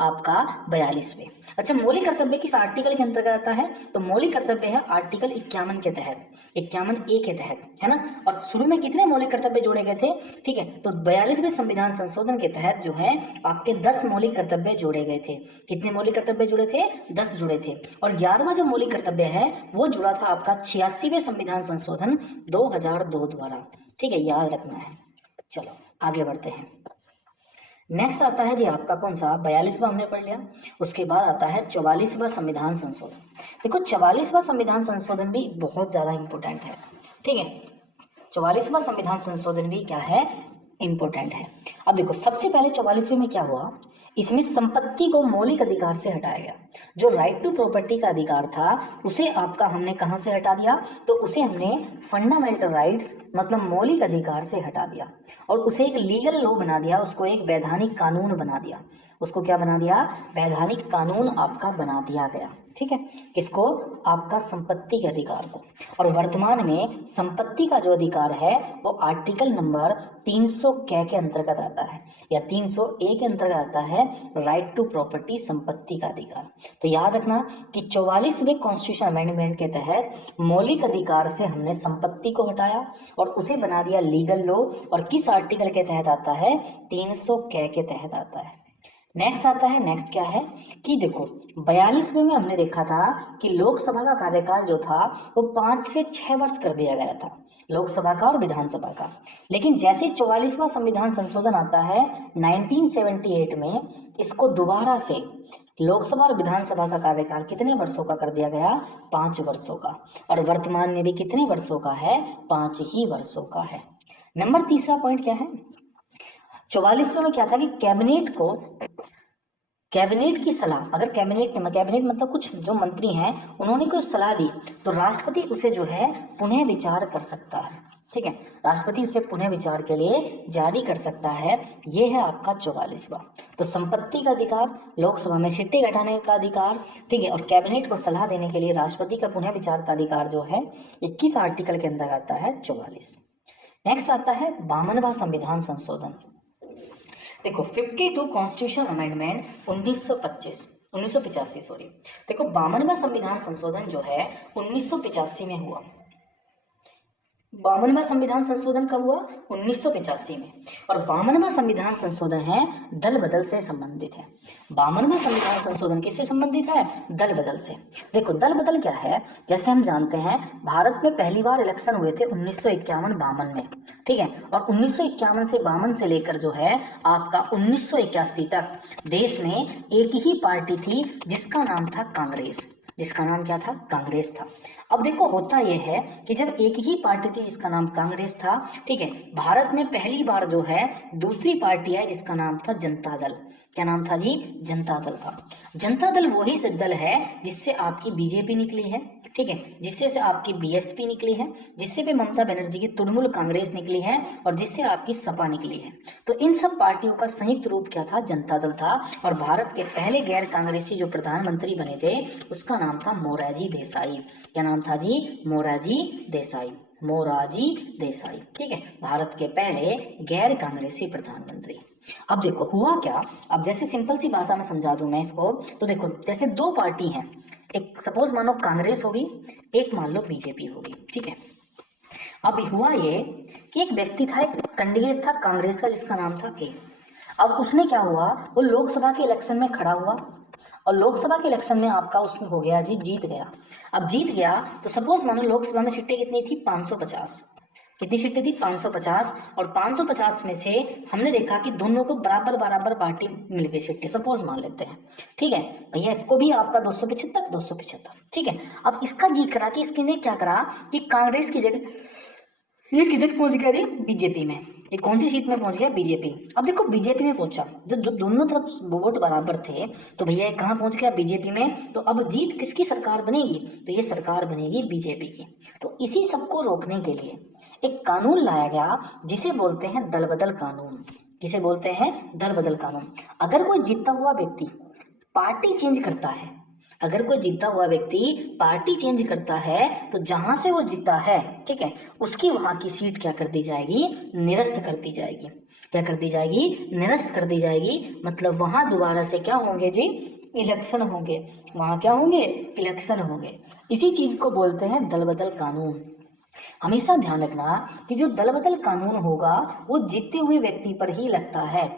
आपका 42वें। अच्छा, मौलिक कर्तव्य किस आर्टिकल के अंतर्गत आता है? तो मौलिक कर्तव्य है आर्टिकल 51 के तहत, 51A के तहत, है ना। और शुरू में कितने मौलिक कर्तव्य जोड़े गए थे? ठीक है, तो 42वें संविधान संशोधन के तहत जो है आपके 10 मौलिक कर्तव्य जोड़े गए थे। कितने मौलिक कर्तव्य जुड़े थे? 10 जुड़े थे। और 11वां जो मौलिक कर्तव्य है वो जुड़ा था आपका 86वें संविधान संशोधन 2002 द्वारा। ठीक है, याद रखना है। चलो आगे बढ़ते हैं। नेक्स्ट आता है जी आपका कौन सा? 42वां हमने पढ़ लिया। उसके बाद आता है 44वां संविधान संशोधन। देखो 44वां संविधान संशोधन भी बहुत ज़्यादा इंपॉर्टेंट है। ठीक है, 44वां संविधान संशोधन भी क्या है? इंपॉर्टेंट है। अब देखो सबसे पहले 44वें में क्या हुआ? इसमें संपत्ति को मौलिक अधिकार से हटाया गया। जो राइट टू प्रॉपर्टी का अधिकार था उसे आपका हमने कहाँ से हटा दिया? तो उसे हमने फंडामेंटल राइट्स मतलब मौलिक अधिकार से हटा दिया और उसे एक लीगल लॉ बना दिया, उसको एक वैधानिक कानून बना दिया। उसको क्या बना दिया? वैधानिक कानून आपका बना दिया गया। ठीक है, किसको? आपका संपत्ति के अधिकार को। और वर्तमान में संपत्ति का जो अधिकार है वो आर्टिकल नंबर 300 के अंतर्गत आता है या 300A के अंतर्गत आता है, राइट टू प्रॉपर्टी, संपत्ति का अधिकार। तो याद रखना कि 44वें कॉन्स्टिट्यूशन अमेंडमेंट के तहत मौलिक अधिकार से हमने संपत्ति को हटाया और उसे बना दिया लीगल लॉ। और किस आर्टिकल के तहत आता है? 300 के तहत आता है। नेक्स्ट आता है, नेक्स्ट क्या है कि देखो 42वें में हमने देखा था कि लोकसभा का कार्यकाल जो था वो 5 से 6 वर्ष कर दिया गया था, लोकसभा का और विधानसभा का। लेकिन जैसे 44वां संविधान संशोधन आता है 1978 में, इसको दोबारा से लोकसभा और विधानसभा का कार्यकाल कितने वर्षों का कर दिया गया? 5 वर्षों का। और वर्तमान में भी कितने वर्षों का है? 5 ही वर्षों का है। नंबर तीसरा पॉइंट क्या है? 44वें में क्या था कि कैबिनेट की सलाह, अगर कैबिनेट मतलब कुछ जो मंत्री हैं उन्होंने कोई सलाह दी तो राष्ट्रपति उसे जो है पुनः विचार कर सकता है। ठीक है, राष्ट्रपति उसे पुनः विचार के लिए जारी कर सकता है। ये है आपका 44वां। तो संपत्ति का अधिकार, लोकसभा में सिट्टे घटाने का अधिकार, ठीक है, और कैबिनेट को सलाह देने के लिए राष्ट्रपति का पुनः विचार का अधिकार जो है 21 आर्टिकल के अंदर आता है 44। नेक्स्ट आता है 52वां संविधान संशोधन। देखो 52 कॉन्स्टिट्यूशन अमेंडमेंट 1985 सॉरी। देखो 52वां संविधान संशोधन जो है 1985 में हुआ। 52वां संविधान संशोधन कब हुआ? 1985 में। और 52वां संविधान संशोधन है दल बदल से संबंधित है। 52वां संविधान संशोधन किससे संबंधित है? दल बदल से। देखो दल बदल क्या है, जैसे हम जानते हैं भारत में पहली बार इलेक्शन हुए थे 1951-52 में, ठीक है। और 1951 से 52 से लेकर जो है आपका 1981 तक देश में एक ही पार्टी थी जिसका नाम था कांग्रेस। जिसका नाम क्या था? कांग्रेस था। अब देखो होता यह है कि जब एक ही पार्टी थी जिसका नाम कांग्रेस था, ठीक है, भारत में पहली बार जो है दूसरी पार्टी है जिसका नाम था जनता दल। क्या नाम था जी? जनता दल था। जनता दल वही से दल है जिससे आपकी बीजेपी निकली है, ठीक है, जिससे से आपकी बीएसपी निकली है, जिससे पे ममता बनर्जी की तृणमूल कांग्रेस निकली है और जिससे आपकी सपा निकली है। तो इन सब पार्टियों का संयुक्त रूप क्या था? जनता दल था। और भारत के पहले गैर कांग्रेसी जो प्रधानमंत्री बने थे उसका नाम था मोरारजी देसाई। क्या नाम था जी? मोरारजी देसाई। मोरारजी देसाई, ठीक है, भारत के पहले गैर कांग्रेसी प्रधानमंत्री। अब देखो हुआ क्या, अब जैसे सिंपल सी भाषा में समझा दूं मैं इसको, तो देखो जैसे दो पार्टी हैं, एक सपोज मानो कांग्रेस होगी, एक मान लो बीजेपी होगी, ठीक है। अब हुआ ये कि एक व्यक्ति था, एक कैंडिडेट था कांग्रेस का जिसका नाम था ए। अब उसने क्या हुआ, वो लोकसभा के इलेक्शन में खड़ा हुआ और लोकसभा के इलेक्शन में आपका उसने हो गया जी, जीत गया। अब जीत गया तो सपोज मानो लोकसभा में सीटें कितनी थी? 550। कितनी सीटें थी? 550। और 550 में से हमने देखा कि दोनों को बराबर बराबर पार्टी मिल गई सीटें, सपोज मान लेते हैं, ठीक है भैया। इसको भी आपका 275 275, ठीक है। अब इसका जी करा कि इसने क्या करा कि कांग्रेस की जगह ये किधर पहुंच गया जी? बीजेपी में। ये कौन सी सीट में पहुंच गया? बीजेपी। अब देखो बीजेपी में पहुंचा, जब जो दोनों तरफ वोट बराबर थे तो भैया ये कहाँ पहुंच गया? बीजेपी में। तो अब जीत किसकी सरकार बनेगी? तो ये सरकार बनेगी बीजेपी की। तो इसी सबको रोकने के लिए एक कानून लाया गया जिसे बोलते हैं दल बदल कानून। किसे बोलते हैं? दल बदल कानून। अगर कोई जीता हुआ व्यक्ति पार्टी चेंज करता है, अगर कोई जीता हुआ व्यक्ति पार्टी चेंज करता है तो जहां से वो जीता है, ठीक है, उसकी वहां की सीट क्या कर दी जाएगी? निरस्त कर दी जाएगी। क्या कर दी जाएगी? निरस्त कर दी जाएगी। मतलब वहां दोबारा से क्या होंगे जी? इलेक्शन होंगे। वहां क्या होंगे? इलेक्शन होंगे। इसी चीज को बोलते हैं दल बदल कानून। हमेशा ध्यान रखना कि जो दल बदल कानून होगा वो जीते हुए व्यक्ति पर ही लगता है।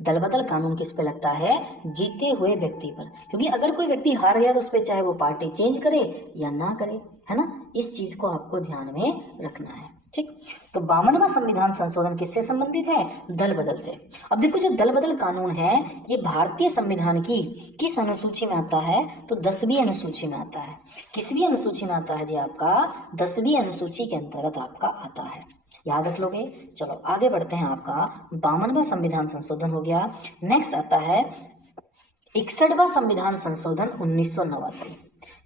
दल बदल कानून किस पे लगता है? जीते हुए व्यक्ति पर। क्योंकि अगर कोई व्यक्ति हार गया तो उस पर चाहे वो पार्टी चेंज करे या ना करे, है ना, इस चीज को आपको ध्यान में रखना है, ठीक। तो 52वां संविधान संशोधन किससे संबंधित है? दल बदल से। अब देखो जो दल बदल कानून है ये भारतीय संविधान की किस अनुसूची में आता है? तो 10वीं अनुसूची में आता है। किसवीं अनुसूची में आता है जी? आपका 10वीं अनुसूची के अंतर्गत आपका आता है। याद रख लोगे। चलो आगे बढ़ते हैं। आपका 52वां संविधान संशोधन हो गया। नेक्स्ट आता है 61वां संविधान संशोधन 1989।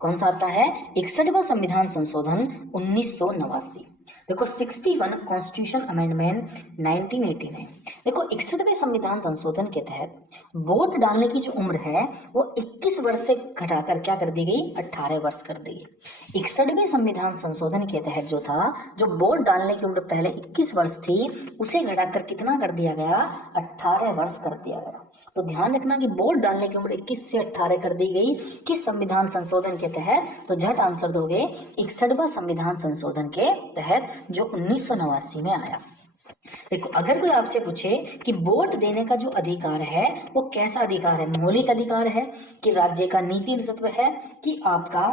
कौन सा आता है? 61वां संविधान संशोधन 1989। देखो 61 कॉन्स्टिट्यूशन अमेंडमेंट 1989। देखो 61वें संविधान संशोधन के तहत वोट डालने की जो उम्र है वो 21 वर्ष से घटाकर क्या कर दी गई? 18 वर्ष कर दी गई। 61वें संविधान संशोधन के तहत जो था, जो वोट डालने की उम्र पहले 21 वर्ष थी उसे घटाकर कितना कर दिया गया? 18 वर्ष कर दिया गया। तो ध्यान रखना कि वोट डालने की उम्र 21 से 18 कर दी गई किस संविधान संशोधन के तहत? तो झट आंसर दोगे 61वां संविधान संशोधन के तहत जो 1989 में आया। देखो अगर कोई आपसे पूछे कि वोट देने का जो अधिकार है वो कैसा अधिकार है? मौलिक अधिकार है कि राज्य का नीति तत्व है कि आपका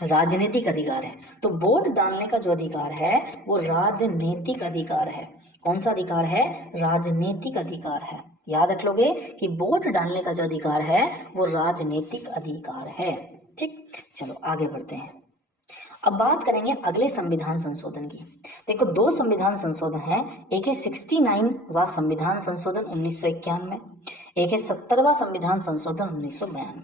राजनीतिक अधिकार है? तो वोट डालने का जो अधिकार है वो राजनीतिक अधिकार है। कौन सा अधिकार है? राजनीतिक अधिकार है। याद रख लोगे कि वोट डालने का जो अधिकार है वो राजनीतिक अधिकार है, ठीक। चलो आगे बढ़ते हैं। अब बात करेंगे अगले संविधान संशोधन की। देखो दो संविधान संशोधन हैं, एक है 69वां संविधान संशोधन 1991, एक है 70वां संविधान संशोधन 1992।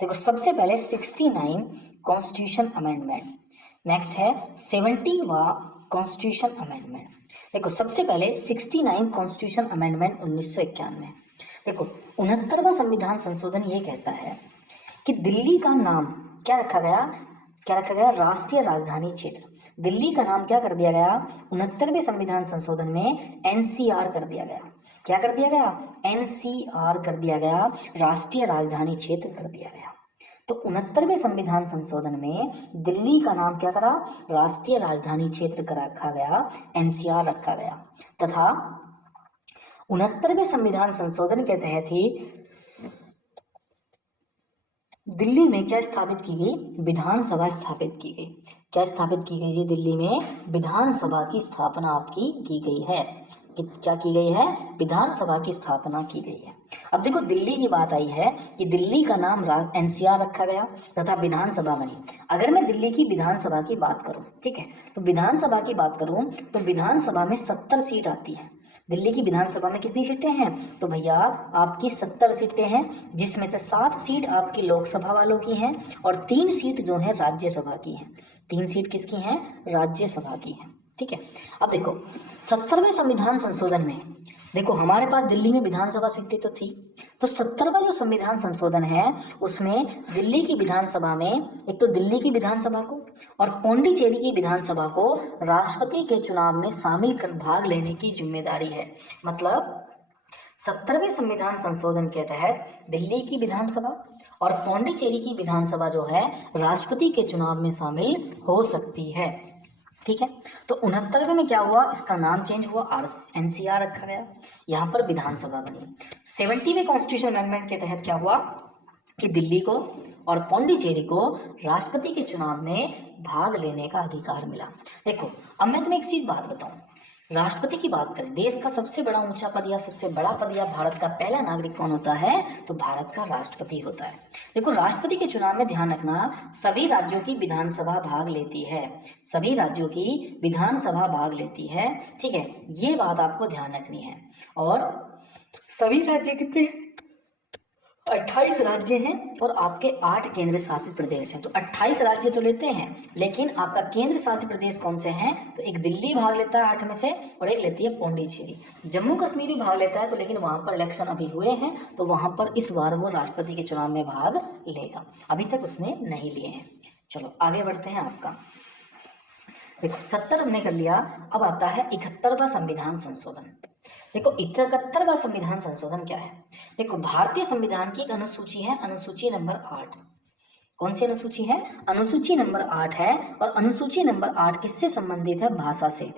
देखो सबसे पहले 69 कॉन्स्टिट्यूशन अमेंडमेंट, नेक्स्ट है 70वां कॉन्स्टिट्यूशन अमेंडमेंट। देखो सबसे पहले 69 कॉन्स्टिट्यूशन अमेंडमेंट 1991। देखो 69वां संविधान संशोधन ये कहता है कि दिल्ली का नाम क्या रखा गया? क्या रखा गया? राष्ट्रीय राजधानी क्षेत्र। दिल्ली का नाम क्या कर दिया गया, 69वें संविधान संशोधन में एनसीआर कर दिया गया। क्या कर दिया गया, एनसीआर कर दिया गया, राष्ट्रीय राजधानी क्षेत्र कर दिया गया। तो 69वें संविधान संशोधन में दिल्ली का नाम क्या करा, राष्ट्रीय राजधानी क्षेत्र का रखा गया, एनसीआर रखा गया। तथा 69वें संविधान संशोधन के तहत ही दिल्ली में क्या स्थापित की गई, विधानसभा स्थापित की गई। क्या स्थापित की गई है, दिल्ली में विधानसभा की स्थापना आपकी की गई है। क्या की गई है, विधानसभा की स्थापना की गई है। अब देखो दिल्ली की बात आई है कि दिल्ली का नाम एनसीआर रखा गया तथा विधानसभा बनी। अगर मैं दिल्ली की विधानसभा की बात करूं, ठीक है, तो विधानसभा की बात करूं तो विधानसभा में 70 सीट आती है। दिल्ली की विधानसभा में कितनी सीटें हैं, तो भैया आपकी 70 सीटें हैं, जिसमें से 7 सीट आपकी लोकसभा वालों की हैं और 3 सीट जो है राज्यसभा की हैं। 3 सीट किसकी हैं, राज्यसभा की हैं। ठीक है, अब देखो 70वें संविधान संशोधन में देखो हमारे पास दिल्ली में विधानसभा सीटें तो थी, तो 70वां जो संविधान संशोधन है उसमें दिल्ली की विधानसभा में एक तो दिल्ली की विधानसभा को और पौंडीचेरी की विधानसभा को राष्ट्रपति के चुनाव में शामिल कर भाग लेने की जिम्मेदारी है। मतलब 70वें संविधान संशोधन के तहत दिल्ली की विधानसभा और पौंडीचेरी की विधानसभा जो है राष्ट्रपति के चुनाव में शामिल हो सकती है। ठीक है, तो 69वें में क्या हुआ, इसका नाम चेंज हुआ, एनसीआर रखा गया, यहाँ पर विधानसभा बनी। 70वें कॉन्स्टिट्यूशन अमेंडमेंट के तहत क्या हुआ कि दिल्ली को और पौंडीचेरी को राष्ट्रपति के चुनाव में भाग लेने का अधिकार मिला। देखो अब मैं तुम्हें एक चीज बात बताऊं, राष्ट्रपति की बात करें, देश का सबसे बड़ा ऊंचा पद या सबसे बड़ा पद या भारत का पहला नागरिक कौन होता है, तो भारत का राष्ट्रपति होता है। देखो राष्ट्रपति के चुनाव में ध्यान रखना, सभी राज्यों की विधानसभा भाग लेती है, सभी राज्यों की विधानसभा भाग लेती है। ठीक है, ये बात आपको ध्यान रखनी है। और सभी राज्य कितने, 28 राज्य हैं और आपके 8 केंद्र शासित प्रदेश हैं। तो 28 राज्य तो लेते हैं, लेकिन आपका केंद्र शासित प्रदेश कौन से हैं, तो एक दिल्ली भाग लेता है 8 में से और एक लेती है पौंडीचेरी। जम्मू कश्मीर भी भाग लेता है, तो लेकिन वहां पर इलेक्शन अभी हुए हैं, तो वहां पर इस बार वो राष्ट्रपति के चुनाव में भाग लेगा, अभी तक उसने नहीं लिए हैं। चलो आगे बढ़ते हैं। आपका देखो 70 हमने कर लिया, अब आता है 71वां संविधान संशोधन। देखो 71वां संविधान संशोधन क्या है, देखो भारतीय संविधान की एक अनुसूची है, अनुसूची नंबर 8। कौन सी अनुसूची है, अनुसूची नंबर 8 है। और अनुसूची नंबर 8 किससे संबंधित है, भाषा से।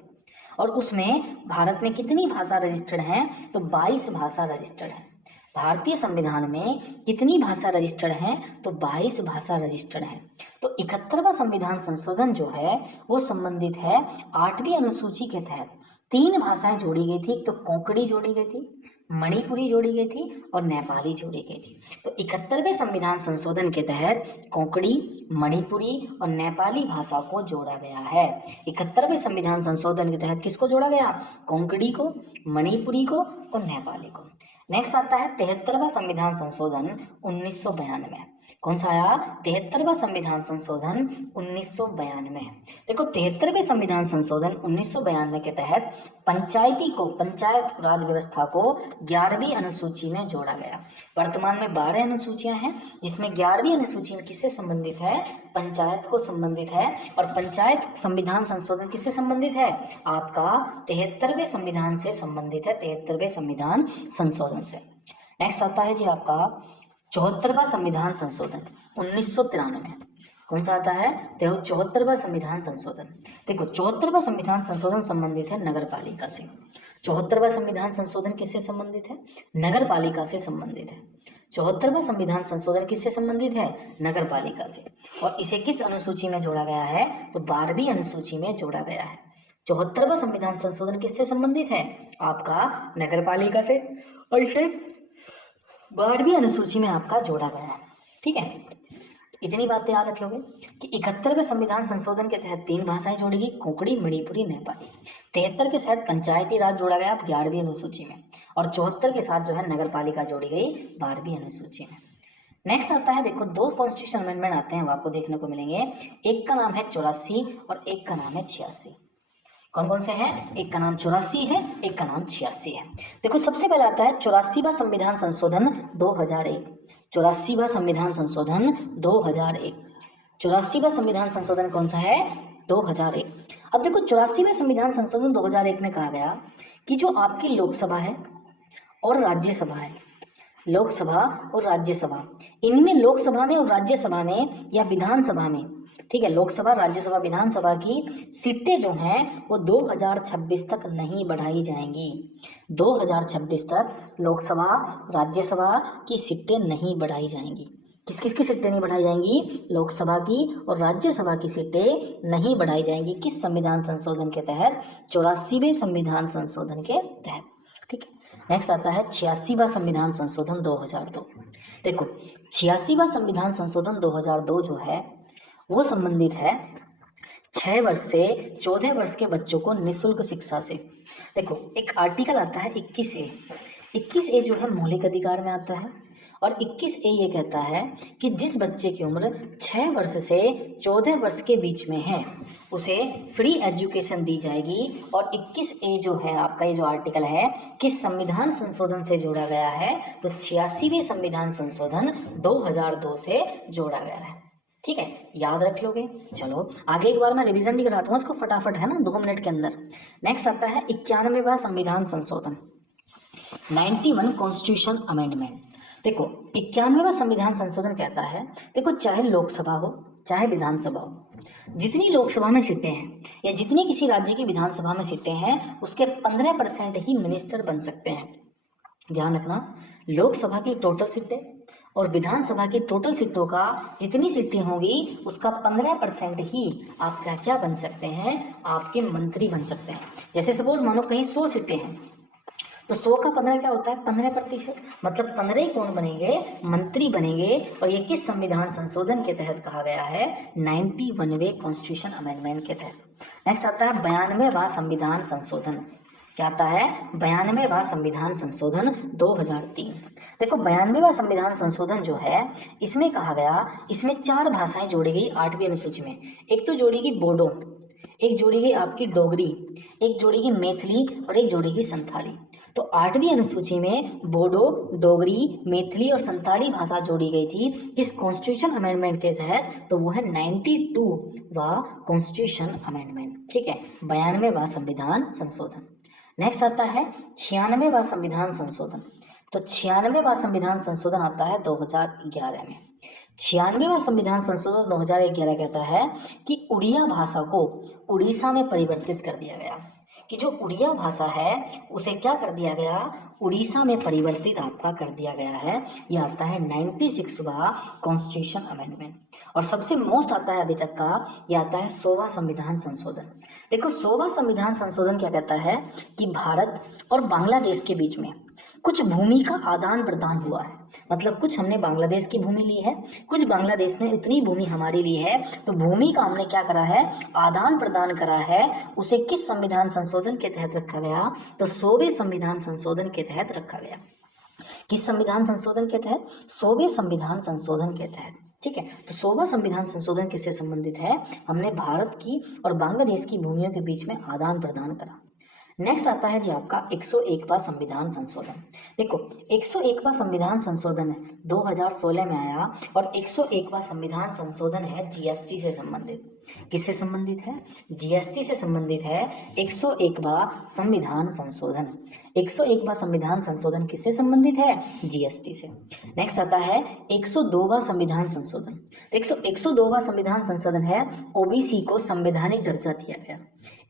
और उसमें भारत में कितनी भाषा रजिस्टर्ड है, तो 22 भाषा रजिस्टर्ड है। भारतीय संविधान में कितनी भाषा रजिस्टर्ड है, तो 22 भाषा रजिस्टर्ड है। तो 71वां संविधान संशोधन जो है वो संबंधित है 8वीं अनुसूची के तहत 3 भाषाएं जोड़ी गई थी, एक तो कोंकणी जोड़ी गई थी, मणिपुरी जोड़ी गई थी और नेपाली जोड़ी गई थी। तो 71वें संविधान संशोधन के तहत कोंकणी, मणिपुरी और नेपाली भाषा को जोड़ा गया है। 71वें संविधान संशोधन के तहत किसको जोड़ा गया, कोंकणी को, मणिपुरी को और नेपाली को। नेक्स्ट आता है 73वां संविधान संशोधन 1992। कौन सा आया, 73वां संविधान संशोधन 1992। देखो 73वें संविधान संशोधन 1992 के तहत पंचायती को, पंचायत राज व्यवस्था को 11वीं अनुसूची में जोड़ा गया। वर्तमान में 12 अनुसूचियां हैं, जिसमें 11वीं अनुसूची में किससे संबंधित है, पंचायत को संबंधित है। और पंचायत संविधान संशोधन किससे संबंधित है, आपका 73वें संविधान से संबंधित है, 73वें संविधान संशोधन से। नेक्स्ट आता है जी आपका 74वां संविधान संशोधन 1993। कौन सा आता है, देखो 74वां संविधान संशोधन। देखो 74वां संविधान संशोधन संबंधित है नगर पालिका से। 74वां संविधान संशोधन किससे संबंधित है, नगर पालिका से संबंधित है। 74वां संविधान संशोधन किससे संबंधित है, नगर पालिका से। और इसे किस अनुसूची में जोड़ा गया है, तो 12वीं अनुसूची में जोड़ा गया है। 74वां संविधान संशोधन किससे संबंधित है, आपका नगर पालिका से, और इसे 12वीं अनुसूची में आपका जोड़ा गया है। ठीक है, इतनी बातें याद रख लोगे कि 71वें संविधान संशोधन के तहत 3 भाषाएं जोड़ी गई, कोंकणी, मणिपुरी, नेपाली। 73 के साथ पंचायती राज जोड़ा गया 11वीं अनुसूची में, और 74 के साथ जो है नगर पालिका जोड़ी गई 12वीं अनुसूची में। नेक्स्ट आता है, देखो 2 कॉन्स्टिट्यूशन अमेंडमेंट आते हैं, वो आपको देखने को मिलेंगे। एक का नाम है 84 और एक का नाम है 86। कौन कौन से हैं, एक का नाम 84 है, एक का नाम 86 है। देखो सबसे पहले आता है 84वां संविधान संशोधन 2001। 84वां संविधान संशोधन 2001। 84वां संविधान संशोधन कौन सा है, 2001। अब देखो 84वें संविधान संशोधन 2001 में कहा गया कि जो आपकी लोकसभा है और राज्यसभा है, लोकसभा और राज्यसभा, इनमें लोकसभा में और राज्यसभा में या विधानसभा में, ठीक है, लोकसभा, राज्यसभा, विधानसभा की सीटें जो हैं वो 2026 तक नहीं बढ़ाई जाएंगी। 2026 तक लोकसभा, राज्यसभा की सीटें नहीं बढ़ाई जाएंगी। किस किस की सीटें नहीं बढ़ाई जाएंगी? लोकसभा की और राज्यसभा की सीटें नहीं बढ़ाई जाएंगी। किस संविधान संशोधन के तहत? 84वें संविधान संशोधन के तहत। ठीक है, नेक्स्ट आता है 86वां संविधान संशोधन 2002। देखो 86वां संविधान संशोधन 2002 जो है वो संबंधित है 6 वर्ष से 14 वर्ष के बच्चों को निःशुल्क शिक्षा से। देखो एक आर्टिकल आता है 21A। 21A जो है मौलिक अधिकार में आता है और 21A ये कहता है कि जिस बच्चे की उम्र 6 वर्ष से 14 वर्ष के बीच में है उसे फ्री एजुकेशन दी जाएगी। और 21A जो है आपका ये जो आर्टिकल है किस संविधान संशोधन से जोड़ा गया है? तो 86वें संविधान संशोधन 2002 से जोड़ा गया है। ठीक है, याद रख लोगे। चलो आगे एक बार मैं रिवीजन भी कराता हूँ इसको फटाफट, है ना, 2 मिनट के अंदर। नेक्स्ट आता है 91वां संविधान संशोधन, 91 कॉन्स्टिट्यूशन अमेंडमेंट। देखो 91वां संविधान संशोधन कहता है, देखो चाहे लोकसभा हो चाहे विधानसभा हो, जितनी लोकसभा में सीटें हैं या जितनी किसी राज्य की विधानसभा में सीटें हैं उसके 15% ही मिनिस्टर बन सकते हैं। ध्यान रखना, लोकसभा की टोटल सीटें और विधानसभा की टोटल सीटों का जितनी सीटें होंगी उसका 15% ही आप क्या क्या बन सकते हैं? आपके मंत्री बन सकते हैं। जैसे सपोज मानो कहीं 100 सीटें हैं तो 100 का 15 क्या होता है? 15%। मतलब 15 ही कौन बनेंगे? मंत्री बनेंगे। और ये किस संविधान संशोधन के तहत कहा गया है? 91वें कॉन्स्टिट्यूशन अमेंडमेंट के तहत। नेक्स्ट आता है 92वां संविधान संशोधन। क्या आता है? 92वां संविधान संशोधन 2003। देखो 92वां संविधान संशोधन जो है इसमें कहा गया, इसमें 4 भाषाएं जोड़ी गई 8वीं अनुसूची में। एक तो जोड़ी गई बोडो, एक जोड़ी गई आपकी डोगरी, एक जोड़ी गई मैथिली और एक जोड़ी गई संथाली। तो 8वीं अनुसूची में बोडो, डोगरी, मैथिली और संथाली भाषा जोड़ी गई थी किस कॉन्स्टिट्यूशन अमेंडमेंट के तहत? तो वो है 92वां कॉन्स्टिट्यूशन अमेंडमेंट। ठीक है, 92वां संविधान संशोधन। नेक्स्ट आता है 96वां संविधान संशोधन। तो 96वां संविधान संशोधन आता है 2011 में। 96वां संविधान संशोधन 2011 कहता है कि उड़िया भाषा को उड़ीसा में परिवर्तित कर दिया गया, कि जो उड़िया भाषा है उसे क्या कर दिया गया? उड़ीसा में परिवर्तित आपका कर दिया गया है। यह आता है 96वां कॉन्स्टिट्यूशन अमेंडमेंट। और सबसे मोस्ट आता है अभी तक का, यह आता है 100वां संविधान संशोधन। देखो 100वां संविधान संशोधन क्या कहता है कि भारत और बांग्लादेश के बीच में कुछ भूमि का आदान प्रदान हुआ है। मतलब कुछ हमने बांग्लादेश की भूमि ली है, कुछ बांग्लादेश ने उतनी भूमि हमारी ली है, तो भूमि का हमने क्या करा है? आदान प्रदान करा है। उसे किस संविधान संशोधन के तहत रखा गया? तो 100वें संविधान संशोधन के तहत रखा गया। किस संविधान संशोधन के तहत? 100वें संविधान संशोधन के तहत। ठीक है, तो 100वां संविधान संशोधन किससे संबंधित है? हमने भारत की और बांग्लादेश की भूमियों के बीच में आदान प्रदान करा। नेक्स्ट आता है जी आपका 101वां संविधान संशोधन। देखो 101वां संविधान संशोधन 2016 में आया और 101वां संविधान संशोधन है जीएसटी से संबंधित। किससे संबंधित है? जीएसटी से संबंधित है 101वां संविधान संशोधन। 101वां संविधान संशोधन किससे संबंधित है? जीएसटी से। नेक्स्ट आता है 102वां संविधान संशोधन। 102वां संविधान संशोधन है ओबीसी को संवैधानिक दर्जा दिया गया।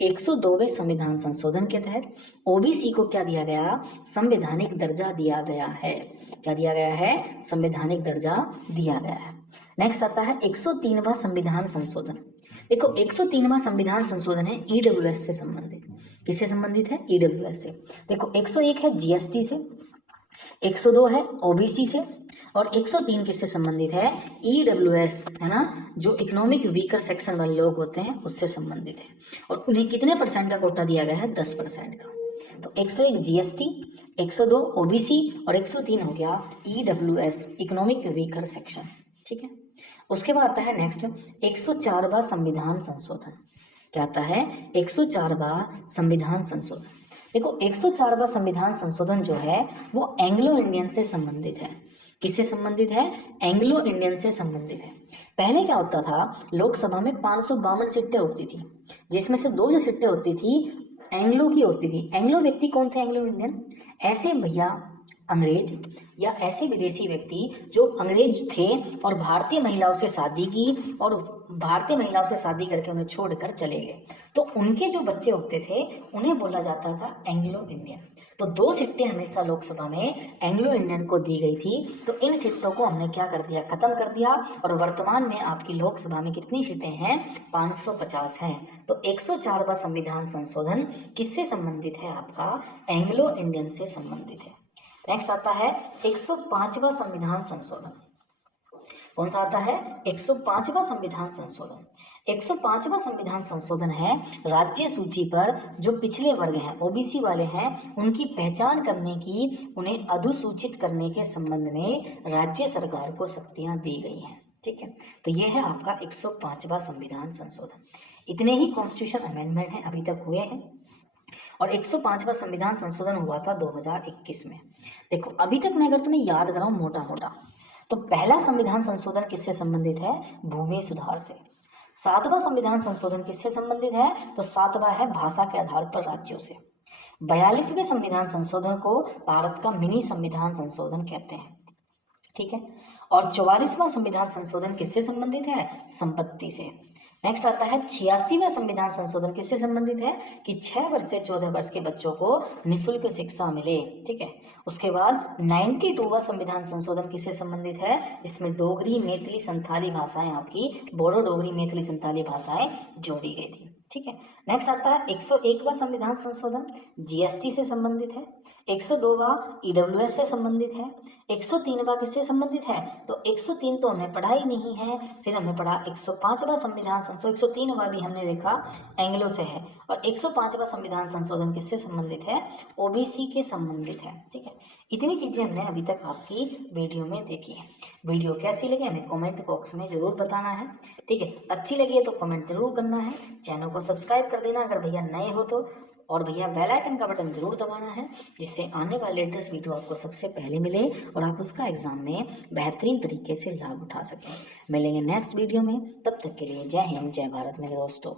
102वें संविधान संशोधन के तहत ओबीसी को क्या दिया गया? संवैधानिक दर्जा दिया गया है। क्या दिया गया है? संवैधानिक दर्जा दिया गया है। नेक्स्ट आता है 103वां संविधान संशोधन। देखो 103वां संविधान संशोधन है ईडब्ल्यूएस से संबंधित। किससे संबंधित है? ईडब्ल्यूएस से। देखो 101 है जीएसटी से, 102 है ओबीसी से और 103 किससे संबंधित है? ईडब्ल्यूएस, है ना, जो इकोनॉमिक वीकर सेक्शन वाले लोग होते हैं उससे संबंधित है। और उन्हें कितने % का कोटा दिया गया है? 10% का। तो 101 जीएसटी, 102 ओबीसी और 103 हो गया ईडब्ल्यूएस, इकोनॉमिक वीकर सेक्शन। ठीक है, उसके बाद आता है नेक्स्ट 104वां संविधान संशोधन। क्या आता है? 104वां संविधान संशोधन। देखो 104वां संविधान संशोधन जो है वो एंग्लो इंडियन से संबंधित है। किससे संबंधित है? एंग्लो इंडियन से संबंधित है। पहले क्या होता था, लोकसभा में 552 सीटें होती थी, जिसमें से 2 जो सीटें होती थी एंग्लो की होती थी। एंग्लो व्यक्ति कौन थे? एंग्लो इंडियन ऐसे भैया अंग्रेज या ऐसे विदेशी व्यक्ति जो अंग्रेज थे और भारतीय महिलाओं से शादी की और भारतीय महिलाओं से शादी करके उन्हें छोड़कर चले गए, तो उनके जो बच्चे होते थे उन्हें बोला जाता था एंग्लो इंडियन। तो 2 सीटें हमेशा लोकसभा में एंग्लो इंडियन को दी गई थी। तो इन सीटों को हमने क्या कर दिया? खत्म कर दिया। और वर्तमान में आपकी लोकसभा में कितनी सीटें हैं? 550 हैं। तो 104वां संविधान संशोधन किससे संबंधित है? आपका एंग्लो इंडियन से संबंधित है। नेक्स्ट आता है 105वां संविधान संशोधन। कौन सा आता है? 105वां संविधान संशोधन। 105वां संविधान संशोधन है राज्य सूची पर जो पिछले वर्ग हैं, ओबीसी वाले हैं, उनकी पहचान करने की, उन्हें अधुसूचित करने के संबंध में राज्य सरकार को शक्तियां दी गई हैं। ठीक है, तो ये है आपका 105वां संविधान संशोधन। इतने ही कॉन्स्टिट्यूशन अमेंडमेंट हैं अभी तक हुए हैं और 105वां संविधान संशोधन हुआ था 2021 में। देखो अभी तक मैं अगर तुम्हें याद कराऊं मोटा मोटा, तो पहला संविधान संशोधन किससे संबंधित है? भूमि सुधार से। 7वां संविधान संशोधन किससे संबंधित है? तो 7वां है भाषा के आधार पर राज्यों से। 42वें संविधान संशोधन को भारत का मिनी संविधान संशोधन कहते हैं। ठीक है, और 44वां संविधान संशोधन किससे संबंधित है? संपत्ति से। नेक्स्ट आता है 86वां संविधान संशोधन किससे संबंधित है? कि 6 वर्ष से 14 वर्ष के बच्चों को निःशुल्क शिक्षा मिले। ठीक है, उसके बाद 92वां संविधान संशोधन किससे संबंधित है? इसमें डोगरी, मैथिली, संथाली भाषाएं, आपकी बोडो, डोगरी, मैथिली, संथाली भाषाएं जोड़ी गई थी। ठीक है, नेक्स्ट आता है 101वां संविधान संशोधन, जीएसटी से संबंधित है। 102वां ईडब्ल्यूएस से संबंधित है। 103वां किससे संबंधित है? तो 103 तो हमने पढ़ा ही नहीं है। फिर हमने पढ़ा 105वां संविधान संशोधन, 103वां भी हमने देखा एंग्लो से है। और 105वां संविधान संशोधन किससे संबंधित है? ओबीसी के संबंधित है। ठीक है, इतनी चीजें हमने अभी तक आपकी वीडियो में देखी है। वीडियो कैसी लगी हमें कमेंट बॉक्स में जरूर बताना है। ठीक है, अच्छी लगी है तो कमेंट जरूर करना है। चैनल को सब्सक्राइब कर देना अगर भैया नए हो तो, और भैया बेल आइकन का बटन जरूर दबाना है, जिससे आने वाले लेटेस्ट वीडियो आपको सबसे पहले मिले और आप उसका एग्जाम में बेहतरीन तरीके से लाभ उठा सकें। मिलेंगे नेक्स्ट वीडियो में, तब तक के लिए जय हिंद, जय भारत मेरे दोस्तों।